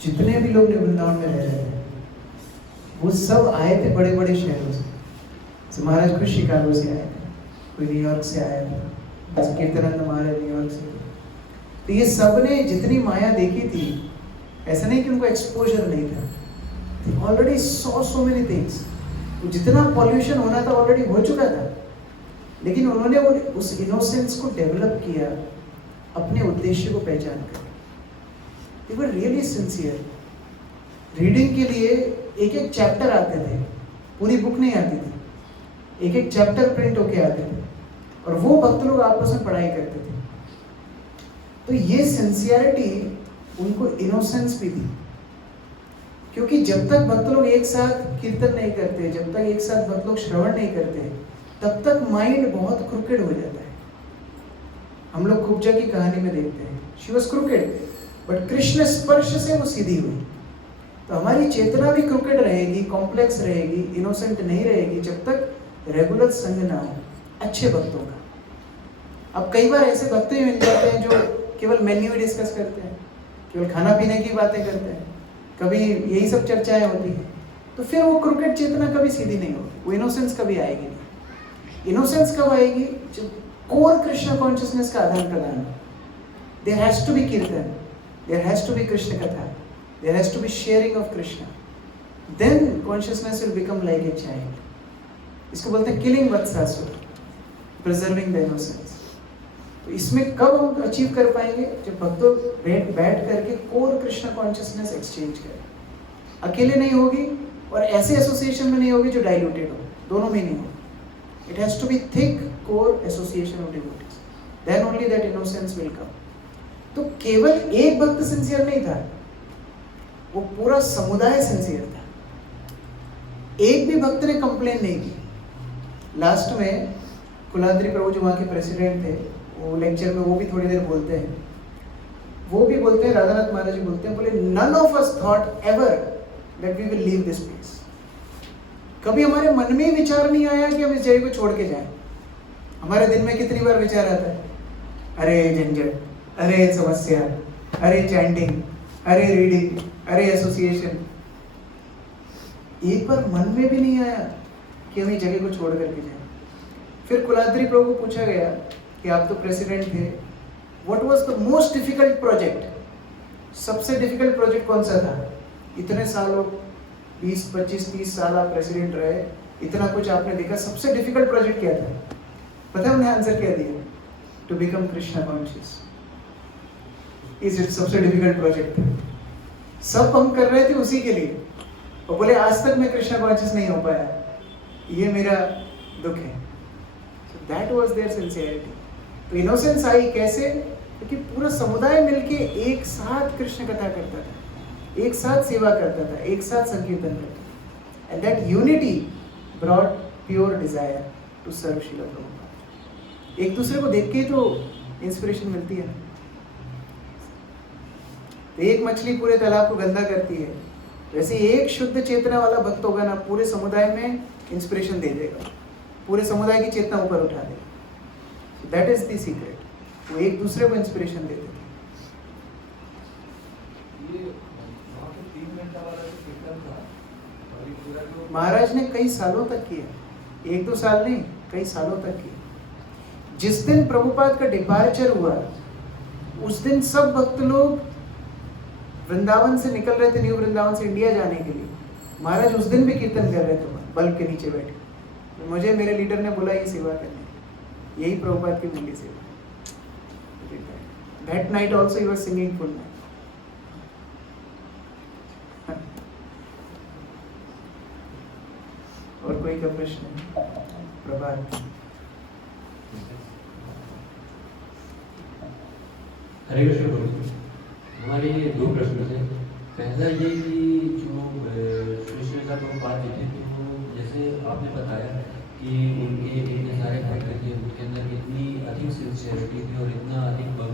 जितने भी लोग वृंदावन में रह रहे थे वो सब आए थे बड़े बड़े शहरों से। तो महाराज कुछ शिकागो से आए थे, कोई न्यूयॉर्क से आया था, जैसे कीर्तनानंद महाराज न्यूयॉर्क से। तो ये सब ने जितनी माया देखी थी, ऐसा नहीं कि उनको एक्सपोजर नहीं था, ऑलरेडी सो मेनी थिंग्स। जितना पॉल्यूशन होना था ऑलरेडी हो चुका था, लेकिन उन्होंने उस इनोसेंस को डेवलप किया अपने उद्देश्य को पहचान कर। They were really sincere. Reading के लिए एक एक चैप्टर आते थे, पूरी बुक नहीं आती थी, एक एक चैप्टर प्रिंट होके आते थे और वो भक्त लोग आपस में पढ़ाई करते थे। तो ये सिंसियरिटी उनको इनोसेंस भी थी, क्योंकि जब तक भक्त लोग एक साथ कीर्तन नहीं करते, जब तक एक साथ भक्त लोग श्रवण नहीं करते, तब तक माइंड बहुत क्रुकेड हो जाता है। हम लोग कुब्जा की कहानी में देखते हैं, she was crooked, but Krishna स्पर्श से वो सीधी हुई। तो हमारी चेतना भी क्रुकेड रहेगी, कॉम्प्लेक्स रहेगी, इनोसेंट नहीं रहेगी जब तक रेगुलर संग ना हो अच्छे भक्तों का। अब कई बार ऐसे भक्त ही मिल जाते हैं जो केवल मेन्यू ही डिस्कस करते हैं, केवल खाना पीने की बातें करते हैं, कभी यही सब चर्चाएं होती हैं, तो फिर वो क्रिकेट चेतना कभी सीधी नहीं होगी, वो इनोसेंस कभी आएगी नहीं। इनोसेंस कब आएगी? जब कोर कृष्ण कॉन्शियसनेस का आदान प्रदान हो। There has to be kirtan, there has to be Krishna katha, there has to be sharing of Krishna, then consciousness will become like a child. इसको बोलते हैं killing Vatsasura, preserving the innocence. तो इसमें कब हम अचीव कर पाएंगे? जब भक्तों बैठ करके कोर कृष्ण कॉन्शियसनेस एक्सचेंज करें। अकेले नहीं होगी और ऐसे एसोसिएशन में नहीं होगी जो डाइल्यूटेड हो, दोनों में नहीं होगी। It has to be thick core association of devotees, then only that innocence will come. तो केवल एक भक्त सिंसियर नहीं था, वो पूरा समुदाय सिंसियर था। एक भी भक्त ने कंप्लेन नहीं की। लास्ट में कुलाद्री प्रभु जो वहाँ के प्रेसिडेंट थे, वो लेक्चर में वो भी थोड़ी देर बोलते हैं, वो भी बोलते हैं, राधानाथ महाराज जी बोलते हैं, बोले none of us thought ever that we will leave this place. कभी हमारे मन में ही विचार नहीं आया कि हम इस जगह को छोड़ के जाएं। हमारे दिन में कितनी बार विचार आता है, अरे झंझट, अरे समस्या, अरे चैंटिंग, अरे रीडिंग, अरे एसोसिएशन। एक बार मन में भी नहीं आया कि हम इस जगह को छोड़ करके जाएं। फिर कुलाद्री प्रभु को पूछा गया कि आप तो प्रेसिडेंट थे, what was the most difficult project? सबसे डिफिकल्ट प्रोजेक्ट कौन सा था? इतने सालों 20, 25, 30 साल आप प्रेसिडेंट रहे, इतना कुछ आपने देखा, सबसे डिफिकल्ट प्रोजेक्ट क्या था? पता है उन्हें आंसर क्या दिया? To become Krishna conscious is it सबसे डिफिकल्ट प्रोजेक्ट। सब हम कर रहे थे उसी के लिए, और बोले आज तक मैं कृष्णा कॉन्शियस नहीं हो पाया, ये मेरा दुख है। That was their sincerity. तो इनोसेंस आई कैसे? क्योंकि पूरा समुदाय मिलके एक साथ कृष्ण कथा करता था, एक साथ सेवा करता था, एक साथ संकीर्तन करता था, and that unity brought pure desire to serve Shrila Prabhupada. एक दूसरे को देख के ही तो इंस्पिरेशन मिलती है। तो एक मछली पूरे तालाब को गंदा करती है, वैसे एक शुद्ध चेतना वाला भक्त होगा ना, पूरे समुदाय में इंस्पिरेशन दे देगा, पूरे समुदाय की चेतना ऊपर उठा देगा। That is the secret. वो एक दूसरे को इंस्पिरेशन देते थे। ये वहाँ पे 3 घंटा वाला जो कीर्तन था और ये पूरा जो महाराज ने कई सालों तक किया, 1-2 साल नहीं, कई सालों तक किया। जिस दिन प्रभुपाद का डिपार्चर हुआ उस दिन सब भक्त लोग वृंदावन से निकल रहे थे, न्यू वृंदावन से इंडिया जाने के लिए। महाराज उस दिन भी कीर्तन कर रहे थे बल्ब के नीचे बैठे। तो मुझे मेरे लीडर ने बोला ये सेवा करने, यही प्रभुपाद की मिली सेवा। That night also he was singing full night. और कोई का प्रश्न? प्रभात। हरे कृष्ण गुरु। हमारे 2 प्रश्न थे। पहला ये कि जो श्री श्रीला प्रभुपाद जी थे, तो जैसे आपने बताया कि उनके इतने सारे भक्त थे, उनके अंदर इतनी अधिक सिंसियरिटी थी और इतना अधिक वो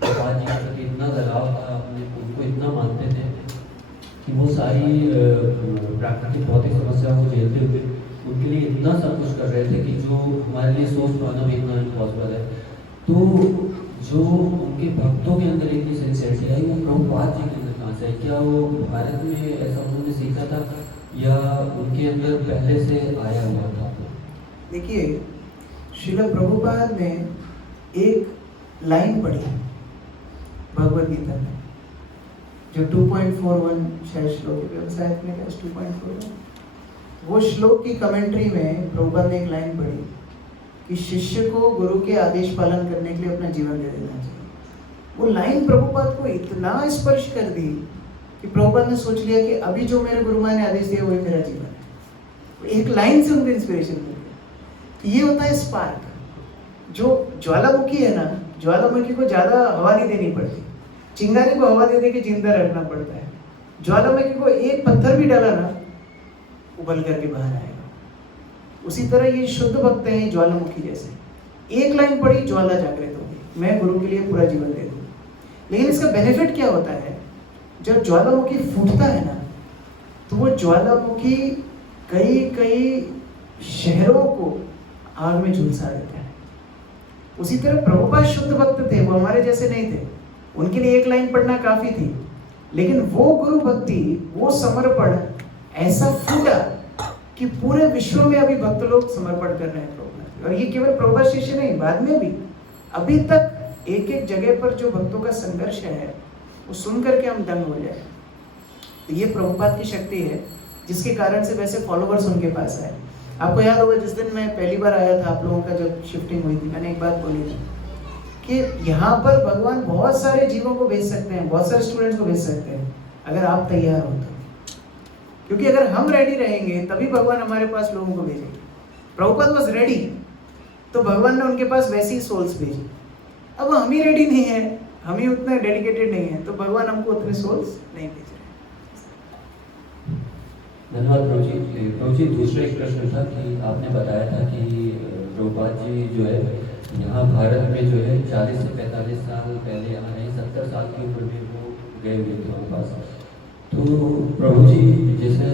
प्रभुपाद जी के प्रति इतना लगाव था, अपने उनको इतना मानते थे कि वो सारी प्राकृतिक भौतिक समस्या को झेलते हुए उनके लिए इतना सब कुछ कर रहे थे कि जो हमारे लिए सोच पाना भी इतना इम्पॉसिबल है। तो जो उनके भक्तों के अंदर इतनी सिंसियरिटी आई, वो प्रभुपाद जी के अंदर कहाँ से आई? क्या वो भारत में ऐसा उन्होंने सीखा था या उनके अंदर पहले से आया हुआ था? देखिए, श्रील प्रभुपाद ने एक लाइन पढ़ी भगवद गीता में, जो 2.41 शायद श्लोक है, व्यवसाय में क्या 2.41, वो श्लोक की कमेंट्री में प्रभुपाद ने एक लाइन पढ़ी कि शिष्य को गुरु के आदेश पालन करने के लिए अपना जीवन दे देना चाहिए। वो लाइन प्रभुपाद को इतना स्पर्श कर दी कि प्रभुपाद ने सोच लिया कि अभी जो मेरे गुरुमां ने आदेश दिया वही मेरा जीवन है। एक लाइन से उनको इंस्पिरेशन मिल गया। ये होता है स्पार्क। जो ज्वालामुखी है ना, ज्वालामुखी को ज़्यादा हवा नहीं देनी पड़ती। चिंगारी को हवा दे के जिंदा रखना पड़ता है। ज्वालामुखी को एक पत्थर भी डाला ना, उबल करके बाहर आएगा। उसी तरह ये शुद्ध भक्त हैं, ज्वालामुखी जैसे। एक लाइन पड़ी, ज्वाला जागृत होगी, मैं गुरु के लिए पूरा जीवन दे दूँ। लेकिन इसका बेनिफिट क्या होता है? जब ज्वालामुखी फूटता है ना, तो वो ज्वालामुखी कई शहरों को आग में झुलसा देता है। उसी तरह प्रभुपाद शुद्ध भक्त थे, वो हमारे जैसे नहीं थे। उनके लिए एक लाइन पढ़ना काफी थी, लेकिन वो गुरु भक्ति, वो समर्पण ऐसा फूटा कि पूरे विश्व में अभी भक्त लोग समर्पण कर रहे हैं प्रभुपाद। और ये केवल प्रभुपाद शिष्य नहीं, बाद में भी अभी तक एक जगह पर जो भक्तों का संघर्ष है वो सुन करके हम दंग हो जाए। तो ये प्रभुपाद की शक्ति है, जिसके कारण से वैसे फॉलोवर्स उनके पास आए। आपको याद होगा जिस दिन मैं पहली बार आया था, आप लोगों का जब शिफ्टिंग हुई थी, मैंने एक बात बोली थी कि यहाँ पर भगवान बहुत सारे जीवों को भेज सकते हैं, बहुत सारे स्टूडेंट्स को भेज सकते हैं, अगर आप तैयार हो तो। क्योंकि अगर हम रेडी रहेंगे तभी भगवान हमारे पास लोगों को भेजेंगे। प्रभुपाद वाज रेडी, तो भगवान ने उनके पास वैसी ही सोल्स भेजी। अब हम ही रेडी नहीं है, हम ही उतने डेडिकेटेड नहीं है, तो भगवान हमको उतने सोल्स नहीं भेज रहे। धन्यवाद प्रभु जी। दूसरा एक प्रश्न था कि आपने बताया था कि प्रभुपाद जी जो है यहाँ भारत में जो है 40 से 45 साल पहले यहाँ नहीं, 70 साल की उम्र में वो गए हुए थे हमारे पास। तो प्रभु जी, जैसे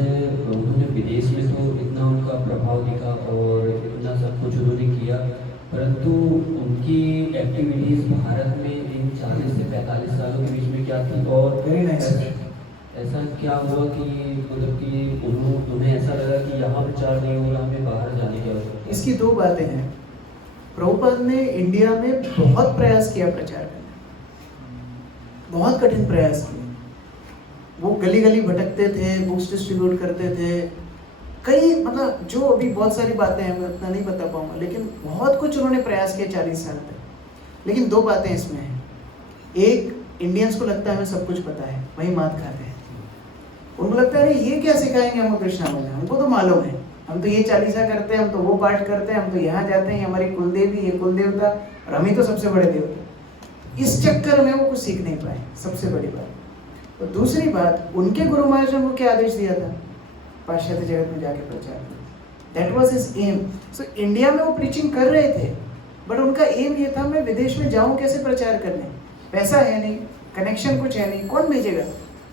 उन्होंने विदेश में तो इतना उनका प्रभाव दिखा और इतना सब कुछ उन्होंने किया, परंतु उनकी एक्टिविटीज़ भारत में इन 40 से 45 सालों के बीच में क्या थी? और ऐसा क्या हुआ कि मतलब कि उन्हें ऐसा लगा कि यहाँ प्रचार नहीं हो रहा, हमें बाहर जाने की आवश्यकता है? इसकी 2 बातें हैं। प्रभुपाद ने इंडिया में बहुत प्रयास किया प्रचार करने, बहुत कठिन प्रयास किया। वो गली गली भटकते थे, बुक्स डिस्ट्रीब्यूट करते थे, कई मतलब जो अभी बहुत सारी बातें हैं मैं उतना नहीं बता पाऊंगा, लेकिन बहुत कुछ उन्होंने प्रयास किया 40 साल तक। लेकिन 2 बातें इसमें हैं। एक, इंडियंस को लगता है हमें सब कुछ पता है, वही मात खाते हैं। उनको लगता है अरे ये क्या सिखाएंगे हमको कृष्णा बोलना, हमको तो मालूम है, हम तो ये चालीसा करते हैं, हम तो वो पाठ करते हैं, हम तो यहाँ जाते हैं, हमारी कुलदेवी, ये कुल देवता, और हम ही तो सबसे बड़े देवता। इस चक्कर में वो कुछ सीख नहीं पाए, सबसे बड़ी बात। तो दूसरी बात, उनके गुरु महाराज ने उनको क्या आदेश दिया था? पाश्चात्य जगत में जाके प्रचार करो। That was his aim. So India में वो प्रीचिंग कर रहे थे, बट उनका एम ये था मैं विदेश में जाऊँ कैसे प्रचार करने, पैसा है नहीं, कनेक्शन कुछ है नहीं, कौन भेजेगा,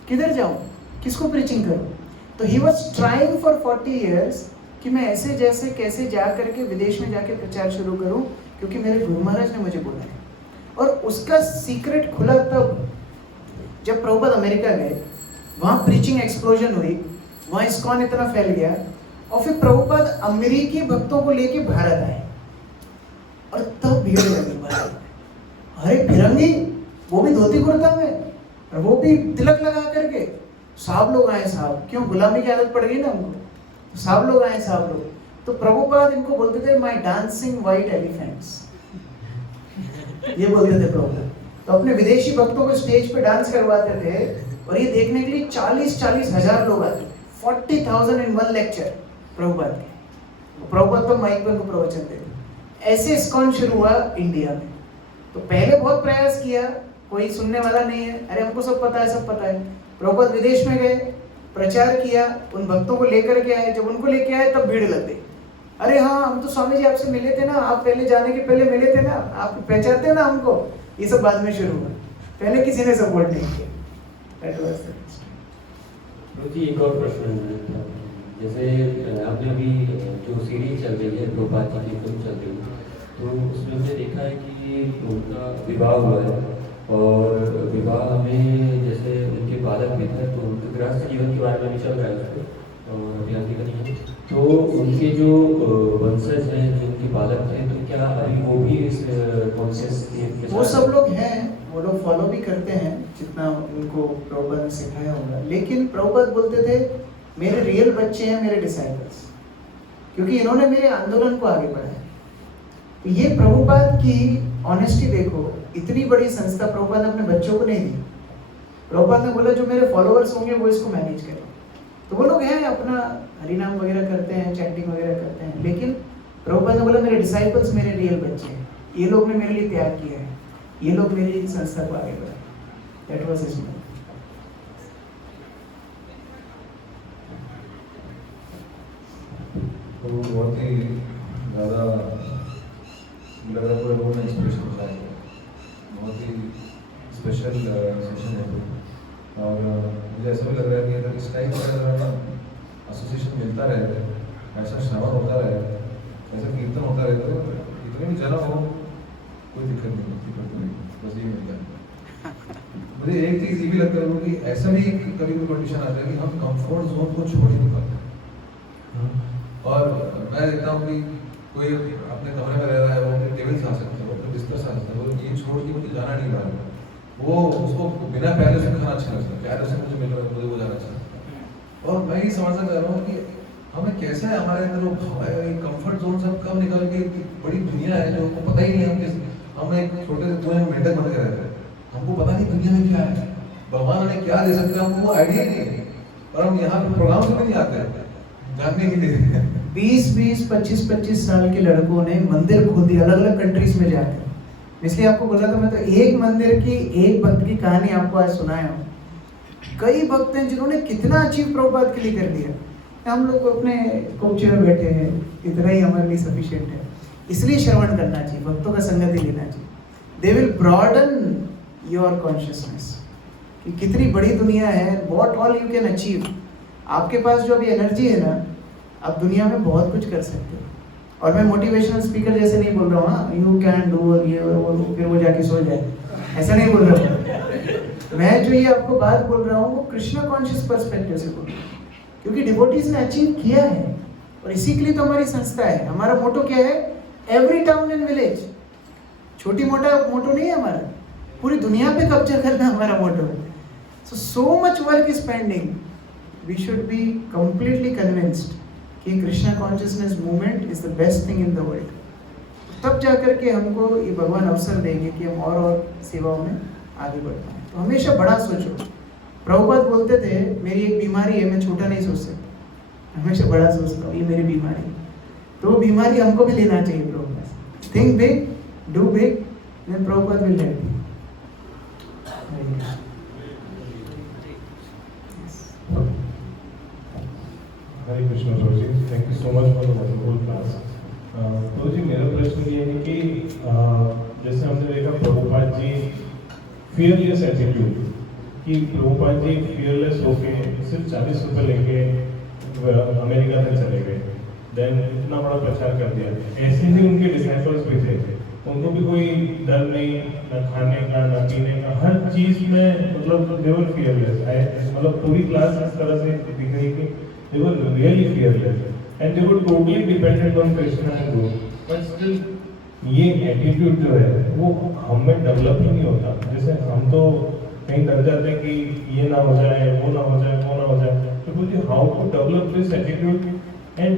किधर जाऊँ, किसको प्रीचिंग करूँ? तो he was trying for 40 years कि मैं ऐसे जैसे कैसे जा करके विदेश में जाके प्रचार शुरू करूँ क्योंकि मेरे गुरु महाराज ने मुझे बोला है। और उसका सीक्रेट खुला तब जब प्रभुपाद अमेरिका गए, वहाँ प्रीचिंग एक्सप्लोजन हुई, वहाँ इस्कॉन इतना फैल गया, और फिर प्रभुपाद अमेरिकी भक्तों को लेके भारत आए और तब भीड़ लगी भारत में। अरे फिरंगी, वो भी धोती कुर्ता में और वो भी तिलक लगा करके, साहब लोग आए साहब, क्यों गुलामी की आदत पड़ गई ना हमको, तो साहब लोग आए साहब लोग। तो प्रभुपाद इनको बोलते थे माय डांसिंग व्हाइट एलिफेंट्स, ये बोलते थे प्रभुपाद। तो अपने विदेशी भक्तों को स्टेज पे डांस करवाते थे और ये देखने के लिए 40-40 हजार लोग आते थे, 40,000 इन वन लेक्चर प्रभुपाद के। प्रभुपाद तो माइक पर प्रवचन देते। ऐसे इस्कॉन शुरू हुआ इंडिया में। तो पहले बहुत प्रयास किया, कोई सुनने वाला नहीं है, अरे हमको सब पता है, सब पता है। प्रभुपाद विदेश में गए, प्रचार किया, उन भक्तों को लेकर के आए। जब उनको लेके आए तब भीड़ लग गई। अरे हाँ, हम तो स्वामी जी आपसे मिले थे ना, आप पहले जाने के पहले मिले थे ना, आप पहचानते हैं ना हमको। ये सब बाद में शुरू हुआ, पहले किसी ने सपोर्ट नहीं किया। जी एक और प्रश्न था, जैसे आपने अभी जो सीरीज चल रही है प्रभुपाद जी की फिल्म चल रही है, तो उसमें हमने देखा है कि उनका विवाह हुआ है और विवाह में जैसे उनके बालक भी थे, तो उनके गृहस्थ जीवन के बारे में भी चल रहा है उसमें, और अभी आगे का नहीं है। तो उनके जो वंशज हैं, जो उनके बालक थे, तो क्या अभी वो भी इस कॉन्शियस के वो सब लोग हैं, वो लोग फॉलो भी करते हैं जितना उनको प्रभुपाद ने सिखाया होगा। लेकिन प्रभुपाद बोलते थे मेरे रियल बच्चे हैं मेरे डिसाइपल्स, क्योंकि इन्होंने मेरे आंदोलन को आगे बढ़ाया। तो ये प्रभुपाद की ऑनेस्टी देखो, इतनी बड़ी संस्था प्रभुपाद ने अपने बच्चों को नहीं दी। प्रभुपाद ने बोला जो मेरे फॉलोअर्स होंगे वो इसको मैनेज करें। तो वो लोग हैं, अपना हरिनाम वगैरह करते हैं, चैंटिंग वगैरह करते हैं, लेकिन प्रभुपाद ने बोला मेरे डिसाइपल्स मेरे रियल बच्चे हैं, ये लोग ने मेरे लिए त्याग किया है, ये लोग मेरी संस्था को आगे बढ़ाए। That was his motive. तो बहुत ही ज़्यादा लग रहा पूरे रोड में इंस्पिरेशन होता है, बहुत ही स्पेशल सेशन है। और मुझे ऐसा भी लग रहा है कि अगर इस टाइम पर अगर एसोसिएशन मिलता रहे, ऐसा श्रवण होता रहे, ऐसा कीर्तन होता रहे, तो इतने भी जन्म हो कोई दिक्कत नहीं होती, बस ये मिलता है। मुझे एक चीज़ ये भी लगता है कि ऐसा भी कभी कोई कंडीशन आता है कि हम कंफर्ट जोन को छोड़ ही नहीं पाते। और मैं देखता हूँ कि कोई अपने कमरे में रह रहा है, वो अपने टेबल से आ सकता है, वो अपने बिस्तर से आ सकता है, वो ये छोड़ के मुझे जाना नहीं रहा है, वो उसको बिना पहले से खाना अच्छा लगता है, प्यारे से मुझे मिल रहा है, मुझे वो जाना अच्छा लगता है। और मैं ये समझना चाह रहा हूँ कि हमें कैसे है हमारे अंदर वो कंफर्ट जोन से कब निकल के बड़ी दुनिया है जो हमको पता ही नहीं, हम एक छोटे से कुएं में मेंढक बन के रहते हैं, हमको पता नहीं दुनिया में क्या है, भगवान हमें क्या दे सकते हैं, हमको वो आइडिया ही नहीं है। और हम यहाँ पे प्रोग्राम से नहीं आते हैं जानने के लिए। 20-20, 25-25 साल के लड़कों ने मंदिर खोल दिए अलग अलग कंट्रीज में जाकर। इसलिए आपको बोला था मैं, तो एक मंदिर की एक भक्त की कहानी आपको आज सुनाया हूँ। कई भक्त हैं जिन्होंने कितना अचीव प्रभुपाद के लिए कर दिया, हम लोग अपने कोचे में बैठे हैं, इतना ही हमारे लिए सफिशिएंट है। इसलिए श्रवण करना चाहिए, भक्तों का संगति लेना चाहिए। They will broaden your consciousness कि कितनी बड़ी दुनिया है, what all you can achieve. आपके पास जो अभी एनर्जी है ना, आप दुनिया में बहुत कुछ कर सकते हो। और मैं मोटिवेशनल स्पीकर जैसे नहीं बोल रहा हूँ, हाँ यू कैन डू और ये और वो, फिर वो जाके सो जाए, ऐसा नहीं बोल रहा हूँ। मैं जो ये आपको बात बोल रहा हूँ वो कृष्णा कॉन्शियस पर्सपेक्टिव से बोल रहा हूँ, क्योंकि डिवोटीज ने अचीव किया है और इसी के लिए तो हमारी संस्था है। हमारा मोटो क्या है? Every town and village. छोटी मोटा मोटो नहीं है हमारा, पूरी दुनिया पे कब्जा करना हमारा मोटो है। So much work is pending. We should be completely convinced कि Krishna consciousness movement is the best thing in the world. तब जाकर के हमको ये भगवान अवसर देंगे कि हम और सेवाओं में आगे बढ़ पाएं। तो हमेशा बड़ा सोचो। प्रभुपाद बोलते थे मेरी एक बीमारी है, मैं छोटा नहीं सोच सकता, हमेशा बड़ा सोचता हूँ, ये मेरी बीमारी। तो वो बीमारी हमको भी लेना चाहिए Prabhupada. Think big, do big, then Prabhupada will help you. Hare Krishna prabhu ji, thank you so much for the wonderful class. Prabhu ji मेरा प्रश्न ये है कि जैसे हमने देखा प्रभुपाद जी फियरलेस एटीट्यूड, कि प्रभुपाद जी फियरलेस होके सिर्फ 40 रुपये लेके अमेरिका में चले गए, देन इतना बड़ा प्रचार कर दिया। ऐसे ही उनके डिसाइपल्स भी थे उनको भी कोई डर नहीं, ना खाने का ना पीने का, हर चीज में मतलब दे वर फियरलेस। मतलब पूरी क्लास इस तरह से दिख रही कि they were really fearless and they were totally dependent on Krishna and God. But still ये एटीट्यूड जो है वो हम में डेवलप ही नहीं होता। जैसे हम तो कहीं डर जाते हैं कि ये ना हो जाए, वो ना हो जाए, वो ना हो जाए। तो बोलिए how to develop this attitude and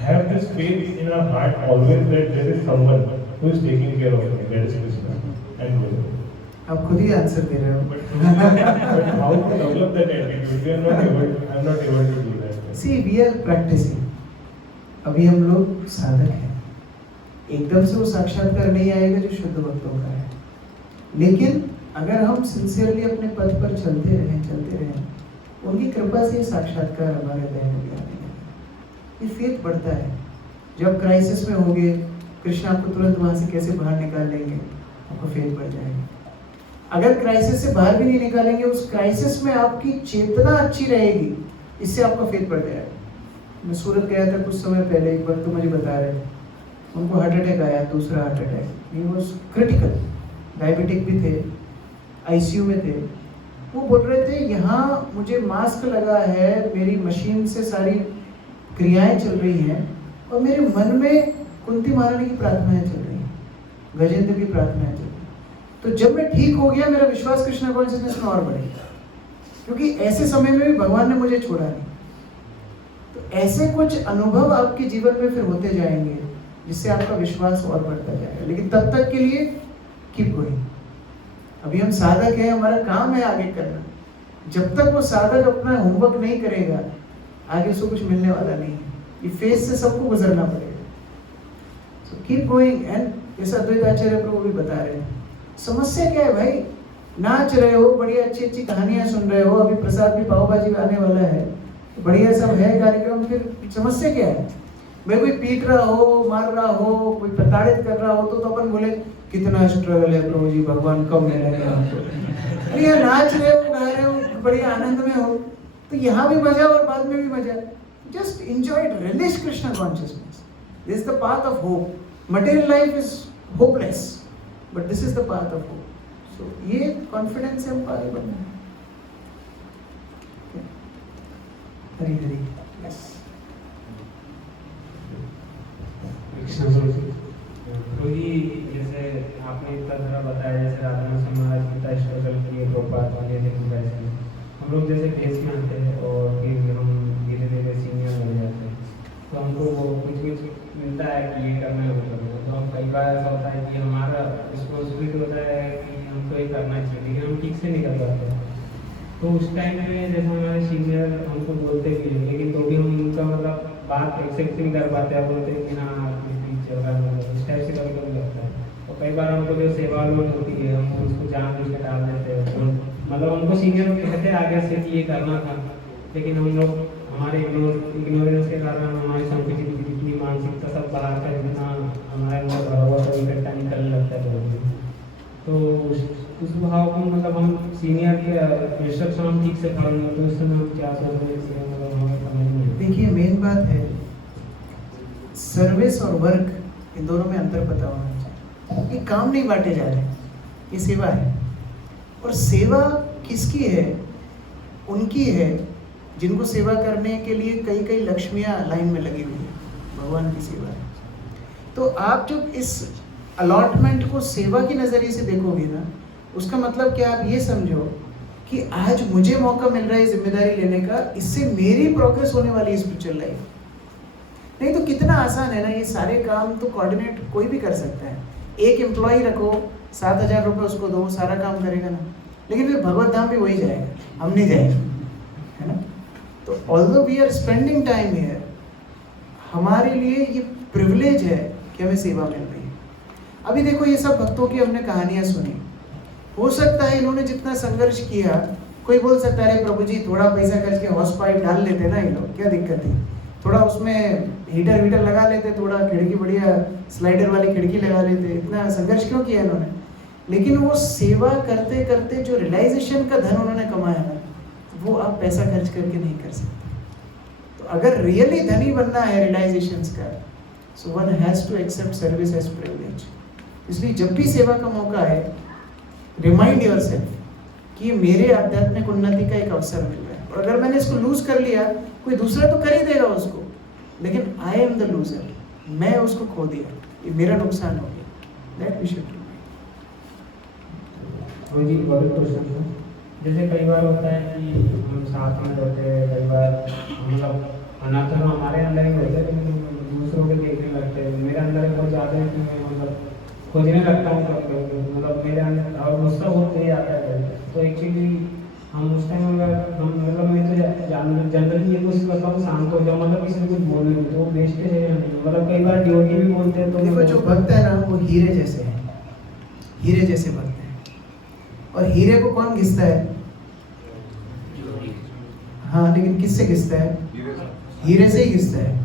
have this faith in our heart always that there is someone who is taking care of me, that is Krishna and Guru. आप खुद ही आंसर दे रहे हो। But how to develop that attitude? We are not able. I am not able to do that. See, we are practicing. अभी हम लोग साधक हैं। एकदम से वो साक्षात्कार नहीं आएगा जो शुद्ध भक्तों का है, लेकिन अगर हम सिंसियरली अपने पथ पर चलते रहें, उनकी कृपा से साक्षात्कार हमारे देह में भी आने लगेगा। ये फेथ बढ़ता है। जब क्राइसिस में होगे, कृष्ण आपको तुरंत वहां से कैसे बाहर निकाल लेंगे, आपका फेथ बढ़ जाएगा। अगर क्राइसिस से बाहर भी नहीं निकालेंगे, उस क्राइसिस में आपकी चेतना अच्छी रहेगी, इससे आपका फेथ बढ़ जाएगा। मैं सूरत गया था कुछ समय पहले, एक वक्त तो मुझे बता रहे थे उनको हार्ट अटैक आया, दूसरा heart attack, he was critical, diabetic भी थे, आईसीयू में थे। वो बोल रहे थे यहाँ मुझे मास्क लगा है, मेरी मशीन से सारी क्रियाएं चल रही हैं और मेरे मन में कुंती महारानी की प्रार्थनाएं चल रही हैं, गजेंद्र की प्रार्थनाएं चल रही हैं। तो जब मैं ठीक हो गया, मेरा विश्वास कृष्ण कॉन्शियसनेस में और बढ़ेगा, क्योंकि ऐसे समय में भी भगवान ने मुझे छोड़ा नहीं। तो ऐसे कुछ अनुभव आपके जीवन में फिर होते जाएंगे जिससे आपका विश्वास और बढ़ता जाएगा। लेकिन तब तक के लिए कीप गोइंग। अभी हम साधक हैं, हमारा काम है आगे करना। जब तक वो साधक अपना होमवर्क नहीं करेगा, आगे उसको कुछ मिलने वाला नहीं है। ये फेज से सबको गुजरना पड़ेगा। So keep going. एंड जैसा अद्वैत आचार्य प्रभु भी बता रहे हैं, समस्या क्या है भाई? नाच रहे हो, बढ़िया अच्छी अच्छी कहानियां सुन रहे हो, अभी प्रसाद भी पाव भाजी आने वाला है, बढ़िया सब है कार्यक्रम, फिर समस्या क्या है? भाई कोई पीट रहा हो, मार रहा हो, कोई प्रताड़ित कर रहा हो तो अपन बोले कितना स्ट्रगल है प्रभु जी, भगवान कब मिलेंगे हमको। अरे यार नाच रहे हो, गा रहे हो, बढ़िया आनंद में हो, तो यहाँ भी मजा और बाद में भी मजा। Just enjoy it, release Krishna consciousness. This is the path of hope. Material life is hopeless, but this is the path of hope. So ये कॉन्फिडेंस से हम आगे बढ़ना है। हरी हरी। यस तो ही जैसे आपने इतना सारा बताया, जैसे राधा समाज कितना स्ट्रगल किए, प्रोपात वाले दिन हम लोग जैसे फेस में आते हैं और फिर हम धीरे धीरे सीनियर बन जाते हैं, तो हमको वो कुछ मिलता है कि ये करना है वो करना है। तो हम कई बार ऐसा होता है कि हमारा रिस्पॉन्सिबिलिटी होता है कि हमको ये करना चाहिए, लेकिन हम ठीक से निकल जाते हैं। तो उस टाइम में जैसे हमारे सीनियर हमको बोलते भी हैं, लेकिन तो भी हम उनका मतलब बात एक्सेप्ट नहीं कर पाते हैं, बोलते हैं कि हाँ चल रहा है, मतलब इस टाइप से कभी कभी लगता है। और कई बार हमको जो सेवा लोन होती है, हम उसको जानबूझ के डाल देते हैं, मतलब उनको सीनियर कहते हैं आगे से कि ये करना था, लेकिन हम लोग हमारे इग्नोरेंस के कारण हमारी संकुचित जितनी मानसिकता सब बाहर का इतना हमारे अंदर भरा हुआ सब इकट्ठा निकलने लगता है। तो उस भाव को मतलब हम सीनियर के इंस्ट्रक्शन हम ठीक से फॉलो नहीं, तो उस समय हम क्या सोच रहे हैं मतलब हमें समझ नहीं। देखिए मेन बात है सर्विस और वर्क, इन दोनों में अंतर पता होना चाहिए। ये काम नहीं बांटे जा रहे, ये सेवा है। और सेवा किसकी है? उनकी है जिनको सेवा करने के लिए कई कई लक्ष्मियाँ लाइन में लगी हुई है, भगवान की सेवा है। तो आप जब इस अलॉटमेंट को सेवा की नज़रिए से देखोगे ना, उसका मतलब क्या, आप ये समझो कि आज मुझे मौका मिल रहा है जिम्मेदारी लेने का, इससे मेरी प्रोग्रेस होने वाली है स्पिरिचुअल लाइफ। नहीं तो कितना आसान है ना, ये सारे काम तो कोऑर्डिनेट कोई भी कर सकता है। एक एम्प्लॉय रखो, 7,000 रुपये उसको दो, सारा काम करेगा ना, लेकिन फिर भगवत धाम भी वही जाएगा, हम नहीं जाएंगे, है ना। तो although we are spending time here, हमारे लिए ये प्रिविलेज है कि हमें सेवा मिल रही है। अभी देखो ये सब भक्तों की हमने कहानियाँ सुनी, हो सकता है इन्होंने जितना संघर्ष किया, कोई बोल सकता है अरे प्रभु जी थोड़ा पैसा खर्च के हॉर्स पाइप डाल लेते ना, ये लोग क्या दिक्कत थी, थोड़ा उसमें हीटर वीटर लगा लेते, थोड़ा खिड़की बढ़िया स्लाइडर वाली खिड़की लगा लेते, इतना संघर्ष क्यों किया इन्होंने। लेकिन वो सेवा करते करते जो रियलाइजेशन का धन उन्होंने कमाया ना, वो आप पैसा खर्च करके नहीं कर सकते। तो अगर रियली धनी बनना है रियलाइजेशंस का, so one has to accept service as privilege. इसलिए जब भी सेवा का मौका आए, रिमाइंड योरसेल्फ कि ये मेरे आध्यात्मिक उन्नति का एक अवसर मिल रहा है, और अगर मैंने इसको लूज कर लिया, कोई दूसरा तो कर ही देगा उसको, लेकिन आई एम द लूजर, मैं उसको खो दिया, ये मेरा नुकसान हो गया। दैट वी शुड हाँ जी, और एक क्वेश्चन था, जैसे कई बार होता है कि हम साथ में रहते हैं, कई बार मतलब अनाथन हमारे अंदर ही होते हैं, लेकिन दूसरों के देखने लगते हैं। मेरे अंदर बहुत ज़्यादा है कि मैं मतलब खोजने लगता हूँ कभी, मतलब मेरे अंदर और गुस्सा बहुत तेज आता है। तो एक्चुअली हम उस टाइम अगर हम मतलब मैं तो जनरली ये कोशिश करता हूँ शांत हो जाऊँ, मतलब किसी को कुछ बोल नहीं, तो बेस्ट है या नहीं? मतलब कई बार ड्यूटी भी बोलते हैं तो देखो, जो भक्त है ना वो हीरे जैसे हैं, हीरे जैसे भक्त हैं। और हीरे को कौन घिसता है? हाँ, लेकिन किससे घिसता है? हीरे से ही घिसता है।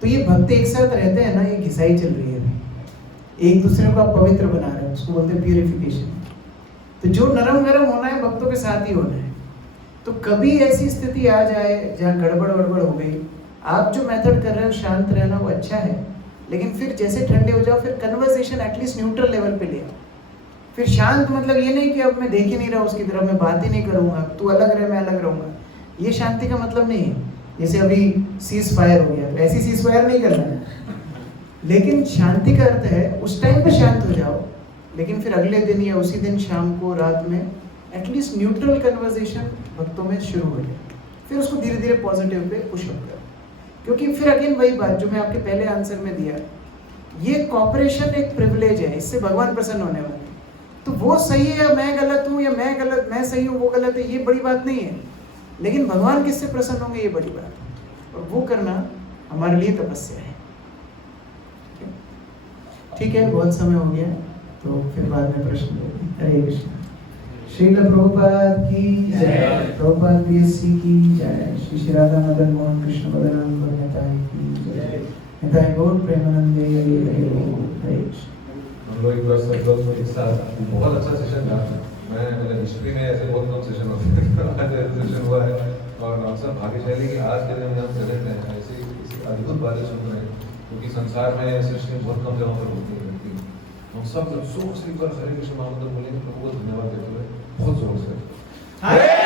तो ये भक्त एक साथ रहते हैं ना, ये घिसाई चल रही है अभी, एक दूसरे को आप पवित्र बना रहे हैं, उसको बोलते हैं प्यूरिफिकेशन। तो जो नरम गरम होना है भक्तों के साथ ही होना है। तो कभी ऐसी स्थिति आ जाए जहाँ गड़बड़ वड़बड़ हो गई, आप जो मेथड कर रहे हो शांत रहना वो अच्छा है, लेकिन फिर जैसे ठंडे हो जाओ, फिर कन्वर्सेशन एटलीस्ट न्यूट्रल लेवल पे ले आओ। फिर शांत मतलब ये नहीं कि अब मैं देख ही नहीं रहा उसकी तरफ, मैं बात ही नहीं करूंगा, तू अलग रहे मैं अलग रहूंगा, ये शांति का मतलब नहीं है। जैसे अभी सीज फायर हो गया, तो ऐसी सीज फायर नहीं करना है, लेकिन शांति का अर्थ है उस टाइम पे शांत हो जाओ, लेकिन फिर अगले दिन या उसी दिन शाम को रात में एटलीस्ट न्यूट्रल कन्वर्सेशन भक्तों में शुरू हो जाए, फिर उसको धीरे धीरे पॉजिटिव पे पुश अप करो। क्योंकि फिर अगेन वही बात जो मैं आपके पहले आंसर में दिया, ये कॉपरेशन एक प्रिविलेज है, इससे भगवान प्रसन्न होने वाले। तो वो सही है या मैं गलत हूँ, या मैं सही हूँ वो गलत है, ये बड़ी बात नहीं है, लेकिन भगवान किससे प्रसन्न होंगे ये बड़ी बात है, और वो करना हमारे लिए तपस्या है। ठीक है, बहुत समय हो गया, तो फिर बाद में प्रश्न लेंगे। हरे कृष्ण। श्रील प्रभुपाद की जय, प्रभुपाद बीएससी की जय, श्री श्री राधा मदन मोहन कृष्ण बलराम निताई की जय, निताई गौर प्रेमानंदे हरे कृष्ण। हम लोग एक बार सब लोग एक साथ, बहुत अच्छा सेशन था। मैं मतलब हिस्ट्री में ऐसे बहुत कम सेशन होते हैं, आज ऐसा सेशन हुआ है, और हम सब भाग्यशाली कि आज के दिन हम प्रेजेंट हैं, ऐसी अद्भुत बातें सुन रहे हैं, क्योंकि संसार में सेशन बहुत कम जगहों पर होती है। हम सब जब सो श्री पर हरे कृष्ण महामंत्र बोलेंगे, प्रभु को धन्यवाद देते हुए बहुत जोर से